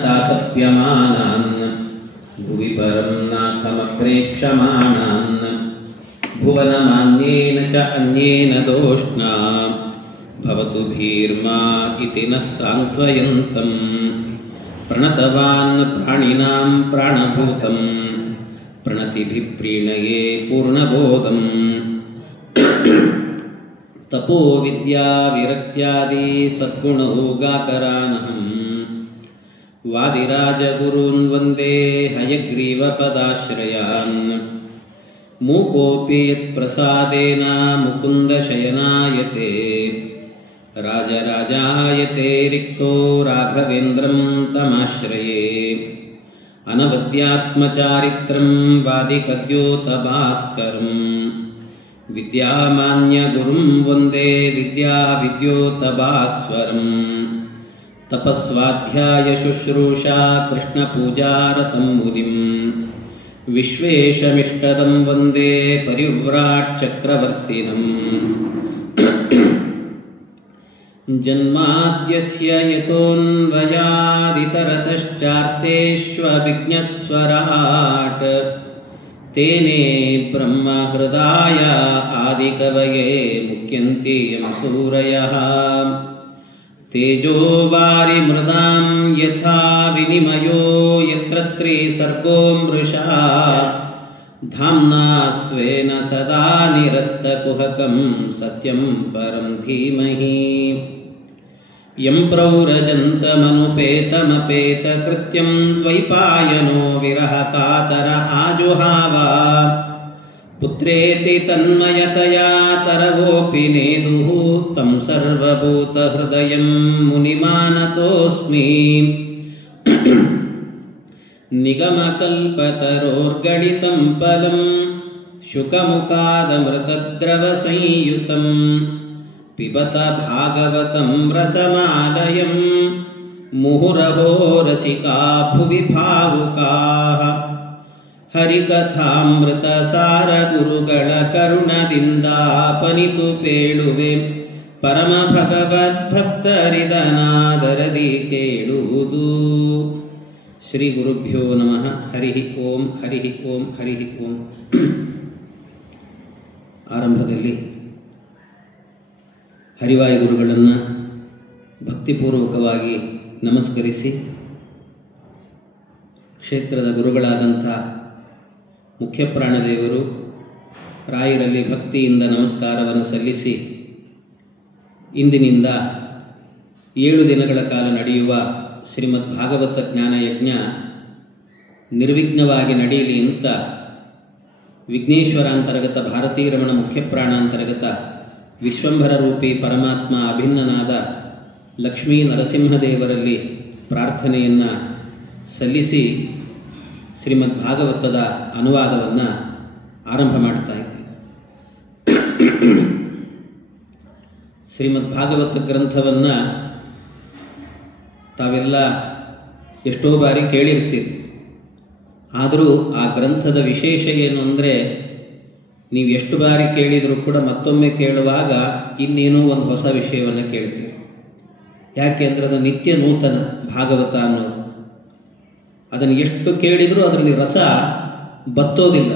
तापत्यमानान् भुवि परं नाथमप्रेक्षमाणान् भुवनमान्येन च अन्येन दोष्णा भवतु भीर्मा इति नः सान्त्वयन्तम् प्रणतवान् प्राणिनां प्राणभूतं प्रणतिभिः प्रीणये पूर्णबोधम् तपो विद्या विरक्त्यादि सद्गुणोगाकरानहम् वादिराजगुरून् वन्दे हयग्रीवपदाश्रयान् मूकोऽपि यत्प्रसादेन मुकुन्दशयनायते राजराजायते रिक्तो राघवेन्द्रं तमाश्रये अनवद्यात्मचारित्रं वादिकद्योतभास्करम् विद्यामान्यगुरुं वन्दे विद्याविद्योतभास्वरम् तपस्वाध्यायशुश्रूषा कृष्णपूजारतं मुनिं विश्वेशमिष्टदं वन्दे परिव्राट्चक्रवर्तिनम् जन्माद्यस्य यतोऽन्वयादितरतश्चार्तेष्वभिज्ञस्वराट् तेने ब्रह्महृदाय आदिकवये मुह्यन्ति यं सूरयः तेजो वारिमृदां यथा विनिमयो यत्र त्रिसर्गो मृषा धाम्ना स्वेन सदा निरस्तकुहकं सत्यं परं धीमहि यं प्रव्रजन्तमनुपेतमपेतकृत्यं द्वैपायनो विरहकातर आजुहाव पुत्रेति तन्मयतया तरवोऽपि नेदुः तं सर्वभूतहृदयं मुनिमानतोऽस्मि निगमकल्पतरोर्गणितं फलं शुकमुखादमृतद्रवसंयुतं पिबत भागवतं रसमालयं मुहुरहो रसिका भुवि भावुकाः ಹರಿಕಥಾಮೃತಸಾರ ಗುರುಗಳ ಕರುಣದಿಂದಾಪನಿತು ಪೇಳುವೆ ಪರಮ ಭಗವದ್ಭಕ್ತರಿದನಾದರದಿ ಕೇಳುವುದು. ಶ್ರೀ ಗುರುಭ್ಯೋ ನಮಃ. ಹರಿ ಓಂ ಹರಿ ಓಂ ಹರಿ ಓಂ. ಆರಂಭದಲ್ಲಿ ಹರಿವಾಯು ಗುರುಗಳನ್ನು ಭಕ್ತಿಪೂರ್ವಕವಾಗಿ ನಮಸ್ಕರಿಸಿ ಕ್ಷೇತ್ರದ ಗುರುಗಳಾದಂಥ ಮುಖ್ಯ ಪ್ರಾಣದೇವರು ರಾಯರಲ್ಲಿ ಭಕ್ತಿಯಿಂದ ನಮಸ್ಕಾರವನ್ನು ಸಲ್ಲಿಸಿ ಇಂದಿನಿಂದ 7 ದಿನಗಳ ಕಾಲ ನಡೆಯುವ ಶ್ರೀಮದ್ ಭಾಗವತ ಜ್ಞಾನಯಜ್ಞ ನಿರ್ವಿಘ್ನವಾಗಿ ನಡೆಯಲಿ ಅಂತ ವಿಘ್ನೇಶ್ವರಾಂತರ್ಗತ ಭಾರತೀರಮಣ ಮುಖ್ಯ ಪ್ರಾಣಾಂತರ್ಗತ ವಿಶ್ವಂಭರ ರೂಪಿ ಪರಮಾತ್ಮ ಅಭಿನ್ನನಾದ ಲಕ್ಷ್ಮೀ ನರಸಿಂಹದೇವರಲ್ಲಿ ಪ್ರಾರ್ಥನೆಯನ್ನು ಸಲ್ಲಿಸಿ ಶ್ರೀಮದ್ ಭಾಗವತದ ಅನುವಾದವನ್ನು ಆರಂಭ ಮಾಡ್ತಾ ಇದ್ದೇವೆ. ಶ್ರೀಮದ್ ಭಾಗವತ ಗ್ರಂಥವನ್ನು ತಾವೆಲ್ಲ ಎಷ್ಟೋ ಬಾರಿ ಕೇಳಿರ್ತೀರಿ. ಆದರೂ ಆ ಗ್ರಂಥದ ವಿಶೇಷ ಏನು ಅಂದರೆ, ನೀವು ಎಷ್ಟು ಬಾರಿ ಕೇಳಿದರೂ ಕೂಡ ಮತ್ತೊಮ್ಮೆ ಕೇಳುವಾಗ ಇನ್ನೇನೋ ಒಂದು ಹೊಸ ವಿಷಯವನ್ನು ಕೇಳ್ತೀರಿ. ಯಾಕೆ ಅಂದರೆ ಅದು ನಿತ್ಯ ನೂತನ ಭಾಗವತ ಅನ್ನೋದು. ಅದನ್ನು ಎಷ್ಟು ಕೇಳಿದರೂ ಅದರಲ್ಲಿ ರಸ ಬತ್ತೋದಿಲ್ಲ,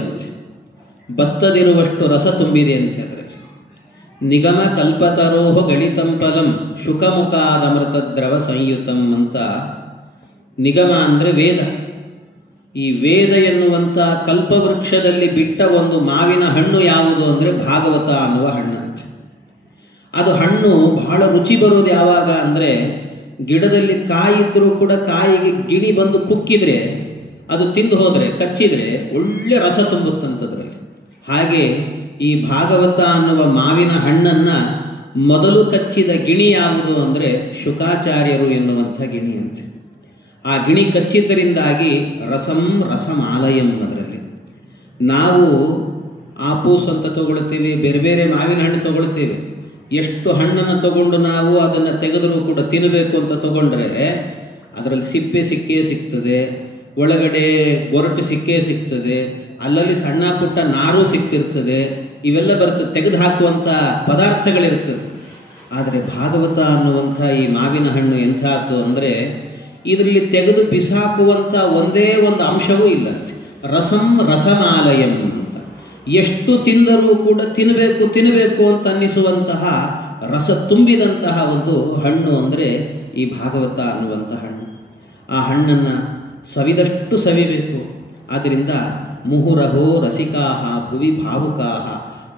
ಬತ್ತದಿರುವಷ್ಟು ರಸ ತುಂಬಿದೆ ಅಂತ ಹೇಳಿದ್ರೆ. ನಿಗಮ ಕಲ್ಪತರೋಹ ಗಳಿತಂಪಲಂ ಶುಕಮುಖಾದಮೃತದ್ರವ ಸಂಯುತಂ ಅಂತ. ನಿಗಮ ಅಂದರೆ ವೇದ. ಈ ವೇದ ಎನ್ನುವಂಥ ಕಲ್ಪವೃಕ್ಷದಲ್ಲಿ ಬಿಟ್ಟ ಒಂದು ಮಾವಿನ ಹಣ್ಣು ಯಾವುದು ಅಂದರೆ ಭಾಗವತ ಅನ್ನುವ ಹಣ್ಣು. ಅದು ಹಣ್ಣು ಬಹಳ ರುಚಿ ಬರುವುದು ಯಾವಾಗ ಅಂದರೆ, ಗಿಡದಲ್ಲಿ ಕಾಯಿದ್ರೂ ಕೂಡ ಕಾಯಿಗೆ ಗಿಣಿ ಬಂದು ಕುಕ್ಕಿದ್ರೆ ಅದು ತಿಂದು ಹೋದರೆ, ಕಚ್ಚಿದರೆ ಒಳ್ಳೆ ರಸ ತುಂಬುತ್ತಂಥದ್ರಲ್ಲಿ. ಹಾಗೆ ಈ ಭಾಗವತ ಅನ್ನುವ ಮಾವಿನ ಹಣ್ಣನ್ನು ಮೊದಲು ಕಚ್ಚಿದ ಗಿಣಿ ಯಾವುದು ಅಂದರೆ ಶುಕಾಚಾರ್ಯರು ಎನ್ನುವಂಥ ಗಿಣಿ ಅಂತೆ. ಆ ಗಿಣಿ ಕಚ್ಚಿದ್ದರಿಂದಾಗಿ ರಸಮಾಲಯಂ. ಅದರಲ್ಲಿ ನಾವು ಆಪೂಸ್ ಅಂತ ತಗೊಳ್ತೀವಿ, ಬೇರೆ ಬೇರೆ ಮಾವಿನ ಹಣ್ಣು ತಗೊಳ್ತೀವಿ. ಎಷ್ಟು ಹಣ್ಣನ್ನು ತಗೊಂಡು ನಾವು ಅದನ್ನು ತೆಗೆದರೂ ಕೂಡ ತಿನ್ನಬೇಕು ಅಂತ ತಗೊಂಡ್ರೆ ಅದರಲ್ಲಿ ಸಿಪ್ಪೆ ಸಿಕ್ಕೇ ಸಿಗ್ತದೆ, ಒಳಗಡೆ ಗೊರಟು ಸಿಕ್ಕೇ ಸಿಗ್ತದೆ, ಅಲ್ಲಲ್ಲಿ ಸಣ್ಣ ಪುಟ್ಟ ನಾರು ಸಿಕ್ತಿರ್ತದೆ, ಇವೆಲ್ಲ ಬರ್ತದೆ, ತೆಗೆದು ಹಾಕುವಂಥ ಪದಾರ್ಥಗಳಿರ್ತದೆ. ಆದರೆ ಭಾಗವತ ಅನ್ನುವಂಥ ಈ ಮಾವಿನ ಹಣ್ಣು ಎಂಥದ್ದು ಅಂದರೆ ಇದರಲ್ಲಿ ತೆಗೆದು ಬಿಸಾಕುವಂಥ ಒಂದೇ ಒಂದು ಅಂಶವೂ ಇಲ್ಲ. ರಸಂ ರಸಮಾಲಯಂ ಅಂತ, ಎಷ್ಟು ತಿಂದರೂ ಕೂಡ ತಿನ್ನಬೇಕು ಅಂತ ಅನ್ನಿಸುವಂತಹ ರಸ ತುಂಬಿದಂತಹ ಒಂದು ಹಣ್ಣು ಅಂದರೆ ಈ ಭಾಗವತ ಅನ್ನುವಂಥ ಹಣ್ಣು. ಆ ಹಣ್ಣನ್ನು ಸವಿದಷ್ಟು ಸವಿಬೇಕು. ಆದ್ದರಿಂದ ಮುಹುರಹೋ ರಸಿಕಾಹ ಭುವಿ ಭಾವುಕಾಹ,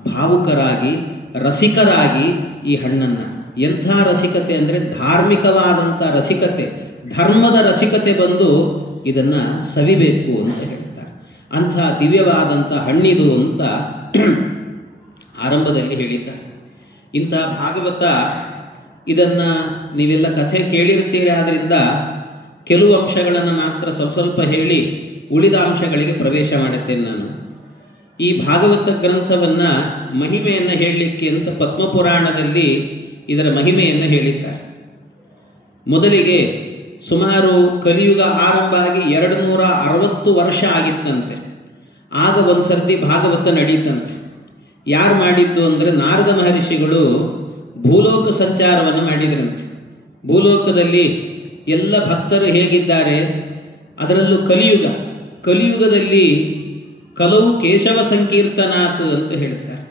ಭಾವುಕರಾಗಿ ರಸಿಕರಾಗಿ ಈ ಹಣ್ಣನ್ನು, ಎಂಥ ರಸಿಕತೆ ಅಂದರೆ ಧಾರ್ಮಿಕವಾದಂಥ ರಸಿಕತೆ, ಧರ್ಮದ ರಸಿಕತೆ ಬಂದು ಇದನ್ನು ಸವಿಬೇಕು ಅಂತ ಹೇಳ್ತಾರೆ. ಅಂಥ ದಿವ್ಯವಾದಂಥ ಹಣ್ಣಿದು ಅಂತ ಆರಂಭದಲ್ಲಿ ಹೇಳಿದ್ದಾರೆ. ಇಂಥ ಭಾಗವತ ಇದನ್ನು ನೀವೆಲ್ಲ ಕಥೆ ಕೇಳಿರ್ತೀರಿ, ಆದ್ದರಿಂದ ಕೆಲವು ಅಂಶಗಳನ್ನು ಮಾತ್ರ ಸ್ವಲ್ಪ ಹೇಳಿ ಉಳಿದ ಅಂಶಗಳಿಗೆ ಪ್ರವೇಶ ಮಾಡುತ್ತೇನೆ ನಾನು. ಈ ಭಾಗವತ ಗ್ರಂಥವನ್ನು ಮಹಿಮೆಯನ್ನು ಹೇಳಲಿಕ್ಕೆ ಅಂತ ಪದ್ಮಪುರಾಣದಲ್ಲಿ ಇದರ ಮಹಿಮೆಯನ್ನು ಹೇಳಿದ್ದಾರೆ. ಮೊದಲಿಗೆ ಸುಮಾರು ಕಲಿಯುಗ ಆರಂಭ ಆಗಿ 260 ವರ್ಷ ಆಗಿತ್ತಂತೆ. ಆಗ ಒಂದು ಸರ್ತಿ ಭಾಗವತ ನಡೀತಂತೆ. ಯಾರು ಮಾಡಿದ್ದು ಅಂದರೆ ನಾರದ ಮಹರ್ಷಿಗಳು ಭೂಲೋಕ ಸಂಚಾರವನ್ನು ಮಾಡಿದ್ರಂತೆ. ಭೂಲೋಕದಲ್ಲಿ ಎಲ್ಲ ಭಕ್ತರು ಹೇಗಿದ್ದಾರೆ, ಅದರಲ್ಲೂ ಕಲಿಯುಗದಲ್ಲಿ ಕಲವು ಕೇಶವ ಸಂಕೀರ್ತನಾತ್ ಅಂತ ಹೇಳ್ತಾರೆ.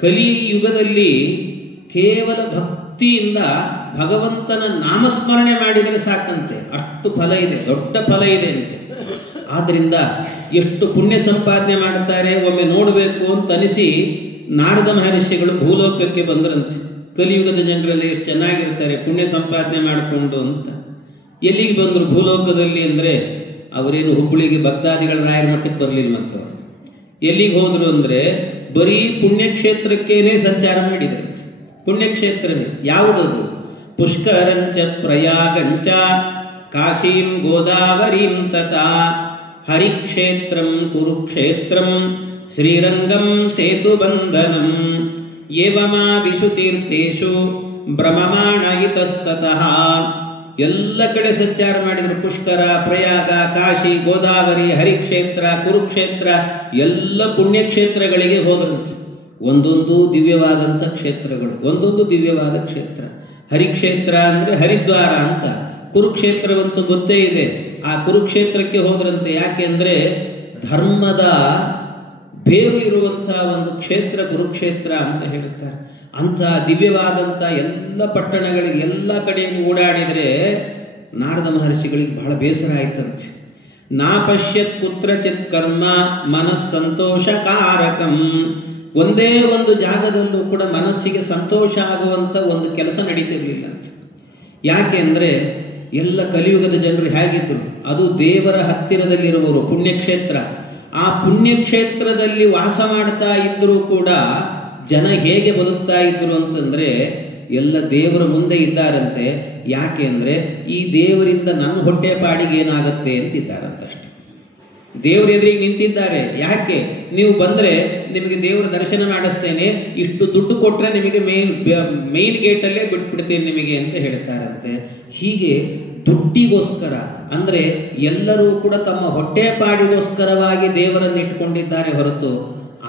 ಕಲಿಯುಗದಲ್ಲಿ ಕೇವಲ ಭಕ್ತಿಯಿಂದ ಭಗವಂತನ ನಾಮಸ್ಮರಣೆ ಮಾಡಿದರೆ ಸಾಕಂತೆ, ಅಷ್ಟು ಫಲ ಇದೆ, ದೊಡ್ಡ ಫಲ ಇದೆ ಅಂತೆ. ಆದ್ದರಿಂದ ಎಷ್ಟು ಪುಣ್ಯ ಸಂಪಾದನೆ ಮಾಡ್ತಾರೆ ಒಮ್ಮೆ ನೋಡಬೇಕು ಅಂತ ಅನಿಸಿ ನಾರದ ಮಹರ್ಷಿಗಳು ಭೂಲೋಕಕ್ಕೆ ಬಂದ್ರಂತೆ. ಕಲಿಯುಗದ ಜನರಲ್ಲಿ ಎಷ್ಟು ಚೆನ್ನಾಗಿರ್ತಾರೆ ಪುಣ್ಯ ಸಂಪಾದನೆ ಮಾಡಿಕೊಂಡು ಅಂತ. ಎಲ್ಲಿಗೆ ಬಂದರು ಭೂಲೋಕದಲ್ಲಿ ಅಂದರೆ ಅವರೇನು ಹುಬ್ಬಳ್ಳಿಗೆ ಭಕ್ತಾದಿಗಳ ರಾಯರ ಮಠಕ್ಕೆ ಬರಲಿಲ್ಲ. ಮತ್ತು ಅವರು ಎಲ್ಲಿಗೆ ಹೋದರು ಅಂದರೆ ಬರೀ ಪುಣ್ಯಕ್ಷೇತ್ರಕ್ಕೇನೆ ಸಂಚಾರ ಮಾಡಿದರು. ಪುಣ್ಯಕ್ಷೇತ್ರನೇ ಯಾವುದದು? ಪುಷ್ಕರಂಚ ಪ್ರಯಾಗಂಚ ಕಾಶೀಂ ಗೋದಾವರೀಂ ತಥಾ ಹರಿಕ್ಷೇತ್ರಂ ಕುರುಕ್ಷೇತ್ರಂ ಶ್ರೀರಂಗಂ ಸೇತುಬಂಧನಂ ಏವಮಾದಿಷು ತೀರ್ಥೇಶು ಭ್ರಮಮಾಣ ಇತಸ್ತತಃ. ಎಲ್ಲ ಕಡೆ ಸಂಚಾರ ಮಾಡಿದರು. ಪುಷ್ಕರ, ಪ್ರಯಾಗ, ಕಾಶಿ, ಗೋದಾವರಿ, ಹರಿಕ್ಷೇತ್ರ, ಕುರುಕ್ಷೇತ್ರ ಎಲ್ಲ ಪುಣ್ಯಕ್ಷೇತ್ರಗಳಿಗೆ ಹೋದ್ರಂತೆ. ಒಂದೊಂದು ದಿವ್ಯವಾದಂಥ ಕ್ಷೇತ್ರಗಳು, ಒಂದೊಂದು ದಿವ್ಯವಾದ ಕ್ಷೇತ್ರ. ಹರಿಕ್ಷೇತ್ರ ಅಂದರೆ ಹರಿದ್ವಾರ ಅಂತ, ಕುರುಕ್ಷೇತ್ರವಂತೂ ಗೊತ್ತೇ ಇದೆ. ಆ ಕುರುಕ್ಷೇತ್ರಕ್ಕೆ ಹೋದ್ರಂತೆ. ಯಾಕೆ ಅಂದರೆ ಧರ್ಮದ ಬೇರು ಇರುವಂತಹ ಒಂದು ಕ್ಷೇತ್ರ ಕುರುಕ್ಷೇತ್ರ ಅಂತ ಹೇಳುತ್ತಾರೆ. ಅಂಥ ದಿವ್ಯವಾದಂಥ ಎಲ್ಲ ಪಟ್ಟಣಗಳಿಗೆ ಎಲ್ಲ ಕಡೆಯನ್ನು ಓಡಾಡಿದರೆ ನಾರದ ಮಹರ್ಷಿಗಳಿಗೆ ಬಹಳ ಬೇಸರ ಆಯ್ತಂತೆ. ನಾ ಪಶ್ಯತ್ ಕುತ್ರಚಿತ್ ಕರ್ಮ ಮನಸ್ಸಂತೋಷಕಾರಕಂ. ಒಂದೇ ಒಂದು ಜಾಗದಲ್ಲೂ ಕೂಡ ಮನಸ್ಸಿಗೆ ಸಂತೋಷ ಆಗುವಂಥ ಒಂದು ಕೆಲಸ ನಡೀತಿರ್ಲಿಲ್ಲ ಅಂತ. ಯಾಕೆ ಅಂದರೆ ಎಲ್ಲ ಕಲಿಯುಗದ ಜನರು ಹೇಗಿದ್ರು, ಅದು ದೇವರ ಹತ್ತಿರದಲ್ಲಿರುವವರು, ಪುಣ್ಯಕ್ಷೇತ್ರ. ಆ ಪುಣ್ಯಕ್ಷೇತ್ರದಲ್ಲಿ ವಾಸ ಮಾಡ್ತಾ ಇದ್ದರೂ ಕೂಡ ಜನ ಹೇಗೆ ಬದುಕ್ತಾ ಇದ್ರು ಅಂತಂದರೆ ಎಲ್ಲ ದೇವರ ಮುಂದೆ ಇದ್ದಾರಂತೆ. ಯಾಕೆ ಅಂದರೆ ಈ ದೇವರಿಂದ ನನ್ನ ಹೊಟ್ಟೆ ಪಾಡಿಗೆ ಏನಾಗುತ್ತೆ ಅಂತಿದ್ದಾರಂತಷ್ಟೆ. ದೇವರ ಎದುರಿಗೆ ನಿಂತಿದ್ದಾರೆ. ಯಾಕೆ? ನೀವು ಬಂದರೆ ನಿಮಗೆ ದೇವರ ದರ್ಶನ ಮಾಡಿಸ್ತೇನೆ, ಇಷ್ಟು ದುಡ್ಡು ಕೊಟ್ಟರೆ ನಿಮಗೆ ಮೇನ್ ಗೇಟಲ್ಲೇ ಬಿಟ್ಬಿಡ್ತೇನೆ ನಿಮಗೆ ಅಂತ ಹೇಳ್ತಾರಂತೆ. ಹೀಗೆ ದುಡ್ಡಿಗೋಸ್ಕರ ಅಂದರೆ ಎಲ್ಲರೂ ಕೂಡ ತಮ್ಮ ಹೊಟ್ಟೆ ಪಾಡಿಗೋಸ್ಕರವಾಗಿ ದೇವರನ್ನು ಇಟ್ಕೊಂಡಿದ್ದಾರೆ ಹೊರತು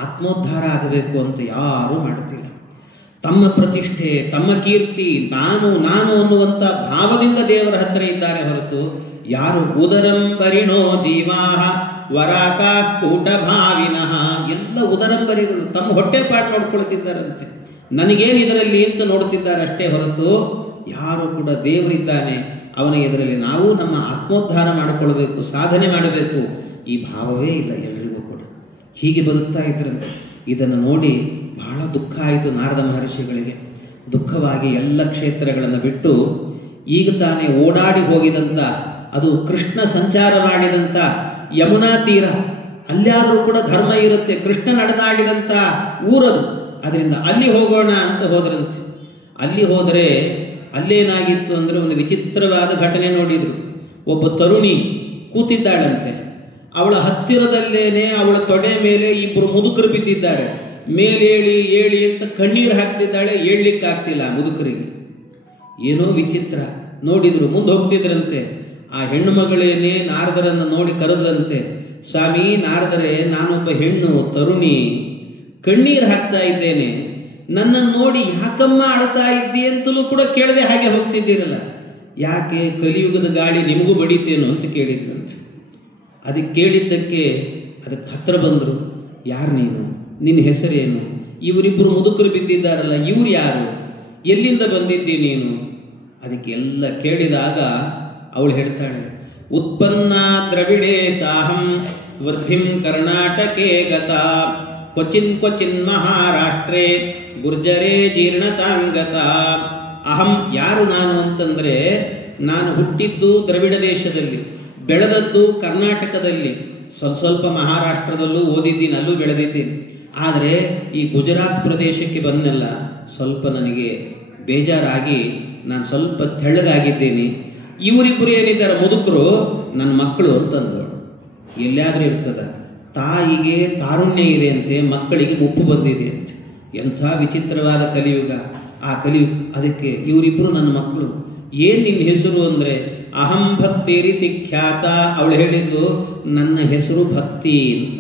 ಆತ್ಮೋದ್ಧಾರ ಆಗಬೇಕು ಅಂತ ಯಾರೂ ಮಾಡುತ್ತಿಲ್ಲ. ತಮ್ಮ ಪ್ರತಿಷ್ಠೆ, ತಮ್ಮ ಕೀರ್ತಿ, ನಾನು ಅನ್ನುವಂಥ ಭಾವದಿಂದ ದೇವರ ಹತ್ತಿರ ಇದ್ದಾರೆ ಹೊರತು ಯಾರು ಉದರಂಬರಿಣೋ ಜೀವಾಹ ವರಾಕ ಕೂಟ ಭಾವಿನಃ, ಎಲ್ಲ ಉದರಂಬರಿಗಳು ತಮ್ಮ ಹೊಟ್ಟೆ ಪಾಡು ನೋಡ್ಕೊಳ್ತಿದ್ದಾರಂತೆ. ನನಗೇನು ಇದರಲ್ಲಿ ಅಂತ ನೋಡ್ತಿದ್ದಾರೆ ಅಷ್ಟೇ ಹೊರತು ಯಾರು ಕೂಡ ದೇವರಿದ್ದಾನೆ ಅವನ ಇದರಲ್ಲಿ ನಾವು ನಮ್ಮ ಆತ್ಮೋದ್ಧಾರ ಮಾಡಿಕೊಳ್ಬೇಕು, ಸಾಧನೆ ಮಾಡಬೇಕು, ಈ ಭಾವವೇ ಇಲ್ಲ ಎಲ್ರಿಗೂ ಕೂಡ. ಹೀಗೆ ಬದುಕ್ತಾ ಇದ್ರಂತೆ. ಇದನ್ನು ನೋಡಿ ಬಹಳ ದುಃಖ ಆಯಿತು ನಾರದ ಮಹರ್ಷಿಗಳಿಗೆ. ದುಃಖವಾಗಿ ಎಲ್ಲ ಕ್ಷೇತ್ರಗಳನ್ನು ಬಿಟ್ಟು ಈಗ ತಾನೇ ಓಡಾಡಿ ಹೋಗಿದಂಥ, ಅದು ಕೃಷ್ಣ ಸಂಚಾರ ಮಾಡಿದಂಥ ಯಮುನಾ ತೀರ, ಅಲ್ಲಾದರೂ ಕೂಡ ಧರ್ಮ ಇರುತ್ತೆ, ಕೃಷ್ಣ ನಡೆದಾಡಿದಂಥ ಊರದು, ಅದರಿಂದ ಅಲ್ಲಿ ಹೋಗೋಣ ಅಂತ ಹೋದ್ರಂತೆ. ಅಲ್ಲಿ ಹೋದರೆ ಅಲ್ಲೇನಾಗಿತ್ತು ಅಂದರೆ ಒಂದು ವಿಚಿತ್ರವಾದ ಘಟನೆ ನೋಡಿದ್ರು. ಒಬ್ಬ ತರುಣಿ ಕೂತಿದ್ದಾಳಂತೆ. ಅವಳ ಹತ್ತಿರದಲ್ಲೇನೆ ಅವಳ ತೊಡೆ ಮೇಲೆ ಇಬ್ಬರು ಮುದುಕರು ಬಿದ್ದಿದ್ದಾರೆ. ಮೇಲೇಳಿ ಏಳಿ ಅಂತ ಕಣ್ಣೀರು ಹಾಕ್ತಿದ್ದಾಳೆ, ಏಳ್ಲಿಕ್ಕೆ ಆಗ್ತಿಲ್ಲ ಮುದುಕರಿಗೆ. ಏನೋ ವಿಚಿತ್ರ. ನೋಡಿದ್ರು, ಮುಂದೆ ಹೋಗ್ತಿದ್ರಂತೆ. ಆ ಹೆಣ್ಣು ಮಗಳೇನೆ ನಾರದರನ್ನು ನೋಡಿ ಕರೆದಂತೆ, ಸ್ವಾಮಿ ನಾರದರೇ, ನಾನೊಬ್ಬ ಹೆಣ್ಣು ತರುಣಿ, ಕಣ್ಣೀರು ಹಾಕ್ತಾ ಇದ್ದೇನೆ, ನನ್ನನ್ನು ನೋಡಿ ಯಾಕಮ್ಮ ಅಳ್ತಾ ಇದ್ದಿ ಅಂತಲೂ ಕೂಡ ಕೇಳದೆ ಹಾಗೆ ಹೋಗ್ತಿದ್ದೀರಲ್ಲ, ಯಾಕೆ ಕಲಿಯುಗದ ಗಾಳಿ ನಿಮಗೂ ಬಡಿತೇನೋ ಅಂತ ಕೇಳಿದ್ರಂತೆ. ಅದಕ್ಕೆ ಕೇಳಿದ್ದಕ್ಕೆ ಅದಕ್ಕೆ ಹತ್ರ ಬಂದರು. ಯಾರು ನೀನು? ನಿನ್ನ ಹೆಸರೇನು? ಇವರಿಬ್ಬರು ಮುದುಕರು ಬಿದ್ದಿದ್ದಾರಲ್ಲ, ಇವ್ರು ಯಾರು? ಎಲ್ಲಿಂದ ಬಂದಿದ್ದಿ ನೀನು? ಅದಕ್ಕೆ ಎಲ್ಲ ಕೇಳಿದಾಗ ಅವಳು ಹೇಳ್ತಾಳೆ, ಉತ್ಪನ್ನ ದ್ರವಿಡೇ ಸಾಹಂ ವೃದ್ಧಿಂ ಕರ್ನಾಟಕೆ ಗತ ಕ್ವಚಿನ್ ಕ್ವಚಿನ್ ಮಹಾರಾಷ್ಟ್ರೇ ಗುರ್ಜರೇ ಜೀರ್ಣತಾಂಗತ. ಅಹಂ ಯಾರು ನಾನು ಅಂತಂದ್ರೆ, ನಾನು ಹುಟ್ಟಿದ್ದು ದ್ರವಿಡ ದೇಶದಲ್ಲಿ, ಬೆಳೆದದ್ದು ಕರ್ನಾಟಕದಲ್ಲಿ, ಸ್ವಲ್ಪ ಮಹಾರಾಷ್ಟ್ರದಲ್ಲೂ ಓದಿದ್ದೀನಿ, ಅಲ್ಲೂ ಬೆಳೆದಿದ್ದೀನಿ. ಆದರೆ ಈ ಗುಜರಾತ್ ಪ್ರದೇಶಕ್ಕೆ ಬಂದೆಲ್ಲ ಸ್ವಲ್ಪ ನನಗೆ ಬೇಜಾರಾಗಿ ನಾನು ಸ್ವಲ್ಪ ತೆಳ್ಳಗಾಗಿದ್ದೇನೆ. ಇವರಿಬ್ಬರು ಏನಿದ್ದಾರೆ ಮುದುಕರು ನನ್ನ ಮಕ್ಕಳು ಅಂತಂದರು. ಎಲ್ಲಾದರೂ ಇರ್ತದ, ತಾಯಿಗೆ ತಾರುಣ್ಯ ಇದೆ ಅಂತೆ, ಮಕ್ಕಳಿಗೆ ಮುಪ್ಪು ಬಂದಿದೆ ಅಂತೆ. ಎಂಥ ವಿಚಿತ್ರವಾದ ಕಲಿಯುಗ ಆ ಕಲಿಯುಗ. ಅದಕ್ಕೆ ಇವರಿಬ್ಬರು ನನ್ನ ಮಕ್ಕಳು. ಏನು ನಿನ್ನ ಹೆಸರು ಅಂದರೆ ಅಹಂ ಭಕ್ತಿ ರೀತಿ ಖ್ಯಾತ. ಅವಳು ಹೇಳಿದ್ದು ನನ್ನ ಹೆಸರು ಭಕ್ತಿ ಅಂತ.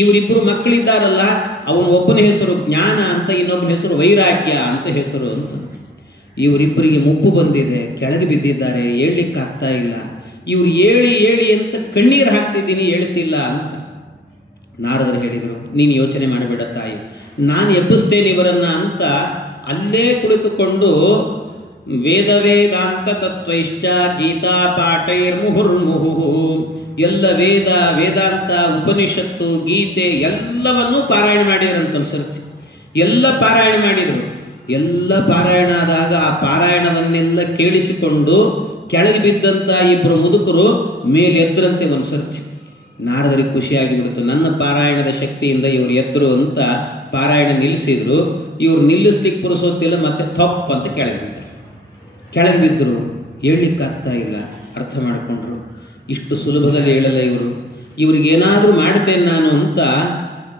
ಇವರಿಬ್ಬರು ಮಕ್ಕಳಿದ್ದಾರಲ್ಲ, ಅವನ ಒಬ್ಬನ ಹೆಸರು ಜ್ಞಾನ ಅಂತ, ಇನ್ನೊಬ್ಬನ ಹೆಸರು ವೈರಾಗ್ಯ ಅಂತ ಹೆಸರು ಅಂತ. ಇವರಿಬ್ಬರಿಗೆ ಮುಪ್ಪು ಬಂದಿದೆ, ಕೆಳಗೆ ಬಿದ್ದಿದ್ದಾರೆ, ಹೇಳ್ಲಿಕ್ಕಾಗ್ತಾ ಇಲ್ಲ. ಇವ್ರು ಹೇಳಿ ಅಂತ ಕಣ್ಣೀರು ಹಾಕ್ತಿದ್ದೀನಿ, ಹೇಳ್ತಿಲ್ಲ ಅಂತ. ನಾರದರು ಹೇಳಿದರು, ನೀನು ಯೋಚನೆ ಮಾಡಬೇಡ ತಾಯಿ, ನಾನು ಎಬ್ಬಿಸ್ತೇನೆ ಇವರನ್ನ ಅಂತ ಅಲ್ಲೇ ಕುಳಿತುಕೊಂಡು ವೇದ ವೇದಾಂತ ತತ್ವೈಶ್ಚ ಗೀತಾ ಪಾಠೈರ್ ಮುಹುರ್ಮುಹು, ಎಲ್ಲ ವೇದ ವೇದಾಂತ ಉಪನಿಷತ್ತು ಗೀತೆ ಎಲ್ಲವನ್ನೂ ಪಾರಾಯಣ ಮಾಡಿದ್ರಂತ ಅನ್ಸುತ್ತೆ. ಎಲ್ಲ ಪಾರಾಯಣ ಮಾಡಿದರು. ಎಲ್ಲ ಪಾರಾಯಣ ಆದಾಗ ಆ ಪಾರಾಯಣವನ್ನೆಲ್ಲ ಕೇಳಿಸಿಕೊಂಡು ಕೆಳಗೆ ಬಿದ್ದಂತ ಇಬ್ಬರು ಮುದುಕರು ಮೇಲೆ ಎದ್ರಂತೆ ಒಂದ್ಸರ್ತಿ. ನಾರದರಿಗೆ ಖುಷಿಯಾಗಿಬಿಡ್ತು, ನನ್ನ ಪಾರಾಯಣದ ಶಕ್ತಿಯಿಂದ ಇವರು ಎದ್ರು ಅಂತ ಪಾರಾಯಣ ನಿಲ್ಲಿಸಿದ್ರು. ಇವ್ರು ನಿಲ್ಲಿಸ್ಲಿಕ್ಕೆ ಪುರುಸೋತಿಲ್ಲ, ಮತ್ತೆ ಥಪ್ ಅಂತ ಕೆಳಗೆ ಬಿದ್ದರು. ಹೇಳಲಿಕ್ಕಾಗ್ತಾ ಇಲ್ಲ. ಅರ್ಥ ಮಾಡಿಕೊಂಡ್ರು, ಇಷ್ಟು ಸುಲಭದಲ್ಲಿ ಹೇಳಲ್ಲ ಇವರು, ಇವ್ರಿಗೇನಾದರೂ ಮಾಡ್ತೇನೆ ನಾನು ಅಂತ.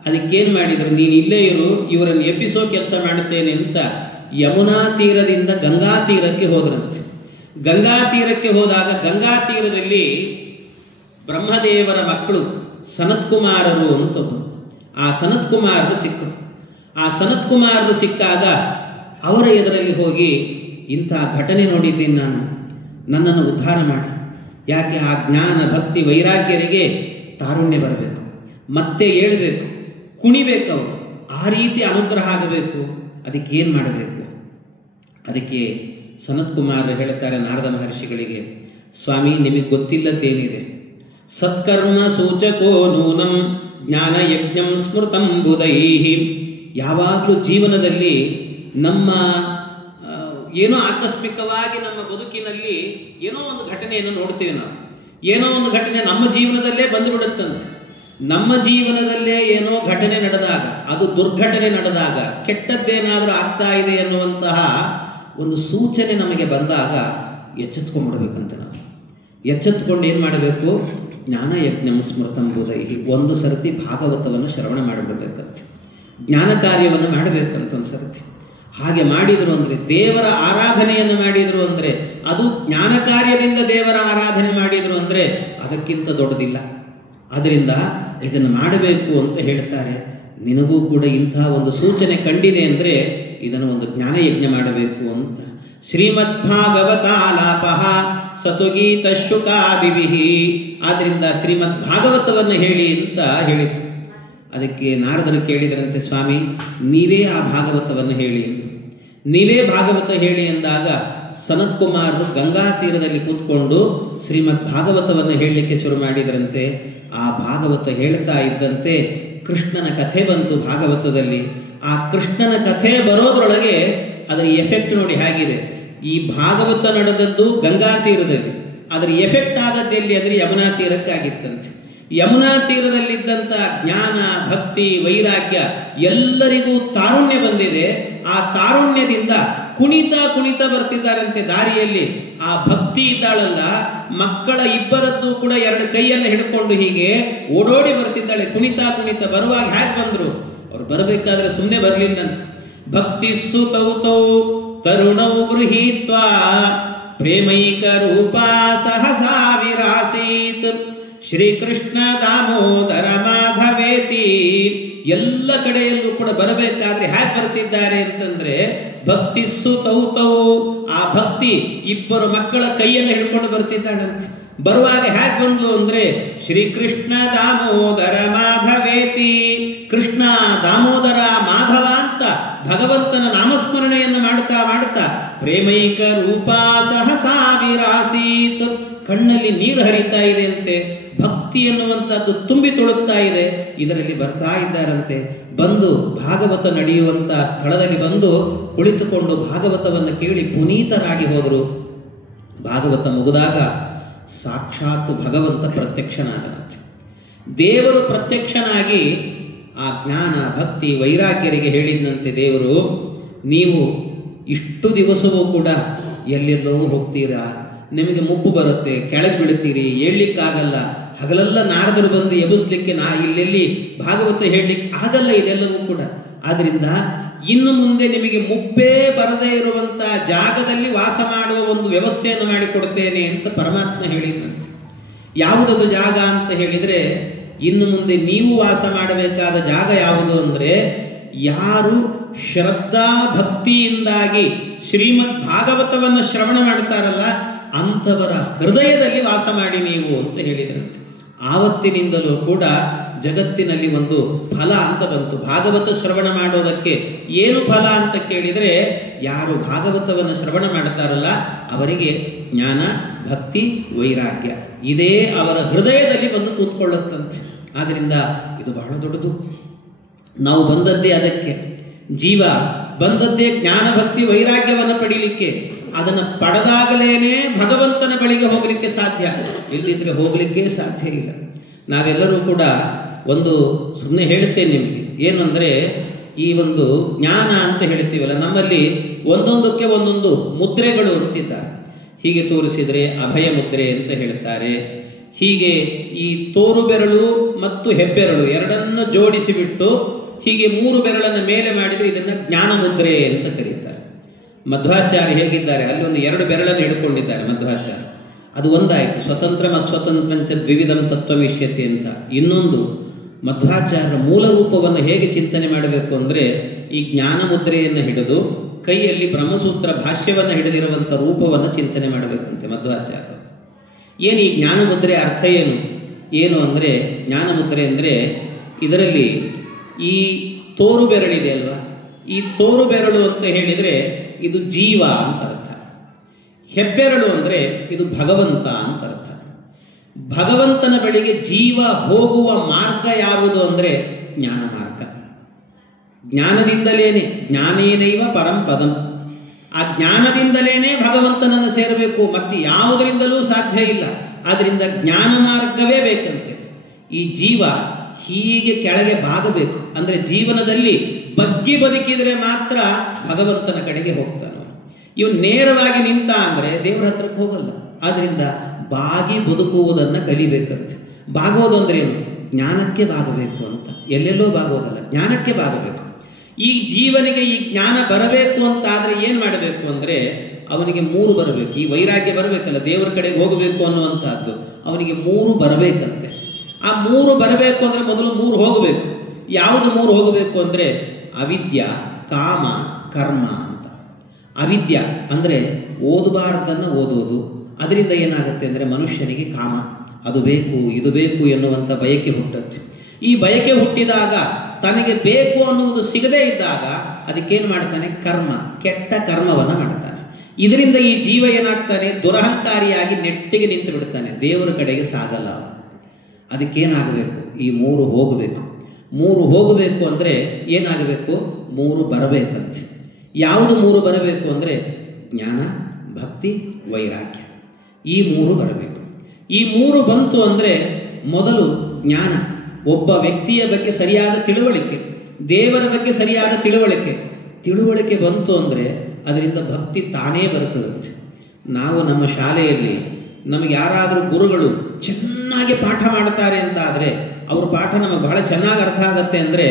ಅದಕ್ಕೇನು ಮಾಡಿದ್ರು, ನೀನು ಇಲ್ಲೇ ಇರು, ಇವರನ್ನು ಎಬ್ಬಿಸೋ ಕೆಲಸ ಮಾಡುತ್ತೇನೆ ಅಂತ ಯಮುನಾ ತೀರದಿಂದ ಗಂಗಾ ತೀರಕ್ಕೆ ಹೋದ್ರಂತೆ. ಗಂಗಾ ತೀರಕ್ಕೆ ಹೋದಾಗ ಗಂಗಾ ತೀರದಲ್ಲಿ ಬ್ರಹ್ಮದೇವರ ಮಕ್ಕಳು ಸನತ್ಕುಮಾರರು ಅಂತ ಆ ಸನತ್ಕುಮಾರರು ಸಿಕ್ಕರು. ಆ ಸನತ್ಕುಮಾರರು ಸಿಕ್ಕಾಗ ಅವರ ಎದುರಲ್ಲಿ ಹೋಗಿ, ಇಂಥ ಘಟನೆ ನೋಡಿದ್ದೀನಿ ನಾನು, ನನ್ನನ್ನು ಉದ್ಧಾರ ಮಾಡಿ. ಯಾಕೆ ಆ ಜ್ಞಾನ ಭಕ್ತಿ ವೈರಾಗ್ಯರಿಗೆ ತಾರುಣ್ಯ ಬರಬೇಕು, ಮತ್ತೆ ಏಳಬೇಕು, ಕುಣಿಬೇಕು, ಅವರು ಆ ರೀತಿ ಅನುಗ್ರಹ ಆಗಬೇಕು. ಅದಕ್ಕೆ ಏನು ಮಾಡಬೇಕು? ಅದಕ್ಕೆ ಸನತ್ಕುಮಾರರು ಹೇಳ್ತಾರೆ ನಾರದ ಮಹರ್ಷಿಗಳಿಗೆ, ಸ್ವಾಮಿ ನಿಮಗೆ ಗೊತ್ತಿಲ್ಲದೇನಿದೆ, ಸತ್ಕರ್ಮ ಸೂಚಕೋ ನೂನಂ ಜ್ಞಾನ ಯಜ್ಞಂ ಸ್ಮೃತಂ ಬುಧೈಹಿ. ಯಾವಾಗಲೂ ಜೀವನದಲ್ಲಿ ನಮ್ಮ ಏನೋ ಆಕಸ್ಮಿಕವಾಗಿ ನಮ್ಮ ಬದುಕಿನಲ್ಲಿ ಏನೋ ಒಂದು ಘಟನೆಯನ್ನು ನೋಡ್ತೇವೆ ನಾವು. ಏನೋ ಒಂದು ಘಟನೆ ನಮ್ಮ ಜೀವನದಲ್ಲೇ ಬಂದುಬಿಡುತ್ತಂತೆ. ನಮ್ಮ ಜೀವನದಲ್ಲೇ ಏನೋ ಘಟನೆ ನಡೆದಾಗ, ಅದು ದುರ್ಘಟನೆ ನಡೆದಾಗ, ಕೆಟ್ಟದ್ದೇನಾದರೂ ಆಗ್ತಾ ಇದೆ ಅನ್ನುವಂತಹ ಒಂದು ಸೂಚನೆ ನಮಗೆ ಬಂದಾಗ ಎಚ್ಚೆತ್ಕೊಂಡ್ಬಿಡ್ಬೇಕಂತ ನಾವು. ಎಚ್ಚೆತ್ಕೊಂಡು ಏನು ಮಾಡಬೇಕು? ಜ್ಞಾನ ಯಜ್ಞಂ ಸ್ಮೃತಂ ಬುಧೈಹಿ. ಒಂದು ಸರ್ತಿ ಭಾಗವತವನ್ನು ಶ್ರವಣ ಮಾಡಿಬಿಡ್ಬೇಕಂತೆ, ಜ್ಞಾನ ಕಾರ್ಯವನ್ನು ಮಾಡಬೇಕಂತ ಒಂದು ಸರ್ತಿ. ಹಾಗೆ ಮಾಡಿದರು ಅಂದರೆ, ದೇವರ ಆರಾಧನೆಯನ್ನು ಮಾಡಿದರು ಅಂದರೆ, ಅದು ಜ್ಞಾನ ಕಾರ್ಯದಿಂದ ದೇವರ ಆರಾಧನೆ ಮಾಡಿದರು ಅಂದರೆ ಅದಕ್ಕಿಂತ ದೊಡ್ಡದಿಲ್ಲ. ಆದ್ದರಿಂದ ಇದನ್ನು ಮಾಡಬೇಕು ಅಂತ ಹೇಳ್ತಾರೆ. ನಿನಗೂ ಕೂಡ ಇಂಥ ಒಂದು ಸೂಚನೆ ಕಂಡಿದೆ ಅಂದರೆ ಇದನ್ನು ಒಂದು ಜ್ಞಾನಯಜ್ಞ ಮಾಡಬೇಕು ಅಂತ. ಶ್ರೀಮದ್ಭಾಗವತಾಲಾಪಃ ಸತುಗೀತ ಶುಕಾದಿಭಿಹಿ. ಆದ್ದರಿಂದ ಶ್ರೀಮದ್ ಭಾಗವತವನ್ನು ಹೇಳಿ ಅಂತ ಹೇಳಿದರು. ಅದಕ್ಕೆ ನಾರದರು ಕೇಳಿದರಂತೆ, ಸ್ವಾಮಿ ನೀವೇ ಆ ಭಾಗವತವನ್ನು ಹೇಳಿ ಎಂದು. ನೀವೇ ಭಾಗವತ ಹೇಳಿ ಎಂದಾಗ ಸನತ್ಕುಮಾರರು ಗಂಗಾ ತೀರದಲ್ಲಿ ಕೂತ್ಕೊಂಡು ಶ್ರೀಮದ್ ಭಾಗವತವನ್ನು ಹೇಳಲಿಕ್ಕೆ ಶುರು ಮಾಡಿದರಂತೆ. ಆ ಭಾಗವತ ಹೇಳ್ತಾ ಇದ್ದಂತೆ ಕೃಷ್ಣನ ಕಥೆ ಬಂತು ಭಾಗವತದಲ್ಲಿ. ಆ ಕೃಷ್ಣನ ಕಥೆ ಬರೋದ್ರೊಳಗೆ ಅದರ ಎಫೆಕ್ಟ್ ನೋಡಿ ಹೇಗಿದೆ. ಈ ಭಾಗವತ ನಡೆದದ್ದು ಗಂಗಾ ತೀರದಲ್ಲಿ, ಅದರ ಎಫೆಕ್ಟ್ ಆದದ್ದೆಲ್ಲಿ ಅಂದರೆ ಯಮುನಾ ತೀರಕ್ಕಾಗಿತ್ತಂತೆ. ಯಮುನಾ ತೀರದಲ್ಲಿದ್ದಂಥ ಜ್ಞಾನ ಭಕ್ತಿ ವೈರಾಗ್ಯ ಎಲ್ಲರಿಗೂ ತಾರುಣ್ಯ ಬಂದಿದೆ. ಆ ತಾರುಣ್ಯದಿಂದ ಕುಣಿತ ಬರ್ತಿದ್ದಾರಂತೆ ದಾರಿಯಲ್ಲಿ. ಆ ಭಕ್ತಿ ಇದ್ದಾಳಲ್ಲ, ಮಕ್ಕಳ ಇಬ್ಬರದ್ದು ಕೂಡ ಎರಡು ಕೈಯನ್ನು ಹಿಡ್ಕೊಂಡು ಹೀಗೆ ಓಡೋಡಿ ಬರ್ತಿದ್ದಾಳೆ. ಕುಣಿತ ಬರುವಾಗ ಹೇಗೆ ಬಂದ್ರು? ಅವ್ರು ಬರಬೇಕಾದ್ರೆ ಸುಮ್ಮನೆ ಬರ್ಲಿಲ್ಲಂತೆ. ಭಕ್ತಿ ಸುತೌತೌ ತರುಣೌ ಗೃಹೀತ್ವಾ ಪ್ರೇಮೈಕ ರೂಪ ಸಹಸಾ ವಿರಾಸೀತ್ ಶ್ರೀಕೃಷ್ಣ ದಾಮೋದರ ಮಾಧವೇತಿ. ಎಲ್ಲ ಕಡೆಯಲ್ಲೂ ಕೂಡ ಬರಬೇಕಾದ್ರೆ ಹ್ಯಾಕ್ ಬರ್ತಿದ್ದಾರೆ ಅಂತಂದ್ರೆ ಭಕ್ತಿಸ್ಸು ತೌ ಆ ಭಕ್ತಿ ಇಬ್ಬರು ಮಕ್ಕಳ ಕೈಯನ್ನು ಹಿಡ್ಕೊಂಡು ಬರ್ತಿದ್ದಾಳಂತೆ. ಬರುವಾಗ ಹ್ಯಾಕ್ ಬಂದ್ಲು ಅಂದ್ರೆ ಶ್ರೀಕೃಷ್ಣ ದಾಮೋದರ ಮಾಧವೇತಿ, ಕೃಷ್ಣ ದಾಮೋದರ ಮಾಧವ ಅಂತ ಭಗವಂತನ ನಾಮಸ್ಮರಣೆಯನ್ನು ಮಾಡ್ತಾ ಮಾಡ್ತಾ ಪ್ರೇಮೈಕ ರೂಪ ಸಹಸಾ ವಿರಾಸೀತ್, ಕಣ್ಣಲ್ಲಿ ನೀರು ಹರಿತಾ ಇದೆ ಅಂತೆ, ಭಕ್ತಿ ಎನ್ನುವಂತಹದ್ದು ತುಂಬಿ ತುಳುಕ್ತಾ ಇದೆ. ಇದರಲ್ಲಿ ಬರ್ತಾ ಇದ್ದಾರಂತೆ. ಬಂದು ಭಾಗವತ ನಡೆಯುವಂತಹ ಸ್ಥಳದಲ್ಲಿ ಬಂದು ಕುಳಿತುಕೊಂಡು ಭಾಗವತವನ್ನು ಕೇಳಿ ಪುನೀತರಾಗಿ ಹೋದರು. ಭಾಗವತ ಮುಗಿದಾಗ ಸಾಕ್ಷಾತ್ ಭಗವಂತ ಪ್ರತ್ಯಕ್ಷನಾದನಂತೆ. ದೇವರು ಪ್ರತ್ಯಕ್ಷನಾಗಿ ಆ ಜ್ಞಾನ ಭಕ್ತಿ ವೈರಾಗ್ಯರಿಗೆ ಹೇಳಿದಂತೆ, ದೇವರು ನೀವು ಇಷ್ಟು ದಿವಸವೂ ಕೂಡ ಎಲ್ಲೆಲ್ಲೋ ಹೋಗ್ತೀರಾ, ನಿಮಗೆ ಮುಪ್ಪು ಬರುತ್ತೆ, ಕೆಳಗೆ ಬೀಳ್ತೀರಿ, ಹೇಳಲಿಕ್ಕಾಗಲ್ಲ, ಹಗಲೆಲ್ಲ ನಾರದರು ಬಂದು ಎಬ್ಬಿಸ್ಲಿಕ್ಕೆ ಇಲ್ಲೆಲ್ಲಿ ಭಾಗವತ ಹೇಳಲಿಕ್ಕೆ ಆಗಲ್ಲ ಇದೆಲ್ಲವೂ ಕೂಡ. ಆದ್ರಿಂದ ಇನ್ನು ಮುಂದೆ ನಿಮಗೆ ಮುಪ್ಪೇ ಬರದೇ ಇರುವಂತಹ ಜಾಗದಲ್ಲಿ ವಾಸ ಮಾಡುವ ಒಂದು ವ್ಯವಸ್ಥೆಯನ್ನು ಮಾಡಿಕೊಡ್ತೇನೆ ಅಂತ ಪರಮಾತ್ಮ ಹೇಳಿದಂತೆ. ಯಾವುದದು ಜಾಗ ಅಂತ ಹೇಳಿದ್ರೆ, ಇನ್ನು ಮುಂದೆ ನೀವು ವಾಸ ಮಾಡಬೇಕಾದ ಜಾಗ ಯಾವುದು ಅಂದ್ರೆ, ಯಾರು ಶ್ರದ್ಧಾ ಭಕ್ತಿಯಿಂದಾಗಿ ಶ್ರೀಮದ್ ಭಾಗವತವನ್ನು ಶ್ರವಣ ಮಾಡ್ತಾರಲ್ಲ ಅಂಥವರ ಹೃದಯದಲ್ಲಿ ವಾಸ ಮಾಡಿ ನೀವು ಅಂತ ಹೇಳಿದ್ರಂತೆ. ಆವತ್ತಿನಿಂದಲೂ ಕೂಡ ಜಗತ್ತಿನಲ್ಲಿ ಒಂದು ಫಲ ಅಂತ ಬಂತು. ಭಾಗವತ ಶ್ರವಣ ಮಾಡೋದಕ್ಕೆ ಏನು ಫಲ ಅಂತ ಕೇಳಿದರೆ, ಯಾರು ಭಾಗವತವನ್ನು ಶ್ರವಣ ಮಾಡ್ತಾರಲ್ಲ ಅವರಿಗೆ ಜ್ಞಾನ ಭಕ್ತಿ ವೈರಾಗ್ಯ ಇದೇ ಅವರ ಹೃದಯದಲ್ಲಿ ಬಂದು ಕೂತ್ಕೊಳ್ಳುತ್ತಂತೆ. ಆದ್ದರಿಂದ ಇದು ಬಹಳ ದೊಡ್ಡದು. ನಾವು ಬಂದದ್ದೇ ಅದಕ್ಕೆ, ಜೀವ ಬಂದದ್ದೇ ಜ್ಞಾನ ಭಕ್ತಿ ವೈರಾಗ್ಯವನ್ನು ಪಡೀಲಿಕ್ಕೆ. ಅದನ್ನು ಪಡೆದಾಗಲೇನೆ ಭಗವಂತನ ಬಳಿಗೆ ಹೋಗಲಿಕ್ಕೆ ಸಾಧ್ಯ, ಇಲ್ಲದಿದ್ರೆ ಹೋಗಲಿಕ್ಕೆ ಸಾಧ್ಯ ಇಲ್ಲ. ನಾವೆಲ್ಲರೂ ಕೂಡ ಒಂದು ಸುಮ್ಮನೆ ಹೇಳುತ್ತೇನೆ ನಿಮಗೆ, ಏನು ಅಂದರೆ ಈ ಒಂದು ಜ್ಞಾನ ಅಂತ ಹೇಳ್ತೀವಲ್ಲ, ನಮ್ಮಲ್ಲಿ ಒಂದೊಂದಕ್ಕೆ ಒಂದೊಂದು ಮುದ್ರೆಗಳು ಅಂತಿದ್ದಾರೆ. ಹೀಗೆ ತೋರಿಸಿದರೆ ಅಭಯ ಮುದ್ರೆ ಅಂತ ಹೇಳ್ತಾರೆ. ಹೀಗೆ ಈ ತೋರು ಬೆರಳು ಮತ್ತು ಹೆಬ್ಬೆರಳು ಎರಡನ್ನು ಜೋಡಿಸಿಬಿಟ್ಟು ಹೀಗೆ 3 ಬೆರಳನ್ನು ಮೇಲೆ ಮಾಡಿದರೆ ಇದನ್ನು ಜ್ಞಾನ ಮುದ್ರೆ ಅಂತ ಕರೀತಾರೆ. ಮಧ್ವಾಚಾರ್ಯ ಹೇಗಿದ್ದಾರೆ, ಅಲ್ಲಿ ಒಂದು 2 ಬೆರಳನ್ನು ಹಿಡ್ಕೊಂಡಿದ್ದಾರೆ ಮಧ್ವಾಚಾರ್ಯ. ಅದು ಒಂದಾಯಿತು, ಸ್ವತಂತ್ರಂ ಅಸ್ವತಂತ್ರಂಚ ದ್ವಿವಿಧಂ ತತ್ವವಿಷ್ಯತೆ ಅಂತ. ಇನ್ನೊಂದು ಮಧ್ವಾಚಾರ್ಯರ ಮೂಲ ರೂಪವನ್ನು ಹೇಗೆ ಚಿಂತನೆ ಮಾಡಬೇಕು ಅಂದರೆ, ಈ ಜ್ಞಾನ ಮುದ್ರೆಯನ್ನು ಹಿಡಿದು ಕೈಯಲ್ಲಿ ಬ್ರಹ್ಮಸೂತ್ರ ಭಾಷ್ಯವನ್ನು ಹಿಡಿದಿರುವಂಥ ರೂಪವನ್ನು ಚಿಂತನೆ ಮಾಡಬೇಕಂತೆ ಮಧ್ವಾಚಾರ್ಯರು. ಏನು ಈ ಜ್ಞಾನ ಮುದ್ರೆ ಅರ್ಥ ಏನು ಅಂದರೆ, ಜ್ಞಾನ ಮುದ್ರೆ ಅಂದರೆ ಇದರಲ್ಲಿ ಈ ತೋರು ಬೆರಳಿದೆ ಅಲ್ವಾ, ಈ ತೋರು ಬೆರಳು ಅಂತ ಹೇಳಿದರೆ ಇದು ಜೀವ ಅಂತ ಅರ್ಥ. ಹೆಬ್ಬೆರಳು ಅಂದರೆ ಇದು ಭಗವಂತ ಅಂತ ಅರ್ಥ. ಭಗವಂತನ ಬಳಿಗೆ ಜೀವ ಹೋಗುವ ಮಾರ್ಗ ಯಾವುದು ಅಂದರೆ ಜ್ಞಾನ ಮಾರ್ಗ. ಜ್ಞಾನದಿಂದಲೇನೆ, ಜ್ಞಾನೇನೈವ ಪರಂ ಪದಂ, ಆ ಜ್ಞಾನದಿಂದಲೇನೆ ಭಗವಂತನನ್ನು ಸೇರಬೇಕು, ಮತ್ತೆ ಯಾವುದರಿಂದಲೂ ಸಾಧ್ಯ ಇಲ್ಲ. ಆದ್ದರಿಂದ ಜ್ಞಾನ ಮಾರ್ಗವೇ ಬೇಕಂತೆ. ಈ ಜೀವ ಹೀಗೆ ಕೆಳಗೆ ಬಾಗಬೇಕು, ಅಂದರೆ ಜೀವನದಲ್ಲಿ ಬಗ್ಗಿ ಬದುಕಿದರೆ ಮಾತ್ರ ಭಗವಂತನ ಕಡೆಗೆ ಹೋಗ್ತಾನೆ. ಇವು ನೇರವಾಗಿ ನಿಂತ ಅಂದರೆ ದೇವರ ಹತ್ರಕ್ಕೆ ಹೋಗಲ್ಲ. ಆದ್ರಿಂದ ಬಾಗಿ ಬದುಕುವುದನ್ನು ಕಲಿಬೇಕಂತೆ. ಬಾಗೋದು ಅಂದ್ರೆ ಏನು, ಜ್ಞಾನಕ್ಕೆ ಬಾಗಬೇಕು ಅಂತ. ಎಲ್ಲೆಲ್ಲೋ ಬಾಗೋದಲ್ಲ, ಜ್ಞಾನಕ್ಕೆ ಬಾಗಬೇಕು. ಈ ಜೀವನಿಗೆ ಈ ಜ್ಞಾನ ಬರಬೇಕು ಅಂತ ಆದ್ರೆ ಏನು ಮಾಡಬೇಕು ಅಂದ್ರೆ, ಅವನಿಗೆ 3 ಬರಬೇಕು. ಈ ವೈರಾಗ್ಯ ಬರಬೇಕಲ್ಲ, ದೇವರ ಕಡೆಗೆ ಹೋಗಬೇಕು ಅನ್ನುವಂತಹದ್ದು ಅವನಿಗೆ 3 ಬರಬೇಕಂತೆ. ಆ 3 ಬರಬೇಕು ಅಂದ್ರೆ ಮೊದಲು 3 ಹೋಗಬೇಕು. ಯಾವುದು 3 ಹೋಗಬೇಕು ಅಂದ್ರೆ ಅವಿದ್ಯ, ಕಾಮ, ಕರ್ಮ ಅಂತ. ಅವಿದ್ಯ ಅಂದ್ರೆ ಓದಬಾರ್ದನ್ನು ಓದೋದು. ಅದರಿಂದ ಏನಾಗುತ್ತೆ ಅಂದ್ರೆ ಮನುಷ್ಯನಿಗೆ ಕಾಮ, ಅದು ಬೇಕು ಇದು ಬೇಕು ಎನ್ನುವಂಥ ಬಯಕೆ ಹುಟ್ಟುತ್ತೆ. ಈ ಬಯಕೆ ಹುಟ್ಟಿದಾಗ ತನಗೆ ಬೇಕು ಅನ್ನುವುದು ಸಿಗದೇ ಇದ್ದಾಗ ಅದಕ್ಕೇನು ಮಾಡ್ತಾನೆ, ಕರ್ಮ, ಕೆಟ್ಟ ಕರ್ಮವನ್ನು ಮಾಡ್ತಾನೆ. ಇದರಿಂದ ಈ ಜೀವ ಏನಾಗ್ತಾನೆ, ದುರಹಂಕಾರಿಯಾಗಿ ನೆಟ್ಟಿಗೆ ನಿಂತು ಬಿಡ್ತಾನೆ, ದೇವರ ಕಡೆಗೆ ಸಾಗಲ್ಲ. ಅದಕ್ಕೇನಾಗಬೇಕು, ಈ 3 ಹೋಗಬೇಕು. 3 ಹೋಗಬೇಕು ಅಂದರೆ ಏನಾಗಬೇಕು, 3 ಬರಬೇಕಂತೆ. ಯಾವುದು 3 ಬರಬೇಕು ಅಂದರೆ ಜ್ಞಾನ ಭಕ್ತಿ ವೈರಾಗ್ಯ, ಈ 3 ಬರಬೇಕು. ಈ 3 ಬಂತು ಅಂದರೆ ಮೊದಲು ಜ್ಞಾನ, ಒಬ್ಬ ವ್ಯಕ್ತಿಯ ಬಗ್ಗೆ ಸರಿಯಾದ ತಿಳುವಳಿಕೆ, ದೇವರ ಬಗ್ಗೆ ಸರಿಯಾದ ತಿಳುವಳಿಕೆ ಬಂತು ಅಂದರೆ ಅದರಿಂದ ಭಕ್ತಿ ತಾನೇ ಬರುತ್ತದಂತೆ. ನಾವು ನಮ್ಮ ಶಾಲೆಯಲ್ಲಿ ನಮಗೆ ಯಾರಾದರೂ ಗುರುಗಳು ಚೆನ್ನಾಗಿ ಪಾಠ ಮಾಡ್ತಾರೆ ಅಂತ ಆದರೆ ಅವ್ರ ಪಾಠ ನಮಗೆ ಬಹಳ ಚೆನ್ನಾಗಿ ಅರ್ಥ ಆಗತ್ತೆ ಅಂದರೆ,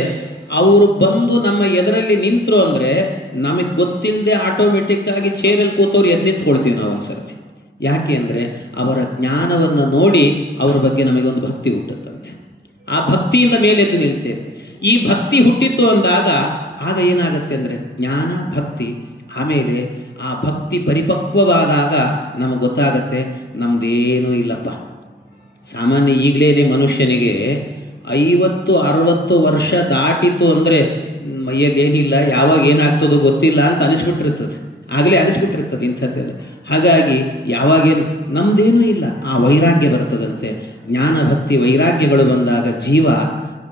ಅವರು ಬಂದು ನಮ್ಮ ಎದುರಲ್ಲಿ ನಿಂತರು ಅಂದರೆ ನಮಗೆ ಗೊತ್ತಿಲ್ಲದೆ ಆಟೋಮೆಟಿಕ್ ಆಗಿ ಚೇರಲ್ಲಿ ಕೂತವ್ರು ಎದ್ದು ನಿಂತ್ಕೊಳ್ತೀವಿ ನಾವು ಒಂದ್ಸರ್ತಿ. ಯಾಕೆ ಅಂದರೆ ಅವರ ಜ್ಞಾನವನ್ನು ನೋಡಿ ಅವರ ಬಗ್ಗೆ ನಮಗೊಂದು ಭಕ್ತಿ ಹುಟ್ಟುತ್ತಂತೆ. ಆ ಭಕ್ತಿಯಿಂದ ಮೇಲೆದ್ದು ನಿಲ್ತೇವೆ. ಈ ಭಕ್ತಿ ಹುಟ್ಟಿತು ಅಂದಾಗ ಆಗ ಏನಾಗುತ್ತೆ ಅಂದರೆ ಜ್ಞಾನ ಭಕ್ತಿ, ಆಮೇಲೆ ಆ ಭಕ್ತಿ ಪರಿಪಕ್ವವಾದಾಗ ನಮಗೆ ಗೊತ್ತಾಗತ್ತೆ ನಮ್ದೇನೂ ಇಲ್ಲಪ್ಪ. ಸಾಮಾನ್ಯ ಈಗಲೇ ಮನುಷ್ಯನಿಗೆ 50-60 ವರ್ಷ ದಾಟಿತು ಅಂದರೆ ಮೈಯಲ್ಲಿ ಏನಿಲ್ಲ, ಯಾವಾಗ ಏನಾಗ್ತದೋ ಗೊತ್ತಿಲ್ಲ ಅಂತ ಅನಿಸ್ಬಿಟ್ಟಿರ್ತದೆ. ಆಗಲೇ ಅನಿಸ್ಬಿಟ್ಟಿರ್ತದೆ ಇಂಥದ್ದೆಲ್ಲ. ಹಾಗಾಗಿ ಯಾವಾಗೇನು ನಮ್ದೇನೂ ಇಲ್ಲ, ಆ ವೈರಾಗ್ಯ ಬರ್ತದಂತೆ. ಜ್ಞಾನ ಭಕ್ತಿ ವೈರಾಗ್ಯಗಳು ಬಂದಾಗ ಜೀವ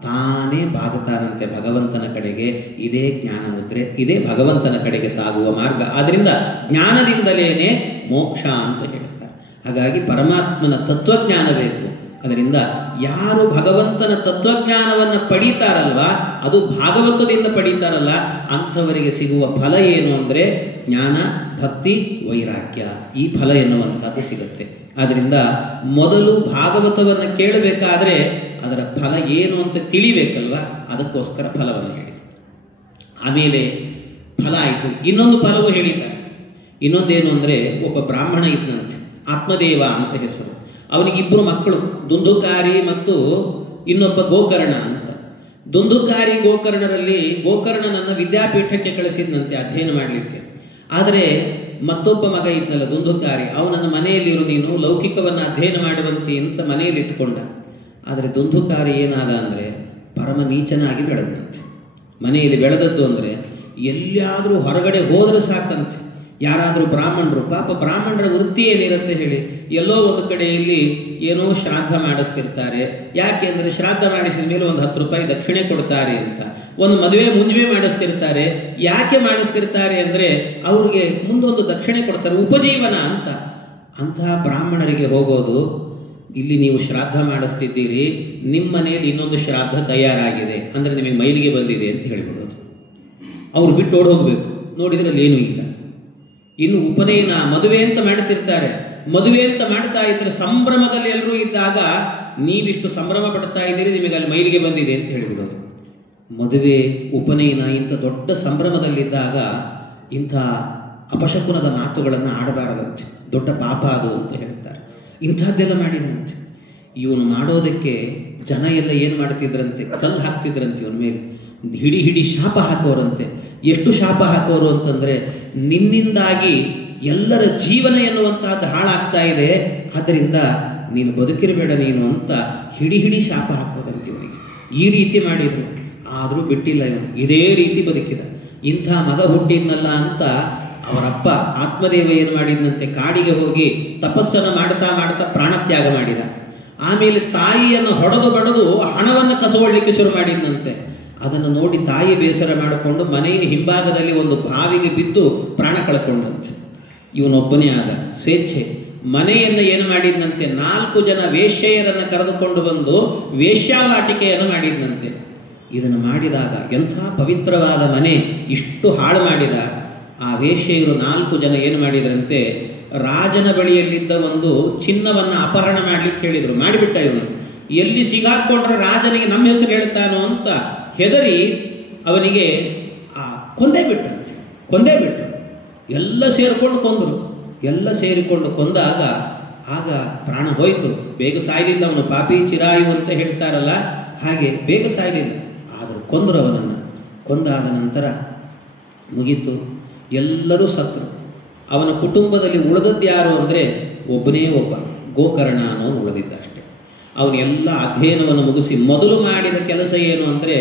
ತಾನೇ ಬಾಗುತ್ತಾನಂತೆ ಭಗವಂತನ ಕಡೆಗೆ. ಇದೇ ಜ್ಞಾನ ಮುದ್ರೆ, ಇದೇ ಭಗವಂತನ ಕಡೆಗೆ ಸಾಗುವ ಮಾರ್ಗ. ಆದ್ದರಿಂದ ಜ್ಞಾನದಿಂದಲೇನೆ ಮೋಕ್ಷ ಅಂತ ಹೇಳ್ತಾರೆ. ಹಾಗಾಗಿ ಪರಮಾತ್ಮನ ತತ್ವಜ್ಞಾನ ಬೇಕು. ಅದರಿಂದ ಯಾರು ಭಗವಂತನ ತತ್ವಜ್ಞಾನವನ್ನು ಪಡೀತಾರಲ್ವ, ಅದು ಭಾಗವತದಿಂದ ಪಡೀತಾರಲ್ಲ, ಅಂಥವರಿಗೆ ಸಿಗುವ ಫಲ ಏನು ಅಂದರೆ ಜ್ಞಾನ ಭಕ್ತಿ ವೈರಾಗ್ಯ, ಈ ಫಲ ಎನ್ನುವಂಥದ್ದು ಸಿಗುತ್ತೆ. ಆದ್ದರಿಂದ ಮೊದಲು ಭಾಗವತವನ್ನು ಕೇಳಬೇಕಾದ್ರೆ ಅದರ ಫಲ ಏನು ಅಂತ ತಿಳಿಬೇಕಲ್ವ, ಅದಕ್ಕೋಸ್ಕರ ಫಲವನ್ನು ಹೇಳಿ. ಆಮೇಲೆ ಫಲ ಆಯಿತು, ಇನ್ನೊಂದು ಫಲವು ಹೇಳಿದ್ದಾರೆ. ಇನ್ನೊಂದೇನು ಅಂದರೆ ಒಬ್ಬ ಬ್ರಾಹ್ಮಣ ಇದ್ದಂತೆ, ಆತ್ಮದೇವ ಅಂತ ಹೆಸರು. ಅವನಿಗಿಬ್ಬರು ಮಕ್ಕಳು, ದುಂದುಕಾರಿ ಮತ್ತು ಇನ್ನೊಬ್ಬ ಗೋಕರ್ಣ ಅಂತ. ದುಂದುಕಾರಿ ಗೋಕರ್ಣರಲ್ಲಿ ಗೋಕರ್ಣನನ್ನು ವಿದ್ಯಾಪೀಠಕ್ಕೆ ಕಳಿಸಿದಂತೆ ಅಧ್ಯಯನ ಮಾಡಲಿಕ್ಕೆ. ಆದರೆ ಮತ್ತೊಬ್ಬ ಮಗ ಇದ್ನಲ್ಲ ದುಂದುಕಾರಿ, ಅವನನ್ನು ಮನೆಯಲ್ಲಿರು, ನೀನು ಲೌಕಿಕವನ್ನು ಅಧ್ಯಯನ ಮಾಡುವಂತೆ ಅಂತ ಮನೆಯಲ್ಲಿ ಇಟ್ಟುಕೊಂಡ. ಆದರೆ ದುಂದುಕಾರಿ ಏನಾದ ಅಂದರೆ ಪರಮ ನೀಚನಾಗಿ ಬೆಳೆದಂತೆ. ಮನೆಯಲ್ಲಿ ಬೆಳೆದದ್ದು ಅಂದರೆ ಎಲ್ಲಿಯಾದರೂ ಹೊರಗಡೆ ಹೋದರೆ ಸಾಕಂತೆ. ಯಾರಾದರೂ ಬ್ರಾಹ್ಮಣರು, ಪಾಪ ಬ್ರಾಹ್ಮಣರ ವೃತ್ತಿ ಏನಿರುತ್ತೆ ಹೇಳಿ, ಎಲ್ಲೋ ಒಂದು ಕಡೆಯಲ್ಲಿ ಏನೋ ಶ್ರಾದ್ದ ಮಾಡಿಸ್ತಿರ್ತಾರೆ. ಯಾಕೆ ಅಂದರೆ ಶ್ರಾದ್ದ ಮಾಡಿಸಿದ ಮೇಲೆ ಒಂದು 10 ರೂಪಾಯಿ ದಕ್ಷಿಣೆ ಕೊಡ್ತಾರೆ ಅಂತ. ಒಂದು ಮದುವೆ ಮುಂಜುವೆ ಮಾಡಿಸ್ತಿರ್ತಾರೆ. ಯಾಕೆ ಮಾಡಿಸ್ತಿರ್ತಾರೆ ಅಂದರೆ ಅವ್ರಿಗೆ ಮುಂದೊಂದು ದಕ್ಷಿಣೆ ಕೊಡ್ತಾರೆ, ಉಪಜೀವನ ಅಂತ. ಅಂತಹ ಬ್ರಾಹ್ಮಣರಿಗೆ ಹೋಗೋದು, ಇಲ್ಲಿ ನೀವು ಶ್ರಾದ್ದ ಮಾಡಿಸ್ತಿದ್ದೀರಿ, ನಿಮ್ಮ ಮನೆಯಲ್ಲಿ ಇನ್ನೊಂದು ಶ್ರಾದ್ದ ತಯಾರಾಗಿದೆ ಅಂದರೆ ನಿಮಗೆ ಮೈಲಿಗೆ ಬಂದಿದೆ ಅಂತ ಹೇಳ್ಬಿಡೋದು. ಅವ್ರು ಬಿಟ್ಟು ಓಡ್ ಹೋಗ್ಬೇಕು. ನೋಡಿದ್ರಲ್ಲಿ ಏನೂ ಇಲ್ಲ. ಇನ್ನು ಉಪನಯನ ಮದುವೆ ಅಂತ ಮಾಡ್ತಿರ್ತಾರೆ. ಮದುವೆ ಅಂತ ಮಾಡ್ತಾ ಇದ್ರೆ ಸಂಭ್ರಮದಲ್ಲಿ ಎಲ್ಲರೂ ಇದ್ದಾಗ ನೀವಿಷ್ಟು ಸಂಭ್ರಮ ಪಡ್ತಾ ಇದ್ದೀರಿ, ನಿಮಗೆ ಅಲ್ಲಿ ಮೈಲಿಗೆ ಬಂದಿದೆ ಅಂತ ಹೇಳಿಬಿಡೋದು. ಮದುವೆ ಉಪನಯನ ಇಂಥ ದೊಡ್ಡ ಸಂಭ್ರಮದಲ್ಲಿದ್ದಾಗ ಇಂಥ ಅಪಶಕುನದ ಮಾತುಗಳನ್ನು ಆಡಬಾರದಂತೆ, ದೊಡ್ಡ ಪಾಪ ಅದು ಅಂತ ಹೇಳ್ತಾರೆ. ಇಂಥದ್ದೆಲ್ಲ ಮಾಡಿದ್ರಂತೆ. ಇವನು ಮಾಡೋದಕ್ಕೆ ಜನ ಎಲ್ಲ ಏನು ಮಾಡ್ತಿದ್ರಂತೆ, ಕಲ್ಲು ಹಾಕ್ತಿದ್ರಂತೆ ಇವನ ಮೇಲೆ, ಹಿಡಿ ಶಾಪ ಹಾಕೋರಂತೆ. ಎಷ್ಟು ಶಾಪ ಹಾಕೋರು ಅಂತಂದರೆ, ನಿನ್ನಿಂದಾಗಿ ಎಲ್ಲರ ಜೀವನ ಎನ್ನುವಂತಹದ್ದು ಹಾಳಾಗ್ತಾ ಇದೆ, ಆದ್ದರಿಂದ ನೀನು ಬದುಕಿರಬೇಡ ನೀನು ಅಂತ ಹಿಡಿ ಶಾಪ ಹಾಕೋದಂತೆ ಇವನಿಗೆ. ಈ ರೀತಿ ಮಾಡಿದ್ರು. ಆದರೂ ಬಿಟ್ಟಿಲ್ಲ ಇವನು, ಇದೇ ರೀತಿ ಬದುಕಿದ. ಇಂಥ ಮಗ ಹುಟ್ಟಿದ್ನಲ್ಲ ಅಂತ ಅವರಪ್ಪ ಆತ್ಮದೇವ ಏನು ಮಾಡಿದಂತೆ, ಕಾಡಿಗೆ ಹೋಗಿ ತಪಸ್ಸನ್ನು ಮಾಡ್ತಾ ಪ್ರಾಣತ್ಯಾಗ ಮಾಡಿದ. ಆಮೇಲೆ ತಾಯಿಯನ್ನು ಹೊಡೆದು ಹಣವನ್ನು ಕಸಗೊಳ್ಳಿಕ್ಕೆ ಶುರು ಮಾಡಿದಂತೆ. ಅದನ್ನು ನೋಡಿ ತಾಯಿ ಬೇಸರ ಮಾಡಿಕೊಂಡು ಮನೆಯ ಹಿಂಭಾಗದಲ್ಲಿ ಒಂದು ಬಾವಿಗೆ ಬಿದ್ದು ಪ್ರಾಣ ಕಳ್ಕೊಂಡಂತೆ. ಇವನೊಬ್ಬನೇ ಆದ ಸ್ವೇಚ್ಛೆ. ಮನೆಯನ್ನು ಏನು ಮಾಡಿದಂತೆ, 4 ಜನ ವೇಶ್ಯೆಯರನ್ನು ಕರೆದುಕೊಂಡು ಬಂದು ವೇಶ್ಯಾವಾಟಿಕೆಯನ್ನು ಮಾಡಿದಂತೆ. ಇದನ್ನು ಮಾಡಿದಾಗ ಎಂಥ ಪವಿತ್ರವಾದ ಮನೆ ಇಷ್ಟು ಹಾಳು ಮಾಡಿದ. ಆ ವೇಶ್ಯೆಯರು 4 ಜನ ಏನು ಮಾಡಿದ್ರಂತೆ, ರಾಜನ ಬಳಿಯಲ್ಲಿದ್ದ ಒಂದು ಚಿನ್ನವನ್ನು ಅಪಹರಣ ಮಾಡ್ಲಿಕ್ಕೆ ಹೇಳಿದರು. ಮಾಡಿಬಿಟ್ಟ ಇವನು. ಎಲ್ಲಿ ಸಿಗಾಕೊಂಡ್ರೆ ರಾಜನಿಗೆ ನಮ್ಮ ಹೆಸರು ಹೇಳ್ತಾನೋ ಅಂತ ಹೆದರಿ ಅವನಿಗೆ ಕೊಂದೇ ಬಿಟ್ರು. ಎಲ್ಲ ಸೇರಿಕೊಂಡು ಕೊಂದಾಗ ಆಗ ಪ್ರಾಣ ಹೋಯಿತು. ಬೇಗ ಸಾಯಲಿಲ್ಲ ಅವನು, ಪಾಪಿ ಚಿರಾಯು ಅಂತ ಹೇಳ್ತಾರಲ್ಲ ಹಾಗೆ ಬೇಗ ಸಾಯಲಿಲ್ಲ. ಆದರೂ ಕೊಂದರು ಅವನನ್ನು. ಕೊಂದಾದ ನಂತರ ಮುಗೀತು, ಎಲ್ಲರೂ ಸತ್ರು. ಅವನ ಕುಟುಂಬದಲ್ಲಿ ಉಳಿದದ್ದು ಯಾರು ಅಂದರೆ ಒಬ್ಬನೇ ಒಬ್ಬ ಗೋಕರ್ಣ ಅನ್ನೋನು ಉಳಿದಿದ್ದ ಅಷ್ಟೇ. ಅವನೆಲ್ಲ ಅಧ್ಯಯನವನ್ನು ಮುಗಿಸಿ ಮೊದಲು ಮಾಡಿದ ಕೆಲಸ ಏನು ಅಂದರೆ,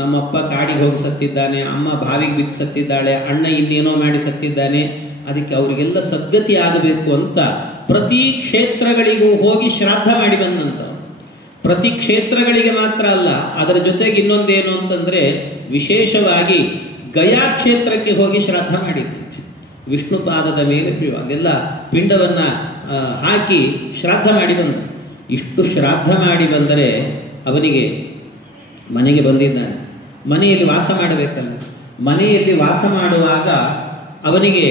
ನಮ್ಮಪ್ಪ ಕಾಡಿಗೆ ಹೋಗಿ ಸತ್ತಿದ್ದಾನೆ, ಅಮ್ಮ ಬಾವಿಗೆ ಬಿದ್ದು ಸತ್ತಿದ್ದಾಳೆ, ಅಣ್ಣ ಇನ್ನೇನೋ ಮಾಡಿ ಸತ್ತಿದ್ದಾನೆ, ಅದಕ್ಕೆ ಅವರಿಗೆಲ್ಲ ಸದ್ಗತಿ ಆಗಬೇಕು ಅಂತ ಪ್ರತಿ ಕ್ಷೇತ್ರಗಳಿಗೂ ಹೋಗಿ ಶ್ರಾದ್ದ ಮಾಡಿ ಬಂದಂತ. ಪ್ರತಿ ಕ್ಷೇತ್ರಗಳಿಗೆ ಮಾತ್ರ ಅಲ್ಲ, ಅದರ ಜೊತೆಗೆ ಇನ್ನೊಂದೇನು ಅಂತಂದರೆ ವಿಶೇಷವಾಗಿ ಗಯಾ ಕ್ಷೇತ್ರಕ್ಕೆ ಹೋಗಿ ಶ್ರಾದ್ದ ಮಾಡಿದ್ದ. ವಿಷ್ಣು ಪಾದದ ಮೇಲೆ ಅದೆಲ್ಲ ಪಿಂಡವನ್ನು ಹಾಕಿ ಶ್ರಾದ್ದ ಮಾಡಿ ಬಂದ. ಇಷ್ಟು ಶ್ರಾದ್ದ ಮಾಡಿ ಬಂದರೆ ಅವನಿಗೆ ಮನೆಗೆ ಬಂದಿದ್ದಾನೆ. ಮನೆಯಲ್ಲಿ ವಾಸ ಮಾಡಬೇಕಲ್ಲ. ಮನೆಯಲ್ಲಿ ವಾಸ ಮಾಡುವಾಗ ಅವನಿಗೆ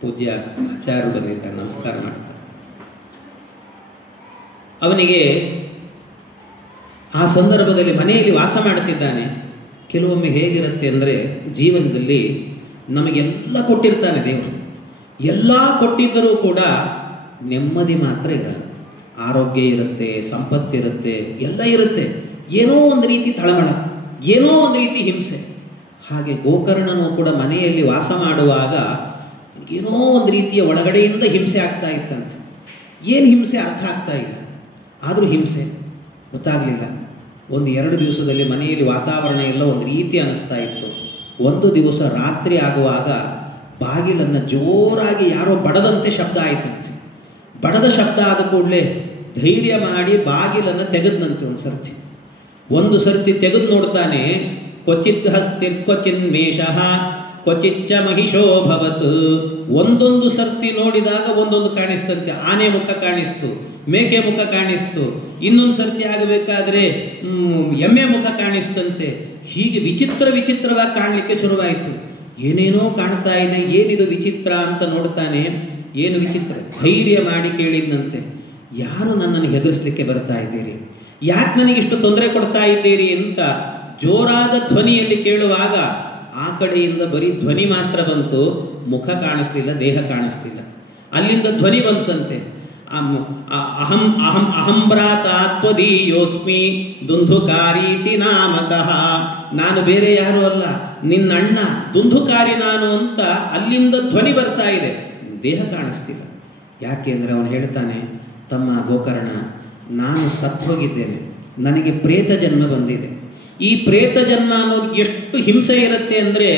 ಪೂಜ್ಯ ಆಚಾರ್ಯರು ಬಂದಿದ್ದಾರೆ, ನಮಸ್ಕಾರ ಮಾಡ್ತಾರೆ. ಅವನಿಗೆ ಆ ಸಂದರ್ಭದಲ್ಲಿ ಮನೆಯಲ್ಲಿ ವಾಸ ಮಾಡುತ್ತಿದ್ದಾನೆ. ಕೆಲವೊಮ್ಮೆ ಹೇಗಿರುತ್ತೆ ಅಂದರೆ, ಜೀವನದಲ್ಲಿ ನಮಗೆಲ್ಲ ಕೊಟ್ಟಿರ್ತಾನೆ ದೇವರು, ಎಲ್ಲ ಕೊಟ್ಟಿದ್ದರೂ ಕೂಡ ನೆಮ್ಮದಿ ಮಾತ್ರ ಇರಲ್ಲ. ಆರೋಗ್ಯ ಇರುತ್ತೆ, ಸಂಪತ್ತಿರುತ್ತೆ, ಎಲ್ಲ ಇರುತ್ತೆ, ಏನೋ ಒಂದು ರೀತಿ ತಳಮಳ, ಏನೋ ಒಂದು ರೀತಿ ಹಿಂಸೆ. ಹಾಗೆ ಗೋಕರ್ಣನು ಕೂಡ ಮನೆಯಲ್ಲಿ ವಾಸ ಮಾಡುವಾಗ ಏನೋ ಒಂದು ರೀತಿಯ ಒಳಗಡೆಯಿಂದ ಹಿಂಸೆ ಆಗ್ತಾ ಇತ್ತಂತೆ. ಏನು ಹಿಂಸೆ ಅರ್ಥ ಆಗ್ತಾ ಇಲ್ಲ, ಆದರೂ ಹಿಂಸೆ ಗೊತ್ತಾಗಲಿಲ್ಲ. 1-2 ದಿವಸದಲ್ಲಿ ಮನೆಯಲ್ಲಿ ವಾತಾವರಣ ಎಲ್ಲ ಒಂದು ರೀತಿ ಅನ್ನಿಸ್ತಾ ಇತ್ತು. ಒಂದು ದಿವಸ ರಾತ್ರಿ ಆಗುವಾಗ ಬಾಗಿಲನ್ನು ಜೋರಾಗಿ ಯಾರೋ ಬಡದಂತೆ ಶಬ್ದ ಆಯಿತಂತೆ. ಬಡದ ಶಬ್ದ ಆದ ಕೂಡಲೇ ಧೈರ್ಯ ಮಾಡಿ ಬಾಗಿಲನ್ನು ತೆಗೆದನಂತೆ. ಒಂದು ಸರ್ತಿ ತೆಗೆದು ನೋಡ್ತಾನೆ. ಕ್ವಚಿತ್ ಹಸ್ತಿರ್ ಕ್ವಚಿನ್ ಮೇಷಃ ಕ್ವಚಿಚ್ಚ ಮಹಿಷೋ ಭವತ್. ಒಂದೊಂದು ಸರ್ತಿ ನೋಡಿದಾಗ ಒಂದೊಂದು ಕಾಣಿಸ್ತಂತೆ. ಆನೆ ಮುಖ ಕಾಣಿಸ್ತು, ಮೇಕೆ ಮುಖ ಕಾಣಿಸ್ತು, ಇನ್ನೊಂದು ಸರ್ತಿ ಆಗಬೇಕಾದ್ರೆ ಎಮ್ಮೆ ಮುಖ ಕಾಣಿಸ್ತಂತೆ. ಹೀಗೆ ವಿಚಿತ್ರವಾಗಿ ಕಾಣಲಿಕ್ಕೆ ಶುರುವಾಯಿತು. ಏನೇನೋ ಕಾಣ್ತಾ ಇದೆ, ಏನಿದು ವಿಚಿತ್ರ ಅಂತ ನೋಡ್ತಾನೆ. ಏನು ವಿಚಿತ್ರ? ಧೈರ್ಯ ಮಾಡಿ ಕೇಳಿದ್ನಂತೆ, ಯಾರು ನನ್ನನ್ನು ಹೆದರಿಸಲಿಕ್ಕೆ ಬರ್ತಾ ಇದ್ದೀರಿ? ಯಾಕೆ ನನಗಿಷ್ಟು ತೊಂದರೆ ಕೊಡ್ತಾ ಇದ್ದೀರಿ ಅಂತ ಜೋರಾದ ಧ್ವನಿಯಲ್ಲಿ ಕೇಳುವಾಗ ಆ ಕಡೆಯಿಂದ ಬರೀ ಧ್ವನಿ ಮಾತ್ರ ಬಂತು, ಮುಖ ಕಾಣಿಸ್ಲಿಲ್ಲ, ದೇಹ ಕಾಣಿಸ್ಲಿಲ್ಲ. ಅಲ್ಲಿಂದ ಧ್ವನಿ ಬಂತಂತೆ, ಅಹಂ ಅಹಂ ಅಹಂ ಭ್ರಾತ ತ್ವದೀಯೋಸ್ಮಿ ದುಂದುಕಾರೀತಿ ನಾಮತಃ. ನಾನು ಬೇರೆ ಯಾರು ಅಲ್ಲ, ನಿನ್ನ ಅಣ್ಣ ದುಂದುಕಾರಿ ನಾನು ಅಂತ ಅಲ್ಲಿಂದ ಧ್ವನಿ ಬರ್ತಾ ಇದೆ, ದೇಹ ಕಾಣಿಸ್ತಿಲ್ಲ. ಯಾಕೆ ಅಂದರೆ ಅವನು ಹೇಳ್ತಾನೆ, ತಮ್ಮ ಗೋಕರ್ಣ, ನಾನು ಸತ್ತು ಹೋಗಿದ್ದೇನೆ, ನನಗೆ ಪ್ರೇತ ಜನ್ಮ ಬಂದಿದೆ. ಈ ಪ್ರೇತ ಜನ್ಮ ಅನ್ನೋದು ಎಷ್ಟು ಹಿಂಸೆ ಇರುತ್ತೆ ಅಂದರೆ,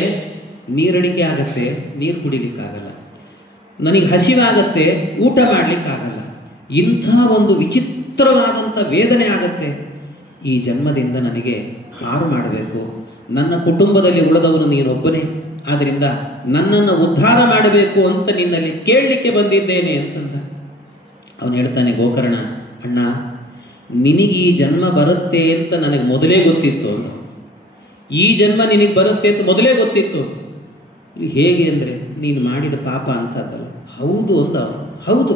ನೀರಡಿಕೆ ಆಗತ್ತೆ, ನೀರು ಕುಡಿಲಿಕ್ಕಾಗಲ್ಲ, ನನಗೆ ಹಸಿವಾಗತ್ತೆ, ಊಟ ಮಾಡಲಿಕ್ಕಾಗಲ್ಲ, ಇಂಥ ಒಂದು ವಿಚಿತ್ರವಾದಂಥ ವೇದನೆ ಆಗತ್ತೆ. ಈ ಜನ್ಮದಿಂದ ನನಗೆ ಪಾರು ಮಾಡಬೇಕು, ನನ್ನ ಕುಟುಂಬದಲ್ಲಿ ಉಳಿದವನು ನೀನೊಬ್ಬನೇ, ಆದ್ದರಿಂದ ನನ್ನನ್ನು ಉದ್ಧಾರ ಮಾಡಬೇಕು ಅಂತ ನಿನ್ನಲ್ಲಿ ಕೇಳಲಿಕ್ಕೆ ಬಂದಿದ್ದೇನೆ ಅಂತಂದ. ಅವನು ಹೇಳ್ತಾನೆ, ಗೋಕರ್ಣ ಅಣ್ಣ, ನಿನಗೆ ಈ ಜನ್ಮ ಬರುತ್ತೆ ಅಂತ ನನಗೆ ಮೊದಲೇ ಗೊತ್ತಿತ್ತು ಅಂತ. ಈ ಜನ್ಮ ನಿನಗೆ ಬರುತ್ತೆ ಅಂತ ಮೊದಲೇ ಗೊತ್ತಿತ್ತು. ಹೇಗೆ ಅಂದರೆ, ನೀನು ಮಾಡಿದ ಪಾಪ ಅಂತದಲ್ಲ. ಹೌದು ಅಂದ ಅವನು. ಹೌದು,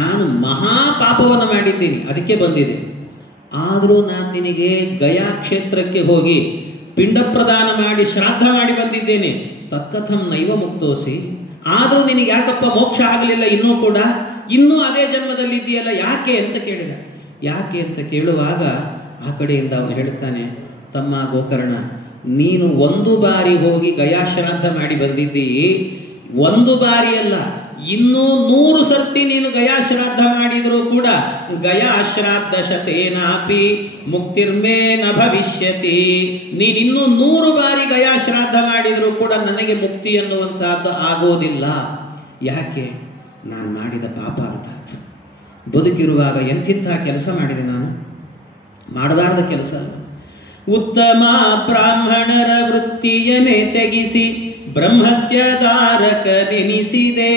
ನಾನು ಮಹಾ ಪಾಪವನ್ನು ಮಾಡಿದ್ದೀನಿ, ಅದಕ್ಕೆ ಬಂದಿದೆ. ಆದರೂ ನಾನು ನಿನಗೆ ಗಯಾ ಕ್ಷೇತ್ರಕ್ಕೆ ಹೋಗಿ ಪಿಂಡ ಪ್ರದಾನ ಮಾಡಿ ಶ್ರಾದ್ದ ಮಾಡಿ ಬಂದಿದ್ದೇನೆ. ತತ್ಕಥಂ ನೈವ ಮುಕ್ತೋಸಿ. ಆದರೂ ನಿನಗೆ ಯಾಕಪ್ಪ ಮೋಕ್ಷ ಆಗಲಿಲ್ಲ ಇನ್ನೂ ಕೂಡ? ಇನ್ನೂ ಅದೇ ಜನ್ಮದಲ್ಲಿ ಇದೆಯಲ್ಲ, ಯಾಕೆ ಅಂತ ಕೇಳಿದ. ಯಾಕೆ ಅಂತ ಕೇಳುವಾಗ ಆ ಕಡೆಯಿಂದ ಅವನು ಹೇಳ್ತಾನೆ, ತಮ್ಮ ಗೋಕರ್ಣ, ನೀನು ಒಂದು ಬಾರಿ ಹೋಗಿ ಗಯಾ ಶ್ರಾದ್ದ ಮಾಡಿ ಬಂದಿದ್ದೀ. ಒಂದು ಬಾರಿ ಅಲ್ಲ, ಇನ್ನೂ 100 ಸರ್ತಿ ನೀನು ಗಯಾ ಶ್ರಾದ್ದ ಮಾಡಿದರೂ ಕೂಡ ಗಯಾ ಶ್ರಾದ್ದ ಶತೇನಾಪಿ ಮುಕ್ತಿರ್ಮೇ ನ ಭವಿಷ್ಯತಿ. ನೀನಿನ್ನೂ 100 ಬಾರಿ ಗಯಾ ಶ್ರಾದ್ದ ಮಾಡಿದರೂ ಕೂಡ ನನಗೆ ಮುಕ್ತಿ ಅನ್ನುವಂತಹದ್ದು ಆಗೋದಿಲ್ಲ. ಯಾಕೆ? ನಾನು ಮಾಡಿದ ಪಾಪ ಅಂತ. ಬದುಕಿರುವಾಗ ಎಂಥಿಂಥ ಕೆಲಸ ಮಾಡಿದೆ ನಾನು, ಮಾಡಬಾರ್ದ ಕೆಲಸ. ಉತ್ತಮ ಬ್ರಾಹ್ಮಣರ ವೃತ್ತಿಯನ್ನೇ ತೆಗಿಸಿ ಬ್ರಹ್ಮತ್ಯದಾರಕ ನೆನಿಸಿದೆ.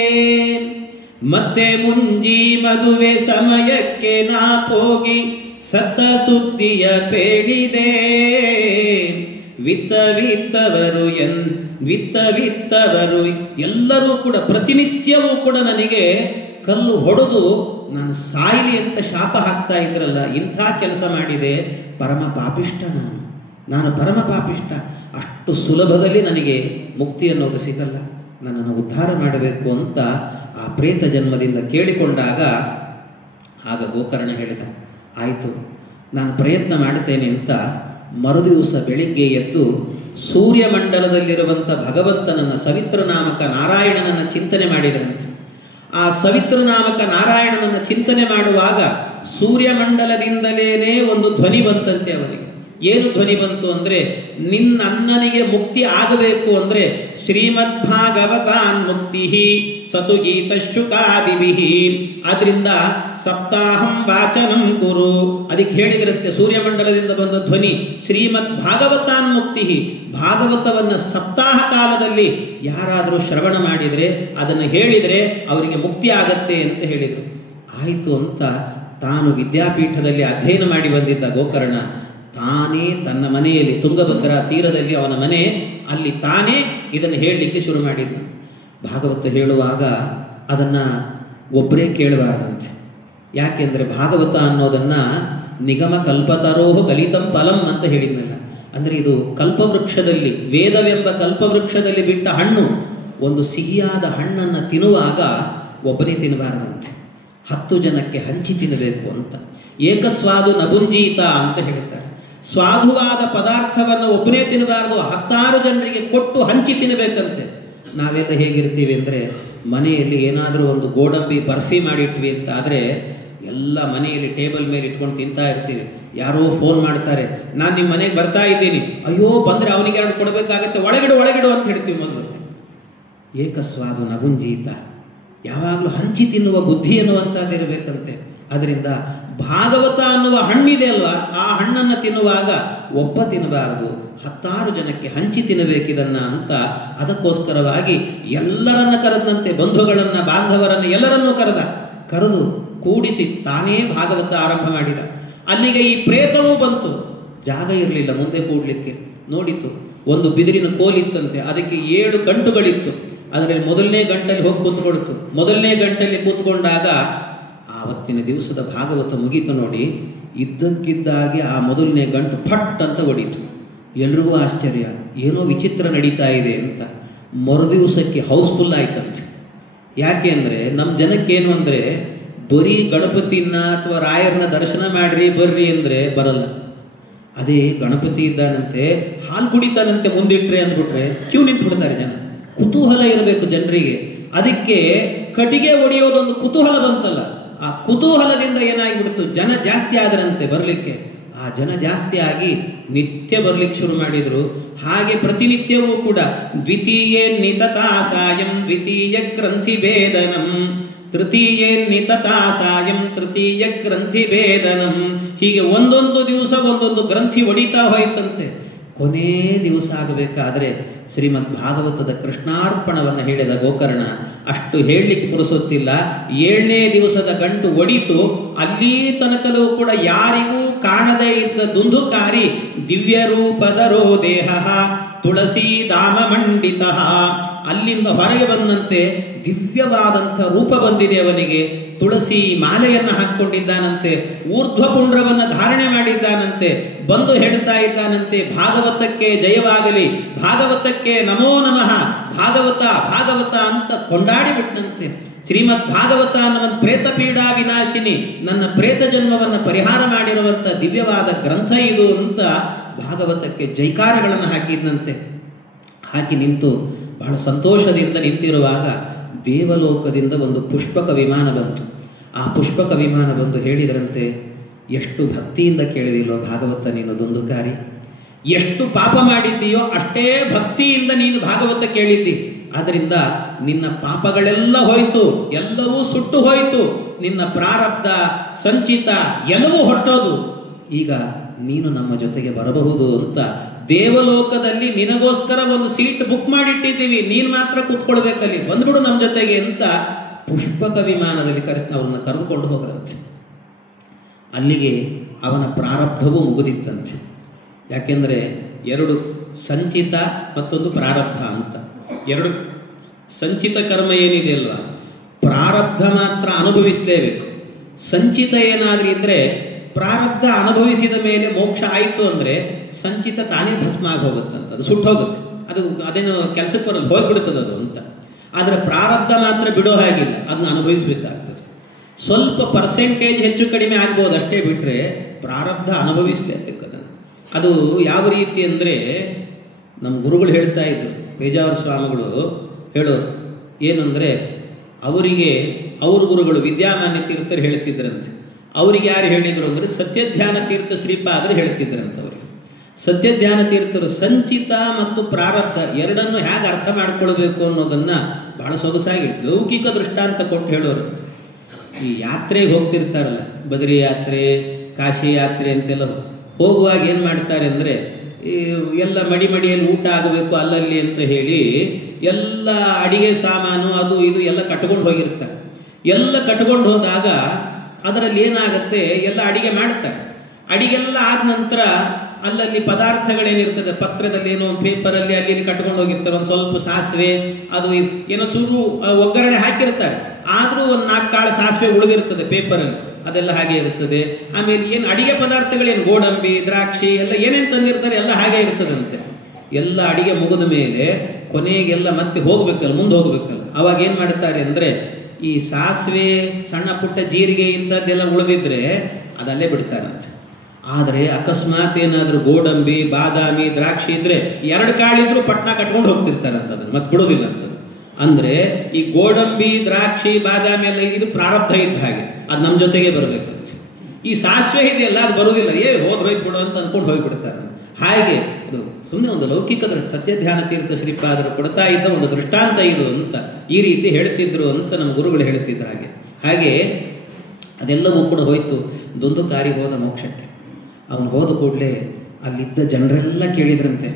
ಮತ್ತೆ ಮುಂಜಿ ಮದುವೆ ಸಮಯಕ್ಕೆ ನಾ ಹೋಗಿ ಸತ್ತ ಸುದ್ದಿಯ ಪೇಳಿದೆ. ವಿತ್ತವರು ಎಲ್ಲರೂ ಕೂಡ ಪ್ರತಿನಿತ್ಯವೂ ಕೂಡ ನನಗೆ ಕಲ್ಲು ಹೊಡೆದು ನಾನು ಸಾಯಲಿ ಅಂತ ಶಾಪ ಹಾಕ್ತಾ ಇದ್ರಲ್ಲ, ಇಂಥ ಕೆಲಸ ಮಾಡಿದೆ. ಪರಮ ಪಾಪಿಷ್ಟ ನಾನು ಪರಮ ಪಾಪಿಷ್ಟ. ಅಷ್ಟು ಸುಲಭದಲ್ಲಿ ನನಗೆ ಮುಕ್ತಿ ಅನ್ನೋದು ಸಿಗಲ್ಲ, ನನ್ನನ್ನು ಉದ್ಧಾರ ಮಾಡಬೇಕು ಅಂತ ಆ ಪ್ರೇತ ಜನ್ಮದಿಂದ ಕೇಳಿಕೊಂಡಾಗ ಆಗ ಗೋಕರ್ಣ ಹೇಳಿದ, ಆಯಿತು, ನಾನು ಪ್ರಯತ್ನ ಮಾಡ್ತೇನೆ ಅಂತ ಮರುದಿವಸ ಬೆಳಿಗ್ಗೆ ಎದ್ದು ಸೂರ್ಯಮಂಡಲದಲ್ಲಿರುವಂಥ ಭಗವಂತನನ್ನ ಸವಿತೃನಾಮಕ ನಾರಾಯಣನನ್ನ ಚಿಂತನೆ ಮಾಡಿದರಂತೆ. ಆ ಸವಿತೃನಾಮಕ ನಾರಾಯಣನನ್ನ ಚಿಂತನೆ ಮಾಡುವಾಗ ಸೂರ್ಯಮಂಡಲದಿಂದಲೇ ಒಂದು ಧ್ವನಿ ಬಂತಂತೆ ಅವನಿಗೆ. ಏನು ಧ್ವನಿ ಬಂತು ಅಂದರೆ, ನಿನ್ನಣ್ಣನಿಗೆ ಮುಕ್ತಿ ಆಗಬೇಕು ಅಂದರೆ ಶ್ರೀಮದ್ ಭಾಗವತಾನ್ ಮುಕ್ತಿ ಸತು ಗೀತ ಶುಕಾದಿಭಿ, ಆದ್ರಿಂದ ಸಪ್ತಾಹಂ ವಾಚನಂ ಕುರು. ಅದಕ್ಕೆ ಹೇಳಿದ್ರಂತೆ ಸೂರ್ಯಮಂಡಲದಿಂದ ಬಂದ ಧ್ವನಿ, ಶ್ರೀಮದ್ ಭಾಗವತಾನ್ ಮುಕ್ತಿ, ಭಾಗವತವನ್ನ ಸಪ್ತಾಹ ಕಾಲದಲ್ಲಿ ಯಾರಾದರೂ ಶ್ರವಣ ಮಾಡಿದರೆ, ಅದನ್ನು ಹೇಳಿದರೆ ಅವರಿಗೆ ಮುಕ್ತಿ ಆಗತ್ತೆ ಅಂತ ಹೇಳಿದರು. ಆಯಿತು ಅಂತ ತಾನು ವಿದ್ಯಾಪೀಠದಲ್ಲಿ ಅಧ್ಯಯನ ಮಾಡಿ ಬಂದಿದ್ದ ಗೋಕರ್ಣ ತಾನೇ ತನ್ನ ಮನೆಯಲ್ಲಿ, ತುಂಗಭದ್ರಾ ತೀರದಲ್ಲಿ ಅವನ ಮನೆ, ಅಲ್ಲಿ ತಾನೇ ಇದನ್ನು ಹೇಳಲಿಕ್ಕೆ ಶುರು ಮಾಡಿದ್ದ. ಭಾಗವತ ಹೇಳುವಾಗ ಅದನ್ನು ಒಬ್ಬರೇ ಕೇಳಬಾರ್ದಂತೆ. ಯಾಕೆಂದರೆ ಭಾಗವತ ಅನ್ನೋದನ್ನು ನಿಗಮ ಕಲ್ಪತರೋಹ ಗಲಿತಂ ಫಲಂ ಅಂತ ಹೇಳಿದ್ನಲ್ಲ. ಅಂದರೆ ಇದು ಕಲ್ಪವೃಕ್ಷದಲ್ಲಿ, ವೇದವೆಂಬ ಕಲ್ಪವೃಕ್ಷದಲ್ಲಿ ಬಿಟ್ಟ ಹಣ್ಣು. ಒಂದು ಸಿಹಿಯಾದ ಹಣ್ಣನ್ನು ತಿನ್ನುವಾಗ ಒಬ್ಬನೇ ತಿನ್ನಬಾರದಂತೆ, 10 ಜನಕ್ಕೆ ಹಂಚಿ ತಿನ್ನಬೇಕು ಅಂತ. ಏಕಸ್ವಾದು ನಭುಂಜೀತ ಅಂತ ಹೇಳ್ತಾರೆ. ಸ್ವಾದುವಾದ ಪದಾರ್ಥವನ್ನು ಒಬ್ಬನೇ ತಿನ್ನಬಾರದು, 10 ಜನರಿಗೆ ಕೊಟ್ಟು ಹಂಚಿ ತಿನ್ನಬೇಕಂತೆ. ನಾವೆಲ್ಲ ಹೇಗಿರ್ತೀವಿ ಅಂದರೆ, ಮನೆಯಲ್ಲಿ ಏನಾದರೂ ಒಂದು ಗೋಡಂಬಿ ಬರ್ಫಿ ಮಾಡಿಟ್ವಿ ಅಂತ ಆದರೆ ಎಲ್ಲ ಮನೆಯಲ್ಲಿ ಟೇಬಲ್ ಮೇಲೆ ಇಟ್ಕೊಂಡು ತಿಂತಾ ಇರ್ತೀವಿ. ಯಾರೋ ಫೋನ್ ಮಾಡ್ತಾರೆ, ನಾನು ನಿಮ್ಮ ಮನೆಗೆ ಬರ್ತಾ ಇದ್ದೀನಿ, ಅಯ್ಯೋ ಬಂದರೆ ಅವನಿಗೆ ಎರಡು ಕೊಡಬೇಕಾಗತ್ತೆ, ಒಳಗಿಡು ಅಂತ ಹೇಳ್ತೀವಿ ಮೊದಲು. ಏಕಸ್ವಾದು ನಭುಂಜೀತ, ಯಾವಾಗಲೂ ಹಂಚಿ ತಿನ್ನುವ ಬುದ್ಧಿ ಅನ್ನುವಂಥದ್ದಿರಬೇಕಂತೆ. ಅದರಿಂದ ಭಾಗವತ ಅನ್ನುವ ಹಣ್ಣಿದೆ ಅಲ್ವಾ, ಆ ಹಣ್ಣನ್ನು ತಿನ್ನುವಾಗ ಒಬ್ಬ ತಿನ್ನಬಾರದು, 10 ಜನಕ್ಕೆ ಹಂಚಿ ತಿನ್ನಬೇಕಿದನ್ನ ಅಂತ. ಅದಕ್ಕೋಸ್ಕರವಾಗಿ ಎಲ್ಲರನ್ನ ಕರೆದಂತೆ, ಬಂಧುಗಳನ್ನ, ಬಾಂಧವರನ್ನ ಎಲ್ಲರನ್ನೂ ಕರೆದು ಕೂಡಿಸಿ ತಾನೇ ಭಾಗವತ ಆರಂಭ ಮಾಡಿದ. ಅಲ್ಲಿಗೆ ಈ ಪ್ರೇತವೂ ಬಂತು. ಜಾಗ ಇರಲಿಲ್ಲ ಮುಂದೆ ಕೂಡ್ಲಿಕ್ಕೆ. ನೋಡಿತು, ಒಂದು ಬಿದಿರಿನ ಕೋಲಿತ್ತಂತೆ, ಅದಕ್ಕೆ 7 ಗಂಟುಗಳಿತ್ತು. ಅದರಲ್ಲಿ ಮೊದಲನೇ ಗಂಟಲ್ಲಿ ಹೋಗಿ ಕೂತ್ಕೊಳ್ತು. ಮೊದಲನೇ ಗಂಟಲ್ಲಿ ಕೂತ್ಕೊಂಡಾಗ ಆವತ್ತಿನ ದಿವಸದ ಭಾಗವತ ಮುಗೀತು ನೋಡಿ. ಇದ್ದಕ್ಕಿದ್ದಾಗೆ ಆ ಮೊದಲನೇ ಗಂಟು ಫಟ್ ಅಂತ ಹೊಡೀತು. ಎಲ್ರಿಗೂ ಆಶ್ಚರ್ಯ, ಏನೋ ವಿಚಿತ್ರ ನಡೀತಾ ಇದೆ ಅಂತ. ಮರುದಿವಸಕ್ಕೆ ಹೌಸ್ಫುಲ್ ಆಯ್ತಂತೆ. ಯಾಕೆ ಅಂದರೆ ನಮ್ಮ ಜನಕ್ಕೇನು ಅಂದರೆ, ಬರೀ ಗಣಪತಿನ ಅಥವಾ ರಾಯರನ್ನ ದರ್ಶನ ಮಾಡ್ರಿ ಬರ್ರಿ ಅಂದರೆ ಬರಲ್ಲ. ಅದೇ ಗಣಪತಿ ಇದ್ದಾನಂತೆ, ಹಾಲು ಕುಡಿತಾನಂತೆ ಮುಂದಿಟ್ರೆ ಅಂದ್ಬಿಟ್ರೆ ಕ್ಯೂ ನಿಂತು ಬಿಡ್ತಾರೆ ಜನ. ಕುತೂಹಲ ಇರಬೇಕು ಜನರಿಗೆ. ಅದಕ್ಕೆ ಕಟಿಗೆ ಹೊಡೆಯೋದೊಂದು ಕುತೂಹಲ ಬಂತಲ್ಲ, ಆ ಕುತೂಹಲದಿಂದ ಏನಾಗಿಬಿಡ್ತು, ಜನ ಜಾಸ್ತಿ ಆದರಂತೆ ಬರಲಿಕ್ಕೆ. ಆ ಜನ ಜಾಸ್ತಿ ಆಗಿ ನಿತ್ಯ ಬರ್ಲಿಕ್ಕೆ ಶುರು ಮಾಡಿದ್ರು. ಹಾಗೆ ಪ್ರತಿನಿತ್ಯವೂ ಕೂಡ ದ್ವಿತೀಯೇ ನಿತತಾ ಸಾಯಂ ದ್ವಿತೀಯ ಗ್ರಂಥಿ ಭೇದನಂ, ತೃತೀಯೇ ನಿತತಾ ಸಾಯಂ ತೃತೀಯ ಗ್ರಂಥಿ ಭೇದನಂ. ಹೀಗೆ ಒಂದೊಂದು ದಿವಸ ಒಂದೊಂದು ಗ್ರಂಥಿ ಹೊಡಿತಾ ಹೋಯ್ತಂತೆ. ಕೊನೇ ದಿವಸ ಆಗಬೇಕಾದ್ರೆ ಶ್ರೀಮದ್ ಭಾಗವತದ ಕೃಷ್ಣಾರ್ಪಣವನ್ನು ಹೇಳಿದ ಗೋಕರ್ಣ. ಅಷ್ಟು ಹೇಳಲಿಕ್ಕೆ ಪುರುಸೊತ್ತಿಲ್ಲ. 7ನೇ ದಿವಸದ ಗಂಟು ಒಡಿತು. ಅಲ್ಲಿ ತನಕಲೂ ಕೂಡ ಯಾರಿಗೂ ಕಾಣದೇ ಇದ್ದ ದುಂದುಕಾರಿ ದಿವ್ಯ ರೂಪದರೋ ದೇಹ ತುಳಸಿ ಧಾಮ ಮಂಡಿತ. ಅಲ್ಲಿಂದ ಹೊರಗೆ ಬಂದಂತೆ ದಿವ್ಯವಾದಂಥ ರೂಪ ಬಂದಿದೆ ಅವನಿಗೆ. ತುಳಸಿ ಮಾಲೆಯನ್ನು ಹಾಕಿಕೊಂಡಿದ್ದಾನಂತೆ, ಊರ್ಧ್ವ ಪುಂಡ್ರವನ್ನು ಧಾರಣೆ ಮಾಡಿದ್ದಾನಂತೆ. ಬಂದು ಹೇಳ್ತಾ ಇದ್ದಾನಂತೆ, ಭಾಗವತಕ್ಕೆ ಜಯವಾಗಲಿ, ಭಾಗವತಕ್ಕೆ ನಮೋ ನಮಃ, ಭಾಗವತ ಭಾಗವತ ಅಂತ ಕೊಂಡಾಡಿಬಿಟ್ಟನಂತೆ. ಶ್ರೀಮದ್ ಭಾಗವತ ಅನ್ನುವ ಪ್ರೇತ ಪೀಡಾ ವಿನಾಶಿನಿ, ನನ್ನ ಪ್ರೇತ ಜನ್ಮವನ್ನು ಪರಿಹಾರ ಮಾಡಿರುವಂಥ ದಿವ್ಯವಾದ ಗ್ರಂಥ ಇದು ಅಂತ ಭಾಗವತಕ್ಕೆ ಜೈಕಾರಗಳನ್ನು ಹಾಕಿದ್ದಂತೆ. ಹಾಕಿ ನಿಂತು ಬಹಳ ಸಂತೋಷದಿಂದ ನಿಂತಿರುವಾಗ ದೇವಲೋಕದಿಂದ ಒಂದು ಪುಷ್ಪಕ ವಿಮಾನ ಬಂತು. ಆ ಪುಷ್ಪಕ ವಿಮಾನ ಬಂದು ಹೇಳಿದರಂತೆ, ಎಷ್ಟು ಭಕ್ತಿಯಿಂದ ಕೇಳಿದಿಲ್ಲೋ ಭಾಗವತ ನೀನು ದುಂದುಕಾರಿ, ಎಷ್ಟು ಪಾಪ ಮಾಡಿದ್ದೀಯೋ ಅಷ್ಟೇ ಭಕ್ತಿಯಿಂದ ನೀನು ಭಾಗವತ ಕೇಳಿದ್ದಿ. ಆದ್ದರಿಂದ ನಿನ್ನ ಪಾಪಗಳೆಲ್ಲ ಹೋಯ್ತು, ಎಲ್ಲವೂ ಸುಟ್ಟು ಹೋಯ್ತು, ನಿನ್ನ ಪ್ರಾರಬ್ಧ ಸಂಚಿತ ಎಲ್ಲವೂ ಹೊಟ್ಟೋದು. ಈಗ ನೀನು ನಮ್ಮ ಜೊತೆಗೆ ಬರಬಹುದು ಅಂತ ದೇವಲೋಕದಲ್ಲಿ ನಿನಗೋಸ್ಕರ ಒಂದು ಸೀಟ್ ಬುಕ್ ಮಾಡಿಟ್ಟಿದ್ದೀವಿ, ನೀನು ಮಾತ್ರ ಕೂತ್ಕೊಳ್ಬೇಕಲ್ಲಿ, ಬಂದ್ಬಿಡು ನಮ್ಮ ಜೊತೆಗೆ ಅಂತ ಪುಷ್ಪಕ ವಿಮಾನದಲ್ಲಿ ಅವರನ್ನು ಕರೆದುಕೊಂಡು ಹೋಗರಂತೆ. ಅಲ್ಲಿಗೆ ಅವನ ಪ್ರಾರಬ್ಧವೂ ಮುಗಿದಿತ್ತಂತೆ. ಯಾಕೆಂದರೆ 2 ಸಂಚಿತ ಮತ್ತೊಂದು ಪ್ರಾರಬ್ಧ ಅಂತ. 2 ಸಂಚಿತ ಕರ್ಮ ಏನಿದೆ ಅಲ್ವಾ, ಪ್ರಾರಬ್ಧ ಮಾತ್ರ ಅನುಭವಿಸಲೇಬೇಕು. ಸಂಚಿತ ಏನಾದ್ರೂ ಇದ್ರೆ, ಪ್ರಾರಬ್ಧ ಅನುಭವಿಸಿದ ಮೇಲೆ ಮೋಕ್ಷ ಆಯಿತು ಅಂದರೆ ಸಂಚಿತ ತಾನೇ ಭಸ್ಮ ಆಗಿ ಹೋಗುತ್ತಂತ, ಅದು ಸುಟ್ಟು ಹೋಗುತ್ತೆ, ಅದೇನು ಕೆಲಸಕ್ಕೆ ಬರಲ್ಲ, ಹೋಗ್ಬಿಡುತ್ತದೆ ಅದು ಅಂತ. ಆದರೆ ಪ್ರಾರಬ್ಧ ಮಾತ್ರ ಬಿಡೋ ಹಾಗಿಲ್ಲ, ಅದನ್ನ ಅನುಭವಿಸಬೇಕಾಗ್ತದೆ. ಸ್ವಲ್ಪ ಪರ್ಸೆಂಟೇಜ್ ಹೆಚ್ಚು ಕಡಿಮೆ ಆಗ್ಬೋದು ಅಷ್ಟೇ, ಬಿಟ್ಟರೆ ಪ್ರಾರಬ್ಧ ಅನುಭವಿಸಲೇಬೇಕು ಅದನ್ನು. ಅದು ಯಾವ ರೀತಿ ಅಂದರೆ, ನಮ್ಮ ಗುರುಗಳು ಹೇಳ್ತಾ ಇದ್ರು, ಪೇಜಾವರ ಸ್ವಾಮಿಗಳು ಹೇಳೋರು ಏನಂದರೆ, ಅವರಿಗೆ ಅವ್ರ ಗುರುಗಳು ವಿದ್ಯಾಮಾನ್ಯ ತೀರ್ಥರು ಹೇಳ್ತಿದ್ರಂತೆ. ಅವರಿಗೆ ಯಾರು ಹೇಳಿದರು ಅಂದರೆ ಸತ್ಯಧ್ಯಾನ ತೀರ್ಥ ಶ್ರೀಪಾದರು ಹೇಳ್ತಿದ್ರಂತೆ. ಅವರಿಗೆ ಸತ್ಯಧ್ಯಾನ ತೀರ್ಥರು ಸಂಚಿತ ಮತ್ತು ಪ್ರಾರಬ್ಧ ಎರಡನ್ನು ಹೇಗೆ ಅರ್ಥ ಮಾಡ್ಕೊಳ್ಬೇಕು ಅನ್ನೋದನ್ನ ಬಹಳ ಸೊಗಸಾಗಿ ಲೌಕಿಕ ದೃಷ್ಟಾಂತ ಕೊಟ್ಟು ಹೇಳೋರು. ಈ ಯಾತ್ರೆಗೆ ಹೋಗ್ತಿರ್ತಾರಲ್ಲ, ಬದರಿ ಯಾತ್ರೆ, ಕಾಶಿ ಯಾತ್ರೆ ಅಂತೆಲ್ಲ ಹೋಗುವಾಗ ಏನು ಮಾಡ್ತಾರೆ ಅಂದರೆ, ಎಲ್ಲ ಮಡಿಯಲ್ಲಿ ಊಟ ಆಗಬೇಕು ಅಲ್ಲಲ್ಲಿ ಅಂತ ಹೇಳಿ ಎಲ್ಲ ಅಡಿಗೆ ಸಾಮಾನು ಅದು ಇದು ಎಲ್ಲ ಕಟ್ಕೊಂಡು ಹೋಗಿರ್ತಾರೆ. ಎಲ್ಲ ಕಟ್ಕೊಂಡು ಹೋದಾಗ ಅದರಲ್ಲಿ ಏನಾಗುತ್ತೆ, ಎಲ್ಲ ಅಡಿಗೆ ಮಾಡ್ತಾರೆ. ಅಡಿಗೆಲ್ಲ ಆದ ನಂತರ ಅಲ್ಲಲ್ಲಿ ಪದಾರ್ಥಗಳೇನಿರ್ತದೆ, ಪತ್ರದಲ್ಲಿ ಏನೋ ಪೇಪರಲ್ಲಿ ಅಲ್ಲಿ ಕಟ್ಕೊಂಡು ಹೋಗಿರ್ತಾರೆ. ಒಂದು ಸ್ವಲ್ಪ ಸಾಸಿವೆ ಅದು ಏನೋ ಚೂರು ಒಗ್ಗರಣೆ ಹಾಕಿರ್ತಾರೆ, ಆದರೂ ಒಂದು 4 ಕಾಳು ಸಾಸಿವೆ ಉಳಿದಿರ್ತದೆ ಪೇಪರಲ್ಲಿ, ಅದೆಲ್ಲ ಹಾಗೆ ಇರ್ತದೆ. ಆಮೇಲೆ ಏನು ಅಡಿಗೆ ಪದಾರ್ಥಗಳೇನು ಗೋಡಂಬಿ ದ್ರಾಕ್ಷಿ ಎಲ್ಲ ಏನೇನು ತಂದಿರ್ತಾರೆ ಎಲ್ಲ ಹಾಗೆ ಇರ್ತದಂತೆ. ಎಲ್ಲ ಅಡಿಗೆ ಮುಗಿದ ಮೇಲೆ ಕೊನೆಗೆಲ್ಲ ಮತ್ತೆ ಹೋಗ್ಬೇಕಲ್ಲ, ಮುಂದೆ ಹೋಗ್ಬೇಕಲ್ಲ. ಅವಾಗ ಏನು ಮಾಡ್ತಾರೆ ಅಂದರೆ, ಈ ಸಾಸಿವೆ, ಸಣ್ಣ ಪುಟ್ಟ ಜೀರಿಗೆ ಇಂಥದ್ದೆಲ್ಲ ಉಳಿದಿದ್ರೆ ಅದಲ್ಲೇ ಬಿಡ್ತಾರಂತೆ. ಆದರೆ ಅಕಸ್ಮಾತ್ ಏನಾದರೂ ಗೋಡಂಬಿ, ಬಾದಾಮಿ, ದ್ರಾಕ್ಷಿ ಇದ್ರೆ 2 ಕಾಳಿದ್ರು ಪಟ್ನ ಕಟ್ಕೊಂಡು ಹೋಗ್ತಿರ್ತಾರಂತ, ಅದನ್ನು ಮತ್ತೆ ಬಿಡೋದಿಲ್ಲ ಅಂತ. ಅಂದರೆ ಈ ಗೋಡಂಬಿ, ದ್ರಾಕ್ಷಿ, ಬಾದಾಮಿ ಎಲ್ಲ ಇದು ಪ್ರಾರಬ್ಧ ಇದ್ದ ಹಾಗೆ, ಅದು ನಮ್ಮ ಜೊತೆಗೆ ಬರಬೇಕಂತ. ಈ ಸಾಸಿವೆ ಇದೆಯಲ್ಲ, ಅದು ಬರುವುದಿಲ್ಲ, ಹೋಯ್ತು ಬಿಡು ಅಂತ ಅಂದ್ಕೊಂಡು ಹೋಗಿಬಿಡ್ತಾರೆ. ಹಾಗೆ ಅದು ಸುಮ್ಮನೆ ಒಂದು ಲೌಕಿಕ ಸತ್ಯಧ್ಯಾನ ತೀರ್ಥ ಶ್ರೀಪಾದರು ಕೊಡ್ತಾ ಇದ್ದ ಒಂದು ದೃಷ್ಟಾಂತ ಇದು ಅಂತ, ಈ ರೀತಿ ಹೇಳ್ತಿದ್ರು ಅಂತ ನಮ್ಮ ಗುರುಗಳು ಹೇಳ್ತಿದ್ದ ಹಾಗೆ. ಹಾಗೆ ಅದೆಲ್ಲವೂ ಕೂಡ ಹೋಯ್ತು. ದುಂದುಕಾರಿಗೆ ಹೋದ ಮೋಕ್ಷಕ್ಕೆ. ಅವನು ಹೋದ ಕೂಡಲೇ ಅಲ್ಲಿದ್ದ ಜನರೆಲ್ಲ ಕೇಳಿದ್ರಂತೆ,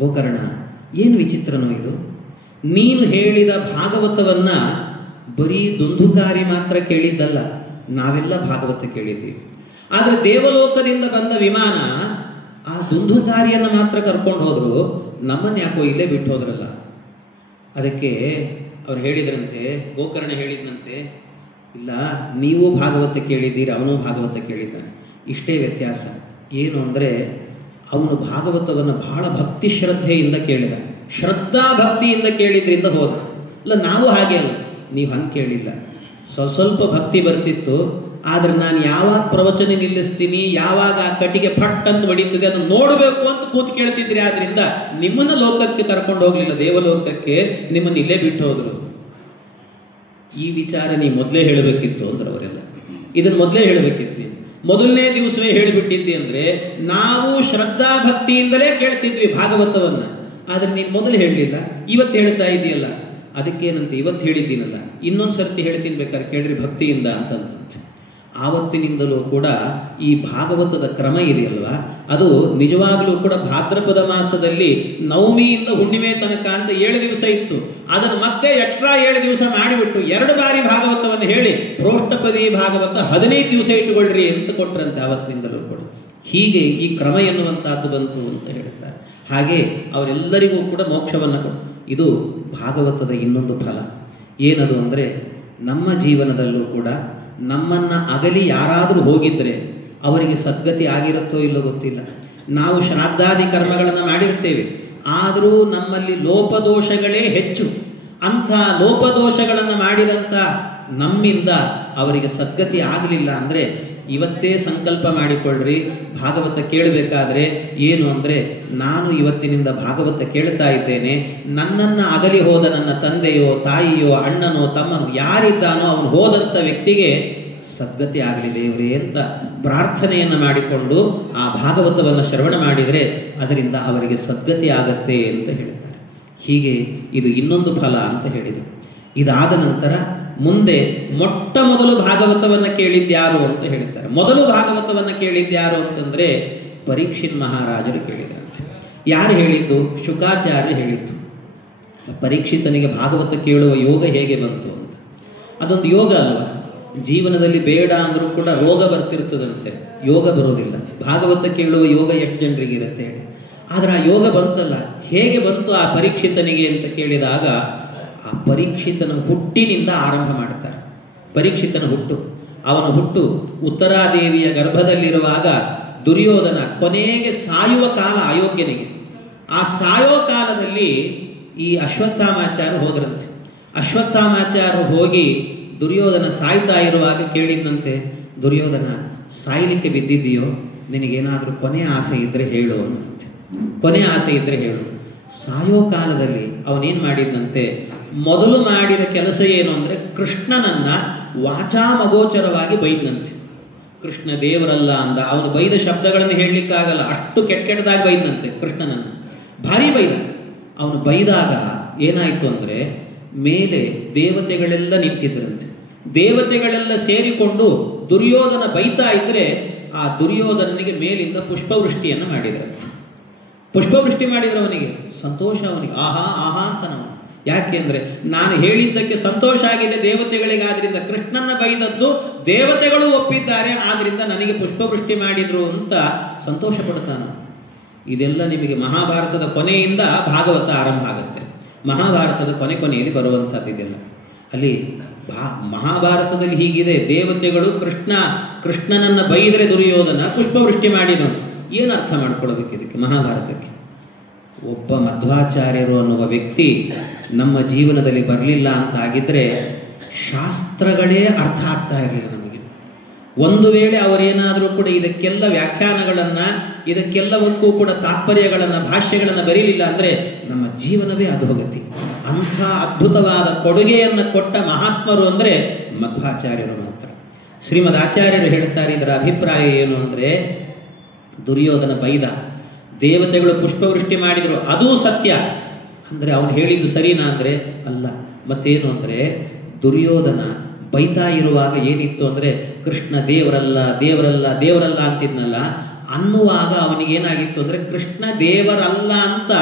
ಗೋಕರ್ಣ, ಏನು ವಿಚಿತ್ರನೋ ಇದು, ನೀನು ಹೇಳಿದ ಭಾಗವತವನ್ನ ಬರೀ ದುಂದುಕಾರಿ ಮಾತ್ರ ಕೇಳಿದ್ದಲ್ಲ, ನಾವೆಲ್ಲ ಭಾಗವತ ಕೇಳಿದ್ದೀವಿ. ಆದರೆ ದೇವಲೋಕದಿಂದ ಬಂದ ವಿಮಾನ ಆ ದುಂದುಕಾರಿಯನ್ನು ಮಾತ್ರ ಕರ್ಕೊಂಡು ಹೋದ್ರು, ನಮ್ಮನ್ನು ಯಾಕೋ ಇಲ್ಲೇ ಬಿಟ್ಟು ಹೋದ್ರಲ್ಲ. ಅದಕ್ಕೆ ಅವ್ರು ಹೇಳಿದ್ರಂತೆ, ಗೋಕರ್ಣ ಹೇಳಿದ್ನಂತೆ, ಇಲ್ಲ, ನೀವು ಭಾಗವತ ಕೇಳಿದ್ದೀರಿ, ಅವನು ಭಾಗವತ ಕೇಳಿದ್ದಾನೆ, ಇಷ್ಟೇ ವ್ಯತ್ಯಾಸ. ಏನು ಅಂದರೆ, ಅವನು ಭಾಗವತವನ್ನು ಬಹಳ ಭಕ್ತಿ ಶ್ರದ್ಧೆಯಿಂದ ಕೇಳಿದ, ಶ್ರದ್ಧಾ ಭಕ್ತಿಯಿಂದ ಕೇಳಿದ್ರಿಂದ ಹೋದ. ಇಲ್ಲ, ನಾವು ಹಾಗೆ ಅಲ್ಲ, ನೀವು ಹಂಗೆ ಕೇಳಿಲ್ಲ. ಸ್ವಲ್ಪ ಭಕ್ತಿ ಬರ್ತಿತ್ತು, ಆದರೆ ನಾನು ಯಾವಾಗ ಪ್ರವಚನ ನಿಲ್ಲಿಸ್ತೀನಿ, ಯಾವಾಗ ಆ ಕಟ್ಟಿಗೆ ಫಟ್ ಅಂತ ಹೊಡಿತದೆ ಅದನ್ನು ನೋಡಬೇಕು ಅಂತ ಕೂತು ಕೇಳ್ತಿದ್ರಿ. ಆದ್ರಿಂದ ನಿಮ್ಮನ್ನ ಲೋಕಕ್ಕೆ ಕರ್ಕೊಂಡು ಹೋಗ್ಲಿಲ್ಲ, ದೇವಲೋಕಕ್ಕೆ, ನಿಮ್ಮನ್ನು ಇಲ್ಲೇ ಬಿಟ್ಟು ಹೋದ್ರು. ಈ ವಿಚಾರ ನೀವು ಮೊದಲೇ ಹೇಳಬೇಕಿತ್ತು ಅಂದ್ರೆ ಅವರೆಲ್ಲ. ಇದನ್ನು ಮೊದಲೇ ಹೇಳಬೇಕಿತ್ತು, ಮೊದಲನೇ ದಿವಸವೇ ಹೇಳಿಬಿಟ್ಟಿದ್ದಿ ಅಂದ್ರೆ ನಾವು ಶ್ರದ್ಧಾ ಭಕ್ತಿಯಿಂದಲೇ ಕೇಳ್ತಿದ್ವಿ ಭಾಗವತವನ್ನ. ಆದ್ರೆ ನೀನು ಮೊದಲು ಹೇಳಲಿಲ್ಲ, ಇವತ್ತು ಹೇಳ್ತಾ ಇದೆಯಲ್ಲ, ಅದಕ್ಕೇನಂತೆ ಇವತ್ತು ಹೇಳಿದ್ದೀನಲ್ಲ, ಇನ್ನೊಂದು ಸರ್ತಿ ಹೇಳ್ತೀನಿ ಬೇಕಾದ್ರೆ ಕೇಳ್ರಿ ಭಕ್ತಿಯಿಂದ ಅಂತ. ಆವತ್ತಿನಿಂದಲೂ ಕೂಡ ಈ ಭಾಗವತದ ಕ್ರಮ ಇದೆಯಲ್ವಾ, ಅದು ನಿಜವಾಗ್ಲೂ ಕೂಡ ಭಾದ್ರಪದ ಮಾಸದಲ್ಲಿ ನವಮಿಯಿಂದ ಹುಣ್ಣಿಮೆ ತನಕ ಅಂತ 7 ದಿವಸ ಇತ್ತು. ಅದನ್ನು ಮತ್ತೆ ಎಕ್ಸ್ಟ್ರಾ 7 ದಿವಸ ಮಾಡಿಬಿಟ್ಟು 2 ಬಾರಿ ಭಾಗವತವನ್ನು ಹೇಳಿ ಪ್ರೋಷ್ಠಪದಿ ಭಾಗವತ 15 ದಿವಸ ಇಟ್ಟುಕೊಳ್ಳ್ರಿ ಅಂತ ಕೊಟ್ರಂತೆ ಆವತ್ತಿನಿಂದಲೂ ಕೂಡ. ಹೀಗೆ ಈ ಕ್ರಮ ಎನ್ನುವಂತಹದ್ದು ಬಂತು ಅಂತ ಹೇಳ್ತಾರೆ. ಹಾಗೆ ಅವರೆಲ್ಲರಿಗೂ ಕೂಡ ಮೋಕ್ಷವನ್ನು ಕೊಟ್ಟು, ಇದು ಭಾಗವತದ ಇನ್ನೊಂದು ಫಲ. ಏನದು ಅಂದರೆ, ನಮ್ಮ ಜೀವನದಲ್ಲೂ ಕೂಡ ನಮ್ಮನ್ನು ಅಗಲಿ ಯಾರಾದರೂ ಹೋಗಿದ್ರೆ ಅವರಿಗೆ ಸದ್ಗತಿ ಆಗಿರುತ್ತೋ ಇಲ್ಲೋ ಗೊತ್ತಿಲ್ಲ. ನಾವು ಶ್ರಾದ್ದಾದಿ ಕರ್ಮಗಳನ್ನು ಮಾಡಿರ್ತೇವೆ, ಆದರೂ ನಮ್ಮಲ್ಲಿ ಲೋಪದೋಷಗಳೇ ಹೆಚ್ಚು. ಅಂಥ ಲೋಪದೋಷಗಳನ್ನು ಮಾಡಿದಂಥ ನಮ್ಮಿಂದ ಅವರಿಗೆ ಸದ್ಗತಿ ಆಗಲಿಲ್ಲ ಅಂದರೆ ಇವತ್ತೇ ಸಂಕಲ್ಪ ಮಾಡಿಕೊಳ್ಳ್ರಿ, ಭಾಗವತ ಕೇಳಬೇಕಾದ್ರೆ ಏನು ಅಂದರೆ, ನಾನು ಇವತ್ತಿನಿಂದ ಭಾಗವತ ಕೇಳ್ತಾ ಇದ್ದೇನೆ, ನನ್ನನ್ನು ಅಗಲಿ ಹೋದ ನನ್ನ ತಂದೆಯೋ ತಾಯಿಯೋ ಅಣ್ಣನೋ ತಮ್ಮನೋ ಯಾರಿದ್ದಾನೋ ಅವನು ಹೋದಂಥ ವ್ಯಕ್ತಿಗೆ ಸದ್ಗತಿ ಆಗಲಿ ದೇವರೇ ಅಂತ ಪ್ರಾರ್ಥನೆಯನ್ನು ಮಾಡಿಕೊಂಡು ಆ ಭಾಗವತವನ್ನು ಶ್ರವಣ ಮಾಡಿದರೆ ಅದರಿಂದ ಅವರಿಗೆ ಸದ್ಗತಿ ಆಗತ್ತೆ ಅಂತ ಹೇಳ್ತಾರೆ. ಹೀಗೆ ಇದು ಇನ್ನೊಂದು ಫಲ ಅಂತ ಹೇಳಿದರು. ಇದಾದ ನಂತರ ಮುಂದೆ ಮೊಟ್ಟ ಮೊದಲು ಭಾಗವತವನ್ನು ಕೇಳಿದ್ಯಾರು ಅಂತ ಹೇಳ್ತಾರೆ. ಮೊದಲು ಭಾಗವತವನ್ನು ಕೇಳಿದ್ಯಾರು ಅಂತಂದ್ರೆ ಪರೀಕ್ಷಿತ್ ಮಹಾರಾಜರು ಕೇಳಿದ್ರಂತೆ. ಯಾರು ಹೇಳಿದ್ದು? ಶುಕಾಚಾರ್ಯ ಹೇಳಿದ್ದು. ಪರೀಕ್ಷಿತನಿಗೆ ಭಾಗವತ ಕೇಳುವ ಯೋಗ ಹೇಗೆ ಬಂತು ಅಂತ. ಅದೊಂದು ಯೋಗ ಅಲ್ವಾ, ಜೀವನದಲ್ಲಿ ಬೇಡ ಅಂದ್ರೂ ಕೂಡ ರೋಗ ಬರ್ತಿರ್ತದಂತೆ, ಯೋಗ ಬರೋದಿಲ್ಲ. ಭಾಗವತ ಕೇಳುವ ಯೋಗ ಎಷ್ಟು ಜನರಿಗೆ ಇರುತ್ತೆ ಹೇಳಿ. ಆದ್ರೆ ಆ ಯೋಗ ಬಂತಲ್ಲ, ಹೇಗೆ ಬಂತು ಆ ಪರೀಕ್ಷಿತನಿಗೆ ಅಂತ ಕೇಳಿದಾಗ, ಆ ಪರೀಕ್ಷಿತನ ಹುಟ್ಟಿನಿಂದ ಆರಂಭ ಮಾಡ್ತಾರೆ. ಪರೀಕ್ಷಿತನ ಹುಟ್ಟು, ಅವನ ಹುಟ್ಟು ಉತ್ತರಾದೇವಿಯ ಗರ್ಭದಲ್ಲಿರುವಾಗ ದುರ್ಯೋಧನ ಕೊನೆಗೆ ಸಾಯುವ ಕಾಲ ಅಯೋಗ್ಯನಿಗೆ. ಆ ಸಾಯೋ ಕಾಲದಲ್ಲಿ ಈ ಅಶ್ವತ್ಥಾಮಾಚಾರ್ಯ ಹೋದ್ರಂತೆ. ಅಶ್ವತ್ಥಾಮಾಚಾರ್ಯ ಹೋಗಿ ದುರ್ಯೋಧನ ಸಾಯ್ತಾ ಇರುವಾಗ ಕೇಳಿದಂತೆ, ದುರ್ಯೋಧನ ಸಾಯ್ಲಿಕ್ಕೆ ಬಿದ್ದಿದೆಯೋ, ನಿನಗೇನಾದರೂ ಕೊನೆ ಆಸೆ ಇದ್ರೆ ಹೇಳು ಅನ್ನಂತೆ. ಕೊನೆ ಆಸೆ ಇದ್ರೆ ಹೇಳು. ಸಾಯೋ ಕಾಲದಲ್ಲಿ ಅವನೇನು ಮಾಡಿದಂತೆ, ಮೊದಲು ಮಾಡಿದ ಕೆಲಸ ಏನು ಅಂದರೆ ಕೃಷ್ಣನನ್ನ ವಾಚಾಮಗೋಚರವಾಗಿ ಬೈದಂತೆ. ಕೃಷ್ಣ ದೇವರಲ್ಲ ಅಂದ, ಅವನು ಬೈದ ಶಬ್ದಗಳನ್ನು ಹೇಳಲಿಕ್ಕಾಗಲ್ಲ, ಅಷ್ಟು ಕೆಟ್ಟದಾಗಿ ಬೈದಂತೆ ಕೃಷ್ಣನನ್ನು, ಭಾರಿ ಬೈದ. ಅವನು ಬೈದಾಗ ಏನಾಯಿತು ಅಂದರೆ, ಮೇಲೆ ದೇವತೆಗಳೆಲ್ಲ ನಿಂತಿದ್ರಂತೆ. ದೇವತೆಗಳೆಲ್ಲ ಸೇರಿಕೊಂಡು ದುರ್ಯೋಧನ ಬೈತಾ ಇದ್ರೆ ಆ ದುರ್ಯೋಧನನಿಗೆ ಮೇಲಿಂದ ಪುಷ್ಪವೃಷ್ಟಿಯನ್ನು ಮಾಡಿದ್ರಂತೆ. ಪುಷ್ಪವೃಷ್ಟಿ ಮಾಡಿದ್ರು, ಅವನಿಗೆ ಸಂತೋಷ, ಅವನಿಗೆ ಆಹಾ ಆಹಾ ಅಂತ ನಾವು. ಯಾಕೆಂದ್ರೆ ನಾನು ಹೇಳಿದ್ದಕ್ಕೆ ಸಂತೋಷ ಆಗಿದೆ ದೇವತೆಗಳಿಗೆ, ಆದ್ರಿಂದ ಕೃಷ್ಣನ ಬೈದದ್ದು ದೇವತೆಗಳು ಒಪ್ಪಿದ್ದಾರೆ, ಆದ್ರಿಂದ ನನಗೆ ಪುಷ್ಪವೃಷ್ಟಿ ಮಾಡಿದ್ರು ಅಂತ ಸಂತೋಷ ಪಡ್ತಾನ. ಇದೆಲ್ಲ ನಿಮಗೆ ಮಹಾಭಾರತದ ಕೊನೆಯಿಂದ ಭಾಗವತ ಆರಂಭ ಆಗುತ್ತೆ. ಮಹಾಭಾರತದ ಕೊನೆಯಲ್ಲಿ ಬರುವಂಥದ್ದು ಇದೆಲ್ಲ. ಅಲ್ಲಿ ಮಹಾಭಾರತದಲ್ಲಿ ಹೀಗಿದೆ, ದೇವತೆಗಳು ಕೃಷ್ಣನನ್ನ ಬೈದರೆ ದುರ್ಯೋಧನ ಪುಷ್ಪವೃಷ್ಟಿ ಮಾಡಿದನು. ಏನು ಅರ್ಥ ಮಾಡ್ಕೊಳ್ಬೇಕು ಇದಕ್ಕೆ? ಮಹಾಭಾರತಕ್ಕೆ ಒಬ್ಬ ಮಧ್ವಾಚಾರ್ಯರು ಅನ್ನುವ ವ್ಯಕ್ತಿ ನಮ್ಮ ಜೀವನದಲ್ಲಿ ಬರಲಿಲ್ಲ ಅಂತ ಆಗಿದ್ರೆ ಶಾಸ್ತ್ರಗಳೇ ಅರ್ಥ ಆಗ್ತಾ ಇರಲಿಲ್ಲ ನಮಗೆ. ಒಂದು ವೇಳೆ ಅವರೇನಾದರೂ ಕೂಡ ಇದಕ್ಕೆಲ್ಲ ವ್ಯಾಖ್ಯಾನಗಳನ್ನು, ಇದಕ್ಕೆಲ್ಲವಕ್ಕೂ ಕೂಡ ತಾತ್ಪರ್ಯಗಳನ್ನು, ಭಾಷ್ಯಗಳನ್ನು ಬರೀಲಿಲ್ಲ ಅಂದರೆ ನಮ್ಮ ಜೀವನವೇ ಅಧೋಗತಿ. ಅಂಥ ಅದ್ಭುತವಾದ ಕೊಡುಗೆಯನ್ನು ಕೊಟ್ಟ ಮಹಾತ್ಮರು ಅಂದರೆ ಮಧ್ವಾಚಾರ್ಯರು ಮಾತ್ರ. ಶ್ರೀಮದ್ ಆಚಾರ್ಯರು ಹೇಳ್ತಾರೆ, ಇದರ ಅಭಿಪ್ರಾಯ ಏನು ಅಂದರೆ, ದುರ್ಯೋಧನ ಬೈದ, ದೇವತೆಗಳು ಪುಷ್ಪವೃಷ್ಟಿ ಮಾಡಿದರು, ಅದೂ ಸತ್ಯ ಅಂದರೆ ಅವನು ಹೇಳಿದ್ದು ಸರಿನಾ ಅಂದರೆ ಅಲ್ಲ. ಮತ್ತೇನು ಅಂದರೆ, ದುರ್ಯೋಧನ ಬೈತಾ ಇರುವಾಗ ಏನಿತ್ತು ಅಂದರೆ ಕೃಷ್ಣ ದೇವರಲ್ಲ ದೇವರಲ್ಲ ದೇವರಲ್ಲ ಅಂತಿದ್ನಲ್ಲ ಅನ್ನುವಾಗ ಅವನಿಗೇನಾಗಿತ್ತು ಅಂದರೆ ಕೃಷ್ಣ ದೇವರಲ್ಲ ಅಂತ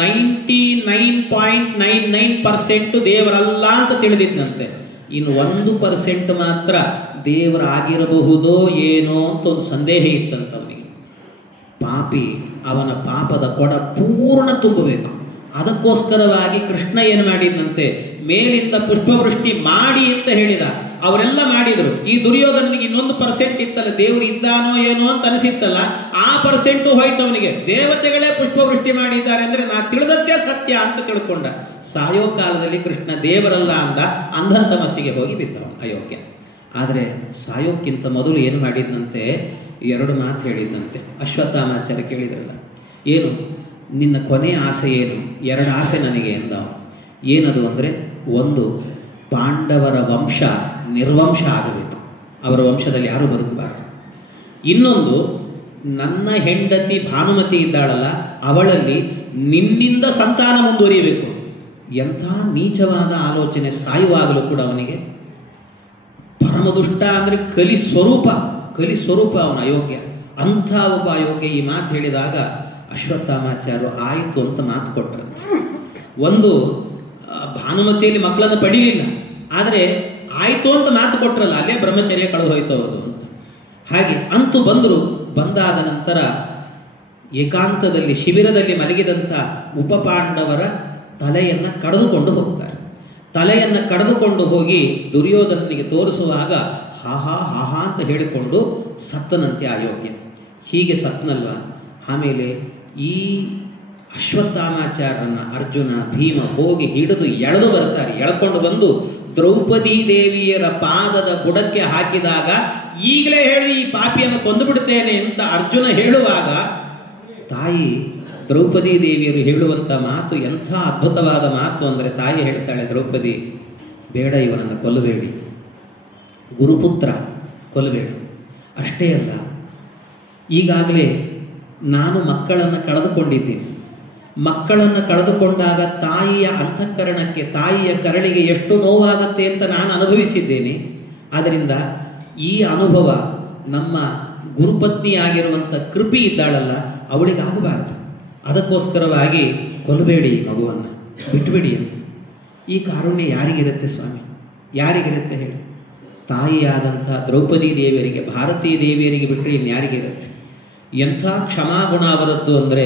99.99% ದೇವರಲ್ಲ ಅಂತ ತಿಳಿದಿದ್ದಂತೆ. ಇನ್ನು 1% ಮಾತ್ರ ದೇವರಾಗಿರಬಹುದೋ ಏನೋ ಅಂತ ಒಂದು ಸಂದೇಹ ಇತ್ತಂತ ಅವನಿಗೆ. ಪಾಪಿ ಅವನ ಪಾಪದ ಕೊಡ ಪೂರ್ಣ ತುಂಬಬೇಕು. ಅದಕ್ಕೋಸ್ಕರವಾಗಿ ಕೃಷ್ಣ ಏನು ಮಾಡಿದಂತೆ, ಮೇಲಿಂದ ಪುಷ್ಪವೃಷ್ಟಿ ಮಾಡಿ ಅಂತ ಹೇಳಿದ. ಅವರೆಲ್ಲ ಮಾಡಿದರು. ಈ ದುರ್ಯೋಧನಿಗೆ ಇನ್ನೊಂದು % ಇತ್ತಲ್ಲ, ದೇವರು ಇದ್ದಾನೋ ಏನೋ ಅಂತ ಅನಿಸಿತ್ತಲ್ಲ, ಆ % ಹೋಯ್ತು ಅವನಿಗೆ. ದೇವತೆಗಳೇ ಪುಷ್ಪವೃಷ್ಟಿ ಮಾಡಿದ್ದಾರೆ ಅಂದ್ರೆ ನಾ ತಿಳಿದದ್ದೇ ಸತ್ಯ ಅಂತ ತಿಳ್ಕೊಂಡ. ಸಾಯೋ ಕಾಲದಲ್ಲಿ ಕೃಷ್ಣ ದೇವರಲ್ಲ ಅಂದ, ಅಂಧತಮಸ್ಸಿಗೆ ಹೋಗಿ ಬಿದ್ದವನು ಅಯೋಗ್ಯ. ಆದರೆ ಸಾಯೋಕ್ಕಿಂತ ಮೊದಲು ಏನು ಮಾಡಿದ್ದಂತೆ, 2 ಮಾತು ಹೇಳಿದ್ದಂತೆ. ಅಶ್ವತ್ಥಾಮಾಚಾರ್ಯ ಕೇಳಿದ್ರಲ್ಲ, ಏನು ನಿನ್ನ ಕೊನೆಯ ಆಸೆ ಏನು? 2 ಆಸೆ ನನಗೆ ಎಂದವನು. ಏನದು ಅಂದರೆ, ಒಂದು, ಪಾಂಡವರ ವಂಶ ನಿರ್ವಂಶ ಆಗಬೇಕು, ಅವರ ವಂಶದಲ್ಲಿ ಯಾರೂ ಬದುಕಬಾರದು. ಇನ್ನೊಂದು, ನನ್ನ ಹೆಂಡತಿ ಭಾನುಮತಿ ಇದ್ದಾಳಲ್ಲ, ಅವಳಲ್ಲಿ ನಿನ್ನಿಂದ ಸಂತಾನ ಮುಂದುವರಿಯಬೇಕು. ಎಂಥ ನೀಚವಾದ ಆಲೋಚನೆ! ಸಾಯುವಾಗಲೂ ಕೂಡ ಅವನಿಗೆ ಪರಮದುಷ್ಟ ಅಂದರೆ ಕಲಿ ಸ್ವರೂಪ ಅವನ ಅಯೋಗ್ಯ. ಅಂಥ ಒಬ್ಬ ಅಯೋಗ್ಯ ಈ ಮಾತು ಹೇಳಿದಾಗ ಅಶ್ವತ್ಥಾಮಾಚಾರ್ಯರು ಆಯಿತು ಅಂತ ಮಾತು ಕೊಟ್ಟರು. ಒಂದು, ಭಾನುಮತಿಯಲ್ಲಿ ಮಕ್ಕಳನ್ನು ಪಡೀಲಿಲ್ಲ, ಆದರೆ ಆಯಿತು ಅಂತ ಮಾತು ಕೊಟ್ಟರಲ್ಲ, ಅಲ್ಲೇ ಬ್ರಹ್ಮಚರ್ಯ ಕಳೆದು ಹೋಯ್ತು ಅವ್ರದ್ದು ಅಂತ. ಹಾಗೆ ಅಂತೂ ಬಂದರು. ಬಂದಾದ ನಂತರ ಏಕಾಂತದಲ್ಲಿ ಶಿಬಿರದಲ್ಲಿ ಮಲಗಿದಂಥ ಉಪಪಾಂಡವರ ತಲೆಯನ್ನು ಕಡಿದುಕೊಂಡು ಹೋಗ್ತಾರೆ. ತಲೆಯನ್ನು ಕಡಿದುಕೊಂಡು ಹೋಗಿ ದುರ್ಯೋಧನನಿಗೆ ತೋರಿಸುವಾಗ ಹಾಹಾ ಹಾಹಾ ಅಂತ ಹೇಳಿಕೊಂಡು ಸತ್ತನಂತೆ ಅಯೋಗ್ಯ. ಹೀಗೆ ಸತ್ತನಲ್ವ. ಆಮೇಲೆ ಈ ಅಶ್ವತ್ಥಾಮಾಚಾರ್ಯರನ್ನ ಅರ್ಜುನ ಭೀಮ ಹೋಗಿ ಹಿಡಿದು ಎಳೆದು ಬರ್ತಾರೆ. ಎಳ್ಕೊಂಡು ಬಂದು ದ್ರೌಪದಿ ದೇವಿಯರ ಪಾದದ ಬುಡಕ್ಕೆ ಹಾಕಿದಾಗ, ಈಗಲೇ ಹೇಳಿ ಈ ಪಾಪಿಯನ್ನು ಕೊಂದು ಬಿಡುತ್ತೇನೆ ಅಂತ ಅರ್ಜುನ ಹೇಳುವಾಗ, ತಾಯಿ ದ್ರೌಪದಿ ದೇವಿಯರು ಹೇಳುವಂಥ ಮಾತು ಎಂಥ ಅದ್ಭುತವಾದ ಮಾತು ಅಂದರೆ, ತಾಯಿ ಹೇಳ್ತಾಳೆ, ದ್ರೌಪದಿ ಬೇಡ, ಇವನನ್ನು ಕೊಲ್ಲಬೇಡಿ, ಗುರುಪುತ್ರ ಕೊಲ್ಲಬೇಡಿ. ಅಷ್ಟೇ ಅಲ್ಲ, ಈಗಾಗಲೇ ನಾನು ಮಕ್ಕಳನ್ನು ಕಳೆದುಕೊಂಡಿದ್ದೀನಿ. ಮಕ್ಕಳನ್ನು ಕಳೆದುಕೊಂಡಾಗ ತಾಯಿಯ ಅಂತಃಕರಣಕ್ಕೆ, ತಾಯಿಯ ಕರಳಿಗೆ ಎಷ್ಟು ನೋವಾಗುತ್ತೆ ಅಂತ ನಾನು ಅನುಭವಿಸಿದ್ದೇನೆ. ಆದ್ದರಿಂದ ಈ ಅನುಭವ ನಮ್ಮ ಗುರುಪತ್ನಿಯಾಗಿರುವಂಥ ಕೃಪಿ ಇದ್ದಾಳಲ್ಲ, ಅವಳಿಗಾಗಬಾರದು. ಅದಕ್ಕೋಸ್ಕರವಾಗಿ ಕೊಲ್ಲಬೇಡಿ, ಮಗುವನ್ನು ಬಿಟ್ಟುಬಿಡಿ ಅಂತ. ಈ ಕಾರುಣ್ಯ ಯಾರಿಗಿರುತ್ತೆ ಸ್ವಾಮಿ? ಯಾರಿಗಿರುತ್ತೆ ಹೇಳಿ? ತಾಯಿಯಾದಂಥ ದ್ರೌಪದಿ ದೇವಿಯರಿಗೆ, ಭಾರತೀ ದೇವಿಯರಿಗೆ ಬಿಟ್ಟರೆ ಇನ್ಯಾರಿಗಿರುತ್ತೆ? ಎಂಥ ಕ್ಷಮಾಗುಣ ಅವರದ್ದು ಅಂದರೆ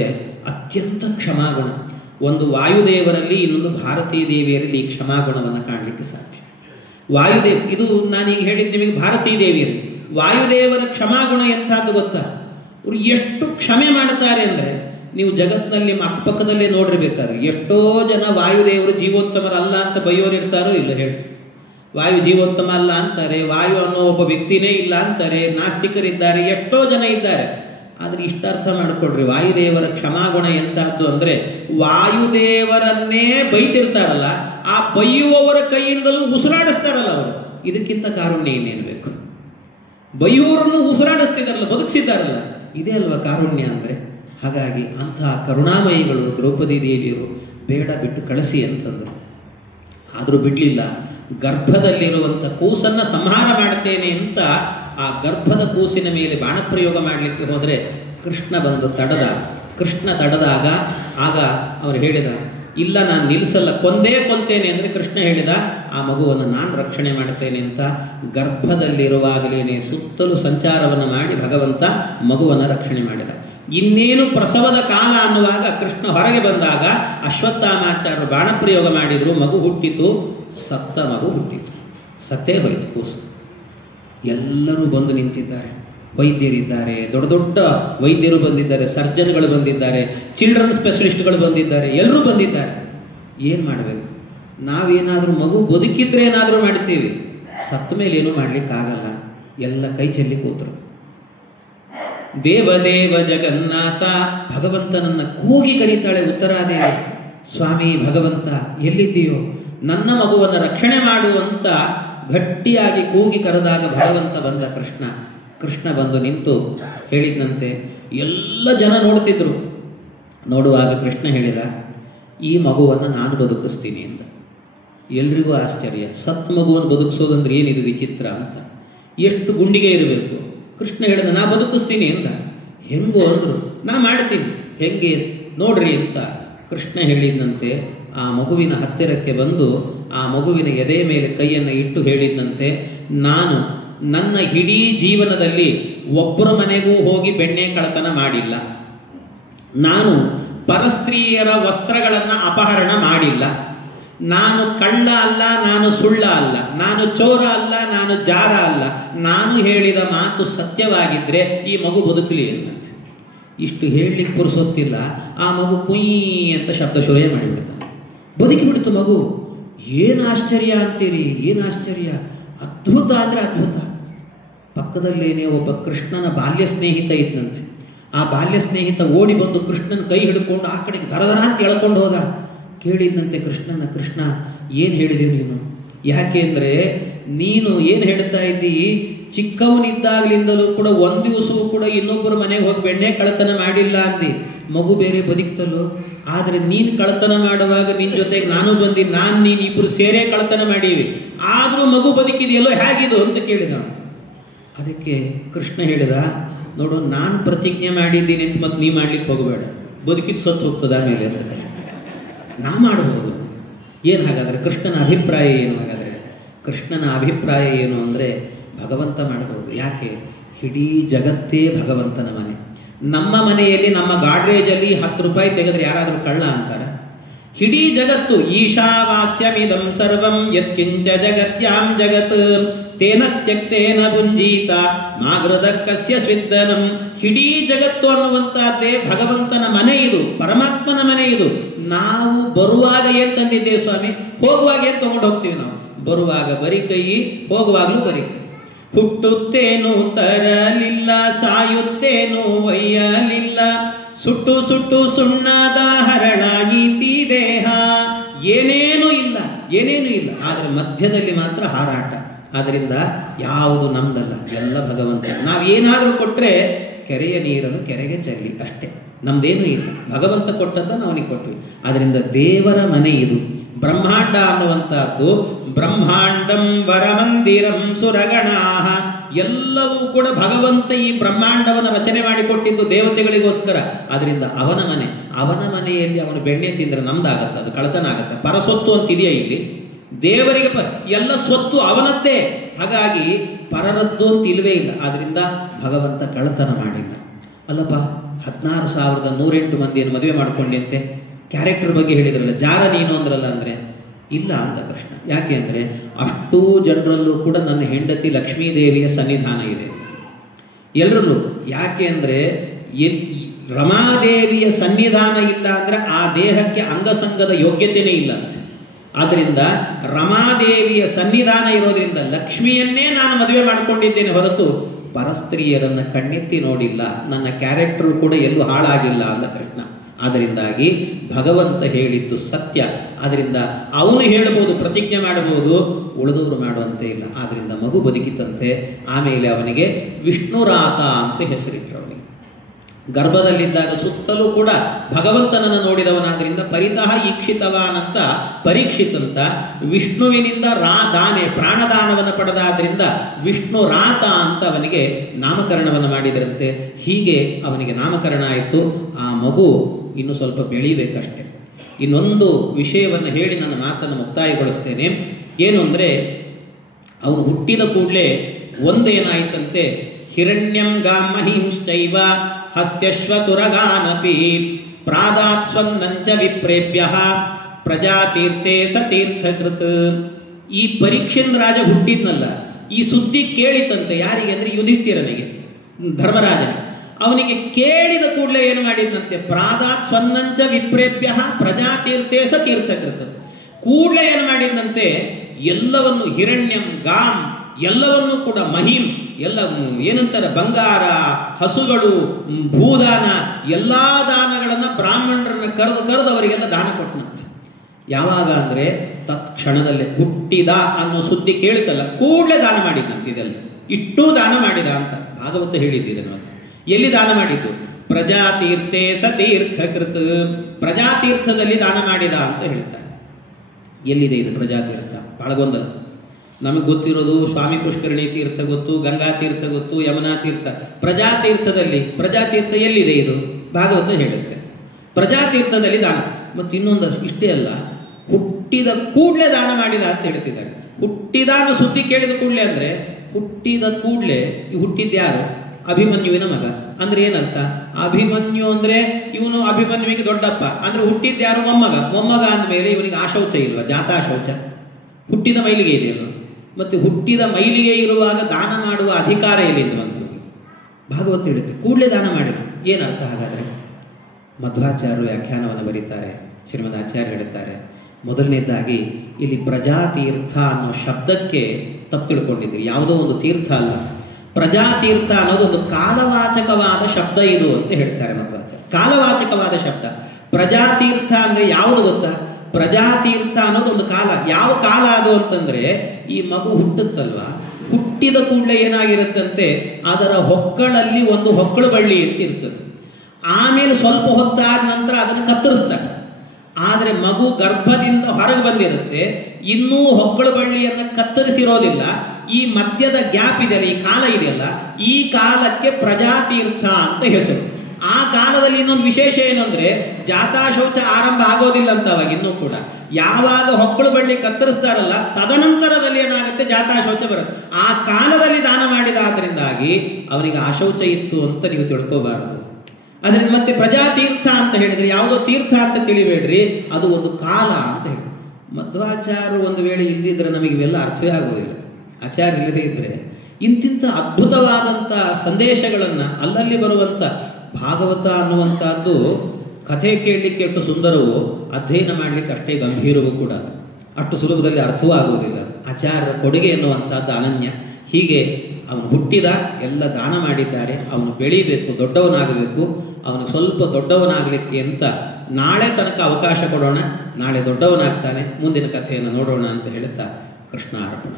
ಅತ್ಯಂತ ಕ್ಷಮಾಗುಣ. ಒಂದು ವಾಯುದೇವರಲ್ಲಿ, ಇನ್ನೊಂದು ಭಾರತೀ ದೇವಿಯರಲ್ಲಿ ಈ ಕ್ಷಮಾಗುಣವನ್ನು ಕಾಣಲಿಕ್ಕೆ ಸಾಧ್ಯ. ವಾಯುದೇವ್, ಇದು ನಾನೀಗ ಹೇಳಿದ್ದು ನಿಮಗೆ ಭಾರತೀ ದೇವಿಯರು. ವಾಯುದೇವರ ಕ್ಷಮಾಗುಣ ಎಂಥದ್ದು ಗೊತ್ತಾ? ಅವರು ಎಷ್ಟು ಕ್ಷಮೆ ಮಾಡ್ತಾರೆ ಅಂದರೆ, ನೀವು ಜಗತ್ತಿನಲ್ಲಿ ಅಕ್ಕಪಕ್ಕದಲ್ಲೇ ನೋಡಿರ್ಬೇಕಾದ್ರೆ ಎಷ್ಟೋ ಜನ ವಾಯುದೇವರು ಜೀವೋತ್ತಮರಲ್ಲ ಅಂತ ಬೈಯೋರಿರ್ತಾರೋ ಇಲ್ಲ ಹೇಳಿ. ವಾಯು ಜೀವೋತ್ತಮ ಅಲ್ಲ ಅಂತಾರೆ, ವಾಯು ಅನ್ನೋ ಒಬ್ಬ ವ್ಯಕ್ತಿನೇ ಇಲ್ಲ ಅಂತಾರೆ, ನಾಸ್ತಿಕರಿದ್ದಾರೆ, ಎಷ್ಟೋ ಜನ ಇದ್ದಾರೆ. ಆದರೆ ಇಷ್ಟರ್ಥ ಮಾಡಿಕೊಡ್ರಿ, ವಾಯುದೇವರ ಕ್ಷಮಾಗುಣ ಎಂಥದ್ದು ಅಂದರೆ, ವಾಯುದೇವರನ್ನೇ ಬೈತಿರ್ತಾರಲ್ಲ, ಆ ಬೈಯುವವರ ಕೈಯಿಂದಲೂ ಉಸಿರಾಡಿಸ್ತಾರಲ್ಲ ಅವರು. ಇದಕ್ಕಿಂತ ಕಾರುಣ್ಯ ಇನ್ನೇನು ಬೇಕು? ಬೈಯುವವರನ್ನು ಉಸಿರಾಡಿಸ್ತಿದಾರಲ್ಲ, ಬದುಕಿಸಿದ್ದಾರಲ್ಲ, ಇದೇ ಅಲ್ವಾ ಕಾರುಣ್ಯ ಅಂದರೆ. ಹಾಗಾಗಿ ಅಂಥ ಕರುಣಾಮಯಿಗಳು ದ್ರೌಪದಿ ದೇವಿಯರು ಬೇಡ, ಬಿಟ್ಟು ಕಳಿಸಿ ಅಂತಂದರು. ಆದರೂ ಬಿಡಲಿಲ್ಲ. ಗರ್ಭದಲ್ಲಿರುವಂಥ ಕೂಸನ್ನು ಸಂಹಾರ ಮಾಡ್ತೇನೆ ಅಂತ ಆ ಗರ್ಭದ ಕೂಸಿನ ಮೇಲೆ ಬಾಣಪ್ರಯೋಗ ಮಾಡಲಿಕ್ಕೆ ಹೋದರೆ ಕೃಷ್ಣ ಬಂದು ತಡೆದ. ಕೃಷ್ಣ ತಡೆದಾಗ ಆಗ ಅವರು ಹೇಳಿದ, ಇಲ್ಲ ನಾನು ನಿಲ್ಲಿಸಲ್ಲ, ಕೊಲ್ತೇನೆ ಅಂದರೆ ಕೃಷ್ಣ ಹೇಳಿದ, ಆ ಮಗುವನ್ನು ನಾನು ರಕ್ಷಣೆ ಮಾಡ್ತೇನೆ ಅಂತ ಗರ್ಭದಲ್ಲಿರುವಾಗಲೇ ಸುತ್ತಲೂ ಸಂಚಾರವನ್ನು ಮಾಡಿ ಭಗವಂತ ಮಗುವನ್ನು ರಕ್ಷಣೆ ಮಾಡಿದ. ಇನ್ನೇನು ಪ್ರಸವದ ಕಾಲ ಅನ್ನುವಾಗ ಕೃಷ್ಣ ಹೊರಗೆ ಬಂದಾಗ ಅಶ್ವತ್ಥಾಮಾಚಾರ್ಯರು ಬಾಣಪ್ರಯೋಗ ಮಾಡಿದರು. ಮಗು ಹುಟ್ಟಿತು, ಸತ್ತ ಮಗು ಹುಟ್ಟಿತು, ಸತ್ತೇ ಹೋಯಿತು ಕೂಸು. ಎಲ್ಲರೂ ಬಂದು ನಿಂತಿದ್ದಾರೆ. ವೈದ್ಯರಿದ್ದಾರೆ, ದೊಡ್ಡ ದೊಡ್ಡ ವೈದ್ಯರು ಬಂದಿದ್ದಾರೆ, ಸರ್ಜನ್ಗಳು ಬಂದಿದ್ದಾರೆ, ಚಿಲ್ಡ್ರನ್ ಸ್ಪೆಷಲಿಸ್ಟ್ಗಳು ಬಂದಿದ್ದಾರೆ, ಎಲ್ಲರೂ ಬಂದಿದ್ದಾರೆ. ಏನು ಮಾಡಬೇಕು? ನಾವೇನಾದರೂ ಮಗು ಬದುಕಿದ್ರೆ ಏನಾದರೂ ಮಾಡ್ತೀವಿ, ಸತ್ತ ಮೇಲೆ ಏನೂ ಮಾಡ್ಲಿಕ್ಕಾಗಲ್ಲ. ಎಲ್ಲ ಕೈ ಚೆಲ್ಲಿ ಕೂತರು. ದೇವದೇವ ಜಗನ್ನಾಥ, ಭಗವಂತನನ್ನ ಕೂಗಿ ಕರೀತಾಳೆ ಉತ್ತರಾದೇವಿ. ಸ್ವಾಮಿ ಭಗವಂತ ಎಲ್ಲಿದ್ದೀಯೋ, ನನ್ನ ಮಗುವನ್ನು ರಕ್ಷಣೆ ಮಾಡುವಂತ ಗಟ್ಟಿಯಾಗಿ ಕೂಗಿ ಕರೆದಾಗ ಭಗವಂತ ಬಂದ. ಕೃಷ್ಣ ಬಂದು ನಿಂತು ಹೇಳಿದಂತೆ ಎಲ್ಲ ಜನ ನೋಡ್ತಿದ್ರು. ನೋಡುವಾಗ ಕೃಷ್ಣ ಹೇಳಿದ, ಈ ಮಗುವನ್ನು ನಾನು ಬದುಕಿಸ್ತೀನಿ ಅಂತ. ಎಲ್ರಿಗೂ ಆಶ್ಚರ್ಯ, ಸತ್ ಮಗುವನ್ನು ಬದುಕಿಸೋದಂದ್ರೆ ಏನಿದು ವಿಚಿತ್ರ ಅಂತ. ಎಷ್ಟು ಗುಂಡಿಗೆ ಇರಬೇಕು. ಕೃಷ್ಣ ಹೇಳಿದ, ನಾ ಬದುಕಿಸ್ತೀನಿ ಅಂತ. ಹೆಂಗೋ ಅಂದ್ರು, ನಾ ಮಾಡ್ತೀನಿ, ಹೆಂಗೆ ನೋಡ್ರಿ ಅಂತ ಕೃಷ್ಣ ಹೇಳಿದಂತೆ ಆ ಮಗುವಿನ ಹತ್ತಿರಕ್ಕೆ ಬಂದು ಆ ಮಗುವಿನ ಎದೆ ಮೇಲೆ ಕೈಯನ್ನು ಇಟ್ಟು ಹೇಳಿದಂತೆ, ನಾನು ನನ್ನ ಇಡೀ ಜೀವನದಲ್ಲಿ ಒಬ್ಬರ ಮನೆಗೂ ಹೋಗಿ ಬೆಣ್ಣೆ ಕಳ್ಳತನ ಮಾಡಿಲ್ಲ. ನಾನು ಪರಸ್ತ್ರೀಯರ ವಸ್ತ್ರಗಳನ್ನು ಅಪಹರಣ ಮಾಡಿಲ್ಲ. ನಾನು ಕಳ್ಳ ಅಲ್ಲ, ನಾನು ಸುಳ್ಳ ಅಲ್ಲ, ನಾನು ಚೋರ ಅಲ್ಲ, ನಾನು ಜಾರ ಅಲ್ಲ. ನಾನು ಹೇಳಿದ ಮಾತು ಸತ್ಯವಾಗಿದ್ರೆ ಈ ಮಗು ಬದುಕಲಿ ಅನ್ನಂತೆ. ಇಷ್ಟು ಹೇಳಲಿಕ್ಕೆ ಪುರುಸೊತ್ತಿಲ್ಲ. ಆ ಮಗು ಕುಯ್ ಅಂತ ಶಬ್ದ ಶೋಯ ಮಾಡಿಬಿಡ್ತಾನೆ, ಬದುಕಿಬಿಡ್ತು ಮಗು. ಏನು ಆಶ್ಚರ್ಯ ಅಂತೀರಿ, ಏನು ಆಶ್ಚರ್ಯ, ಅದ್ಭುತ ಅಂದರೆ ಅದ್ಭುತ. ಪಕ್ಕದಲ್ಲೇನೆ ಒಬ್ಬ ಕೃಷ್ಣನ ಬಾಲ್ಯ ಸ್ನೇಹಿತ ಇದ್ದಂತೆ. ಆ ಬಾಲ್ಯ ಸ್ನೇಹಿತ ಓಡಿ ಬಂದು ಕೃಷ್ಣನ ಕೈ ಹಿಡ್ಕೊಂಡು ಆ ಕಡೆಗೆ ದರದರ ಅಂತ ಎಳ್ಕೊಂಡು ಹೋದ. ಕೇಳಿದಂತೆ ಕೃಷ್ಣನ, ಕೃಷ್ಣ ಏನು ಹೇಳಿದೆ ನೀನು? ಯಾಕೆ ಅಂದರೆ ನೀನು ಏನು ಹೇಳ್ತಾ ಇದ್ದೀ, ಚಿಕ್ಕವನಿದ್ದಾಗಲಿಂದಲೂ ಕೂಡ ಒಂದು ದಿವಸವೂ ಕೂಡ ಇನ್ನೊಬ್ಬರ ಮನೆಗೆ ಹೋಗಿ ಬೆಣ್ಣೆ ಕಳ್ಳತನ ಮಾಡಿಲ್ಲ ಅಂದಿ. ಮಗು ಬೇರೆ ಬದುಕ್ತಲ್ಲೋ. ಆದರೆ ನೀನು ಕಳ್ಳತನ ಮಾಡುವಾಗ ನಿನ್ನ ಜೊತೆಗೆ ನಾನು ಬಂದಿ, ನೀನು ಇಬ್ಬರು ಸೇರೇ ಕಳ್ಳತನ ಮಾಡೀವಿ, ಆದರೂ ಮಗು ಬದುಕಿದೆಯಲ್ಲೋ, ಹೇಗಿದು ಅಂತ ಕೇಳಿದ. ಅದಕ್ಕೆ ಕೃಷ್ಣ ಹೇಳಿದ, ನೋಡು, ನಾನು ಪ್ರತಿಜ್ಞೆ ಮಾಡಿದ್ದೀನಿ ಅಂತ ಮತ್ತೆ ನೀ ಮಾಡ್ಲಿಕ್ಕೆ ಹೋಗಬೇಡ, ಬದುಕಿದ್ದು ಸತ್ತು ಹೋಗ್ತದ ಆಮೇಲೆ ಅಂತ. ನಾ ಮಾಡಬಹುದು. ಏನು ಹಾಗಾದರೆ ಕೃಷ್ಣನ ಅಭಿಪ್ರಾಯ ಏನು? ಹಾಗಾದರೆ ಕೃಷ್ಣನ ಅಭಿಪ್ರಾಯ ಏನು ಅಂದರೆ ಭಗವಂತ ಮಾಡಬಹುದು. ಯಾಕೆ? ಇಡೀ ಜಗತ್ತೇ ಭಗವಂತನ ಮನೆ. ನಮ್ಮ ಮನೆಯಲ್ಲಿ ನಮ್ಮ ಗಾಡ್ರೇಜಲ್ಲಿ 10 ರೂಪಾಯಿ ತೆಗೆದ್ರೆ ಯಾರಾದರೂ ಕಳ್ಳ ಅಂತಾರೆ? ಇಡೀ ಜಗತ್ತು ಈಶಾವಾಸ್ಯಮಿದಂ ಸರ್ವಂ ಯತ್ಕಿಂಚ ಜಗತ್ಯಾಂ ಜಗತ್ ತೇನ ತ್ಯಕ್ತೇನ ಭುಂಜೀತ ಮಾಗೃದ ಕಸ್ಯ ಸ್ವಿದ್ದನಂ. ಇಡೀ ಜಗತ್ತು ಅನ್ನುವಂತಹದ್ದೇ ಭಗವಂತನ ಮನೆ, ಇದು ಪರಮಾತ್ಮನ ಮನೆ. ಇದು ನಾವು ಬರುವಾಗ ಏನ್ ತಂದಿದ್ದೇವೆ ಸ್ವಾಮಿ, ಹೋಗುವಾಗ ಏನ್ ತಗೊಂಡು ಹೋಗ್ತೀವಿ ನಾವು? ಬರುವಾಗ ಬರಿ ಕೈ, ಹೋಗುವಾಗಲೂ ಬರಿ ಕೈ. ಹುಟ್ಟುತ್ತೇನು ತರಲಿಲ್ಲ, ಸಾಯುತ್ತೇನು ಒಯ್ಯಲಿಲ್ಲ, ಸುಟ್ಟು ಸುಟ್ಟು ಸುಣ್ಣದ ಹರಳಾಗೀತಿ ದೇಹ. ಏನೇನೂ ಇಲ್ಲ, ಏನೇನೂ ಇಲ್ಲ, ಆದರೆ ಮಧ್ಯದಲ್ಲಿ ಮಾತ್ರ ಹಾರಾಟ. ಆದ್ದರಿಂದ ಯಾವುದು ನಮ್ದಲ್ಲ, ಎಲ್ಲ ಭಗವಂತ. ನಾವೇನಾದರೂ ಕೊಟ್ಟರೆ ಕೆರೆಯ ನೀರನ್ನು ಕೆರೆಗೆ ಚೆಲ್ಲಿ ಅಷ್ಟೇ, ನಮ್ದೇನೂ ಇಲ್ಲ. ಭಗವಂತ ಕೊಟ್ಟದ್ದನ್ನು ಅವನಿಗೆ ಕೊಟ್ವಿ. ಆದ್ದರಿಂದ ದೇವರ ಮನೆ ಇದು. ಬ್ರಹ್ಮಾಂಡ ಅನ್ನುವಂತಹದ್ದು ಬ್ರಹ್ಮಾಂಡಂ ವರಮಂದಿರಂ ಸುರಗಣಾಹ, ಎಲ್ಲವೂ ಕೂಡ ಭಗವಂತ ಈ ಬ್ರಹ್ಮಾಂಡವನ್ನು ರಚನೆ ಮಾಡಿಕೊಟ್ಟಿದ್ದು ದೇವತೆಗಳಿಗೋಸ್ಕರ. ಅದರಿಂದ ಅವನ ಮನೆ. ಅವನ ಮನೆಯಲ್ಲಿ ಅವನು ಬೆಣ್ಣೆ ತಿಂದರೆ ನಮ್ದಾಗತ್ತ? ಅದು ಕಳತನ ಆಗತ್ತ? ಪರಸೊತ್ತು ಅಂತಿದೆಯಾ ಇಲ್ಲಿ? ದೇವರಿಗೆ ಎಲ್ಲ ಸ್ವತ್ತು ಅವನದ್ದೇ. ಹಾಗಾಗಿ ಪರರದ್ದು ಅಂತ ಇಲ್ವೇ ಇಲ್ಲ. ಆದ್ರಿಂದ ಭಗವಂತ ಕಳತನ ಮಾಡಿಲ್ಲ. ಅಲ್ಲಪ್ಪ, 16,108 ಮಂದಿಯನ್ನು ಮದುವೆ ಮಾಡ್ಕೊಂಡಂತೆ ಕ್ಯಾರೆಕ್ಟರ್ ಬಗ್ಗೆ ಹೇಳಿದ್ರಲ್ಲ, ಜಾರ ನೀನು ಅಂದ್ರಲ್ಲ, ಅಂದ್ರೆ ಇಲ್ಲ ಅಂದ ಕೃಷ್ಣ. ಯಾಕೆ ಅಂದರೆ ಅಷ್ಟೂ ಜನರಲ್ಲೂ ಕೂಡ ನನ್ನ ಹೆಂಡತಿ ಲಕ್ಷ್ಮೀದೇವಿಯ ಸನ್ನಿಧಾನ ಇದೆ ಎಲ್ಲರಲ್ಲೂ. ಯಾಕೆ ಅಂದರೆ ರಮಾದೇವಿಯ ಸನ್ನಿಧಾನ ಇಲ್ಲ ಅಂದ್ರೆ ಆ ದೇಹಕ್ಕೆ ಅಂಗಸಂಗದ ಯೋಗ್ಯತೆಯೇ ಇಲ್ಲ ಅಂತ. ಆದ್ದರಿಂದ ರಮಾದೇವಿಯ ಸನ್ನಿಧಾನ ಇರೋದ್ರಿಂದ ಲಕ್ಷ್ಮಿಯನ್ನೇ ನಾನು ಮದುವೆ ಮಾಡಿಕೊಂಡಿದ್ದೇನೆ ಹೊರತು ಪರಸ್ತ್ರೀಯರನ್ನ ಕಣ್ಣೆತ್ತಿ ನೋಡಿಲ್ಲ. ನನ್ನ ಕ್ಯಾರೆಕ್ಟರ್ ಕೂಡ ಎಲ್ಲೂ ಹಾಳಾಗಿಲ್ಲ ಅಂದ ಕೃಷ್ಣ. ಆದ್ದರಿಂದಾಗಿ ಭಗವಂತ ಹೇಳಿದ್ದು ಸತ್ಯ. ಆದ್ರಿಂದ ಅವನು ಹೇಳಬಹುದು, ಪ್ರತಿಜ್ಞೆ ಮಾಡಬಹುದು, ಉಳಿದವರು ಮಾಡುವಂತೆ ಇಲ್ಲ. ಆದ್ರಿಂದ ಮಗು ಬದುಕಿತಂತೆ. ಆಮೇಲೆ ಅವನಿಗೆ ವಿಷ್ಣುರಾತ ಅಂತ ಹೆಸರಿಟ್ಟರು. ಅವನಿಗೆ ಗರ್ಭದಲ್ಲಿದ್ದಾಗ ಸುತ್ತಲೂ ಕೂಡ ಭಗವಂತನನ್ನು ನೋಡಿದವನಾದ್ರಿಂದ ಪರಿತಃ ಈಕ್ಷಿತವಾನ್ ಅಂತ ಪರೀಕ್ಷಿತಂತ. ವಿಷ್ಣುವಿನಿಂದ ದಾನೆ ಪ್ರಾಣದಾನವನ್ನು ಪಡೆದಾದ್ರಿಂದ ವಿಷ್ಣು ರಾತ ಅಂತ ಅವನಿಗೆ ನಾಮಕರಣವನ್ನು ಮಾಡಿದರಂತೆ. ಹೀಗೆ ಅವನಿಗೆ ನಾಮಕರಣ ಆಯಿತು. ಆ ಮಗು ಇನ್ನು ಸ್ವಲ್ಪ ಬೆಳೀಬೇಕಷ್ಟೆ. ಇನ್ನೊಂದು ವಿಷಯವನ್ನು ಹೇಳಿ ನನ್ನ ಮಾತನ್ನು ಮುಕ್ತಾಯಗೊಳಿಸ್ತೇನೆ. ಏನು ಅಂದರೆ, ಅವನು ಹುಟ್ಟಿದ ಕೂಡಲೇ ಒಂದೇನಾಯ್ತಂತೆ, ಹಿರಣ್ಯಂ ಗಾಮಹಿಂಶ್ಚೈವ ಹಸ್ತ್ಯಶ್ವತುರಗಾನಪಿ ಪ್ರಾದಾತ್ ಸ್ವನ್ನಂಚ ವಿಪ್ರೇಭ್ಯ ಪ್ರಜಾತೀರ್ಥೇ ಸತೀರ್ಥಕೃತ್. ಈ ಪರೀಕ್ಷಿನ್ ರಾಜ ಹುಟ್ಟಿದ್ನಲ್ಲ, ಈ ಸುದ್ದಿ ಕೇಳಿತಂತೆ. ಯಾರಿಗೆ ಅಂದರೆ ಯುಧಿಷ್ಠಿರನಿಗೆ. ಧರ್ಮರಾಜ. ಅವನಿಗೆ ಕೇಳಿದ ಕೂಡಲೇ ಏನು ಮಾಡಿದಂತೆ, ಪ್ರಾದಾತ್ ಸ್ವನ್ನಂಚ ವಿಪ್ರೇಭ್ಯ ಪ್ರಜಾತೀರ್ಥೇ ಸ ತೀರ್ಥಕೃತ. ಕೂಡಲೇ ಏನು ಮಾಡಿದಂತೆ, ಎಲ್ಲವನ್ನು ಹಿರಣ್ಯಂ ಗಾಂ ಎಲ್ಲವನ್ನೂ ಕೂಡ ಮಹಿಂ ಎಲ್ಲ ಏನಂತಾರೆ ಬಂಗಾರ, ಹಸುಗಳು, ಭೂದಾನ ಎಲ್ಲ ದಾನಗಳನ್ನು ಬ್ರಾಹ್ಮಣರನ್ನ ಕರೆದು ಅವರಿಗೆಲ್ಲ ದಾನ ಕೊಟ್ಟನಂತೆ. ಯಾವಾಗ ಅಂದರೆ ತತ್ಕ್ಷಣದಲ್ಲೇ ಹುಟ್ಟಿದ ಅನ್ನೋ ಸುದ್ದಿ ಕೇಳಿತಲ್ಲ ಕೂಡಲೇ ದಾನ ಮಾಡಿದ್ದಂತೆ. ಇದೆಲ್ಲ ಇಷ್ಟೂ ದಾನ ಮಾಡಿದ ಅಂತ ಭಾಗವತ ಹೇಳಿದ್ದಿದೆ. ಮತ್ತು ಎಲ್ಲಿ ದಾನ ಮಾಡಿದ್ದು? ಪ್ರಜಾತೀರ್ಥೇ ಸ ತೀರ್ಥಕೃತ, ಪ್ರಜಾತೀರ್ಥದಲ್ಲಿ ದಾನ ಮಾಡಿದ ಅಂತ ಹೇಳ್ತಾರೆ. ಎಲ್ಲಿದೆ ಇದು ಪ್ರಜಾತೀರ್ಥ? ಬಹಳ ಗೊಂದಲ. ನಮಗೆ ಗೊತ್ತಿರೋದು ಸ್ವಾಮಿ ಪುಷ್ಕರಣಿ ತೀರ್ಥ ಗೊತ್ತು, ಗಂಗಾ ತೀರ್ಥ ಗೊತ್ತು, ಯಮುನಾ ತೀರ್ಥ. ಪ್ರಜಾತೀರ್ಥದಲ್ಲಿ ಪ್ರಜಾತೀರ್ಥ ಎಲ್ಲಿದೆ? ಇದು ಭಾಗವತ ಹೇಳುತ್ತೆ. ಪ್ರಜಾತೀರ್ಥದಲ್ಲಿ ದಾನ. ಮತ್ತು ಇನ್ನೊಂದು ಇಷ್ಟೇ ಅಲ್ಲ, ಹುಟ್ಟಿದ ಕೂಡಲೇ ದಾನ ಮಾಡಿದ ಅಂತ ಹೇಳ್ತಿದ್ದಾರೆ. ಹುಟ್ಟಿದ ಅನ್ನೋ ಸುದ್ದಿ ಕೇಳಿದ ಕೂಡಲೇ ಅಂದರೆ ಹುಟ್ಟಿದ ಕೂಡಲೇ ಹುಟ್ಟಿದ್ಯಾರು? ಅಭಿಮನ್ಯುವಿನ ಮಗ. ಅಂದ್ರೆ ಏನರ್ಥ? ಅಭಿಮನ್ಯು ಅಂದ್ರೆ ಇವನು ಅಭಿಮನ್ಯುವಿಗೆ ದೊಡ್ಡಪ್ಪ. ಅಂದ್ರೆ ಹುಟ್ಟಿದ್ಯಾರು? ಮೊಮ್ಮಗ. ಮೊಮ್ಮಗ ಅಂದಮೇಲೆ ಇವನಿಗೆ ಆಶೌಚ ಇಲ್ವ? ಜಾತಾ ಶೌಚ. ಹುಟ್ಟಿದ ಮೈಲಿಗೆ ಇದೆಯಲ್ವ? ಮತ್ತೆ ಹುಟ್ಟಿದ ಮೈಲಿಗೆ ಇರುವಾಗ ದಾನ ಮಾಡುವ ಅಧಿಕಾರ ಎಲ್ಲಿಂದಂತ ಭಾಗವತ ಹೇಳುತ್ತೆ. ಕೂಡಲೇ ದಾನ ಮಾಡಿದ. ಏನರ್ಥ ಹಾಗಾದ್ರೆ? ಮಧ್ವಾಚಾರ್ಯರು ವ್ಯಾಖ್ಯಾನವನ್ನು ಬರೀತಾರೆ, ಶ್ರೀಮದ್ ಆಚಾರ್ಯ ಹೇಳುತ್ತಾರೆ. ಮೊದಲನೇದಾಗಿ ಇಲ್ಲಿ ಪ್ರಜಾತೀರ್ಥ ಅನ್ನೋ ಶಬ್ದಕ್ಕೆ ತಪ್ಪು ತಿಳ್ಕೊಂಡಿದ್ದೀರಿ. ಯಾವುದೋ ಒಂದು ತೀರ್ಥ ಅಲ್ಲ. ಪ್ರಜಾತೀರ್ಥ ಅನ್ನೋದು ಒಂದು ಕಾಲವಾಚಕವಾದ ಶಬ್ದ ಇದು ಅಂತ ಹೇಳ್ತಾರೆ ಮಧ್ವಾಚಾರ್ಯ. ಕಾಲವಾಚಕವಾದ ಶಬ್ದ. ಪ್ರಜಾತೀರ್ಥ ಅಂದ್ರೆ ಯಾವುದು ಗೊತ್ತಾ? ಪ್ರಜಾತೀರ್ಥ ಅನ್ನೋದು ಒಂದು ಕಾಲ. ಯಾವ ಕಾಲ ಅದು ಅಂತಂದ್ರೆ, ಈ ಮಗು ಹುಟ್ಟುತ್ತಲ್ವ, ಹುಟ್ಟಿದ ಕೂಡಲೇ ಏನಾಗಿರುತ್ತಂತೆ, ಅದರ ಹೊಕ್ಕಳಲ್ಲಿ ಒಂದು ಹೊಕ್ಕಳು ಬಳ್ಳಿ ಅಂತ ಇರ್ತದೆ. ಆಮೇಲೆ ಸ್ವಲ್ಪ ಹೊತ್ತಾದ ನಂತರ ಅದನ್ನು ಕತ್ತರಿಸ್ತಾರೆ. ಆದರೆ ಮಗು ಗರ್ಭದಿಂದ ಹೊರಗೆ ಬಂದಿರುತ್ತೆ, ಇನ್ನೂ ಹೊಕ್ಕಳು ಬಳ್ಳಿಯನ್ನು ಕತ್ತರಿಸಿರೋದಿಲ್ಲ. ಈ ಮಧ್ಯದ ಗ್ಯಾಪ್ ಇದೆಯಲ್ಲ, ಈ ಕಾಲ ಇದೆಯಲ್ಲ, ಈ ಕಾಲಕ್ಕೆ ಪ್ರಜಾತೀರ್ಥ ಅಂತ ಹೆಸರು. ಆ ಕಾಲದಲ್ಲಿ ಇನ್ನೊಂದು ವಿಶೇಷ ಏನಂದ್ರೆ, ಜಾತಾ ಶೌಚ ಆರಂಭ ಆಗೋದಿಲ್ಲ ಅಂತ ಅವಾಗ ಇನ್ನೂ ಕೂಡ. ಯಾವಾಗ ಹೊಕ್ಕಳು ಬಳ್ಳಿ ಕತ್ತರಿಸ್ತಾರಲ್ಲ, ತದನಂತರದಲ್ಲಿ ಏನಾಗುತ್ತೆ, ಜಾತಾ ಶೌಚ ಬರುತ್ತೆ. ಆ ಕಾಲದಲ್ಲಿ ದಾನ ಮಾಡಿದಾದ್ರಿಂದಾಗಿ ಅವನಿಗೆ ಆಶೌಚ ಇತ್ತು ಅಂತ ನೀವು ತಿಳ್ಕೋಬಾರದು. ಅದರಿಂದ ಮತ್ತೆ ಪ್ರಜಾತೀರ್ಥ ಅಂತ ಹೇಳಿದ್ರೆ ಯಾವುದೋ ತೀರ್ಥ ಅಂತ ತಿಳಿಬೇಡ್ರಿ, ಅದು ಒಂದು ಕಾಲ ಅಂತ ಹೇಳಿ. ಮಧ್ವಾಚಾರ್ಯರು ಒಂದು ವೇಳೆ ಇದ್ದಿದ್ರೆ ನಮಗೆ ಇವೆಲ್ಲ ಅರ್ಥವೇ ಆಗೋದಿಲ್ಲ. ಆಚಾರ್ಯ ಇಲ್ಲದೆ ಇದ್ರೆ ಇಂತಿಂಥ ಅದ್ಭುತವಾದಂಥ ಸಂದೇಶಗಳನ್ನು ಅಲ್ಲಲ್ಲಿ ಬರುವಂಥ ಭಾಗವತ ಅನ್ನುವಂಥದ್ದು ಕಥೆ ಕೇಳಲಿಕ್ಕೆ ಎಷ್ಟು ಸುಂದರವೋ, ಅಧ್ಯಯನ ಮಾಡಲಿಕ್ಕೆ ಅಷ್ಟೇ ಗಂಭೀರವೂ ಕೂಡ. ಅದು ಅಷ್ಟು ಸುಲಭದಲ್ಲಿ ಅರ್ಥವೂ ಆಗುವುದಿಲ್ಲ. ಆಚಾರ್ಯರ ಕೊಡುಗೆ ಎನ್ನುವಂಥದ್ದು ಅನನ್ಯ. ಹೀಗೆ ಅವನು ಹುಟ್ಟಿದ, ಎಲ್ಲ ದಾನ ಮಾಡಿದ್ದಾರೆ. ಅವನು ಬೆಳೀಬೇಕು, ದೊಡ್ಡವನಾಗಬೇಕು. ಅವನು ಸ್ವಲ್ಪ ದೊಡ್ಡವನಾಗಲಿಕ್ಕೆ ಅಂತ ನಾಳೆ ತನಕ ಅವಕಾಶ ಕೊಡೋಣ. ನಾಳೆ ದೊಡ್ಡವನಾಗ್ತಾನೆ, ಮುಂದಿನ ಕಥೆಯನ್ನು ನೋಡೋಣ ಅಂತ ಹೇಳುತ್ತಾ ಕೃಷ್ಣ ಅರ್ಪಣ.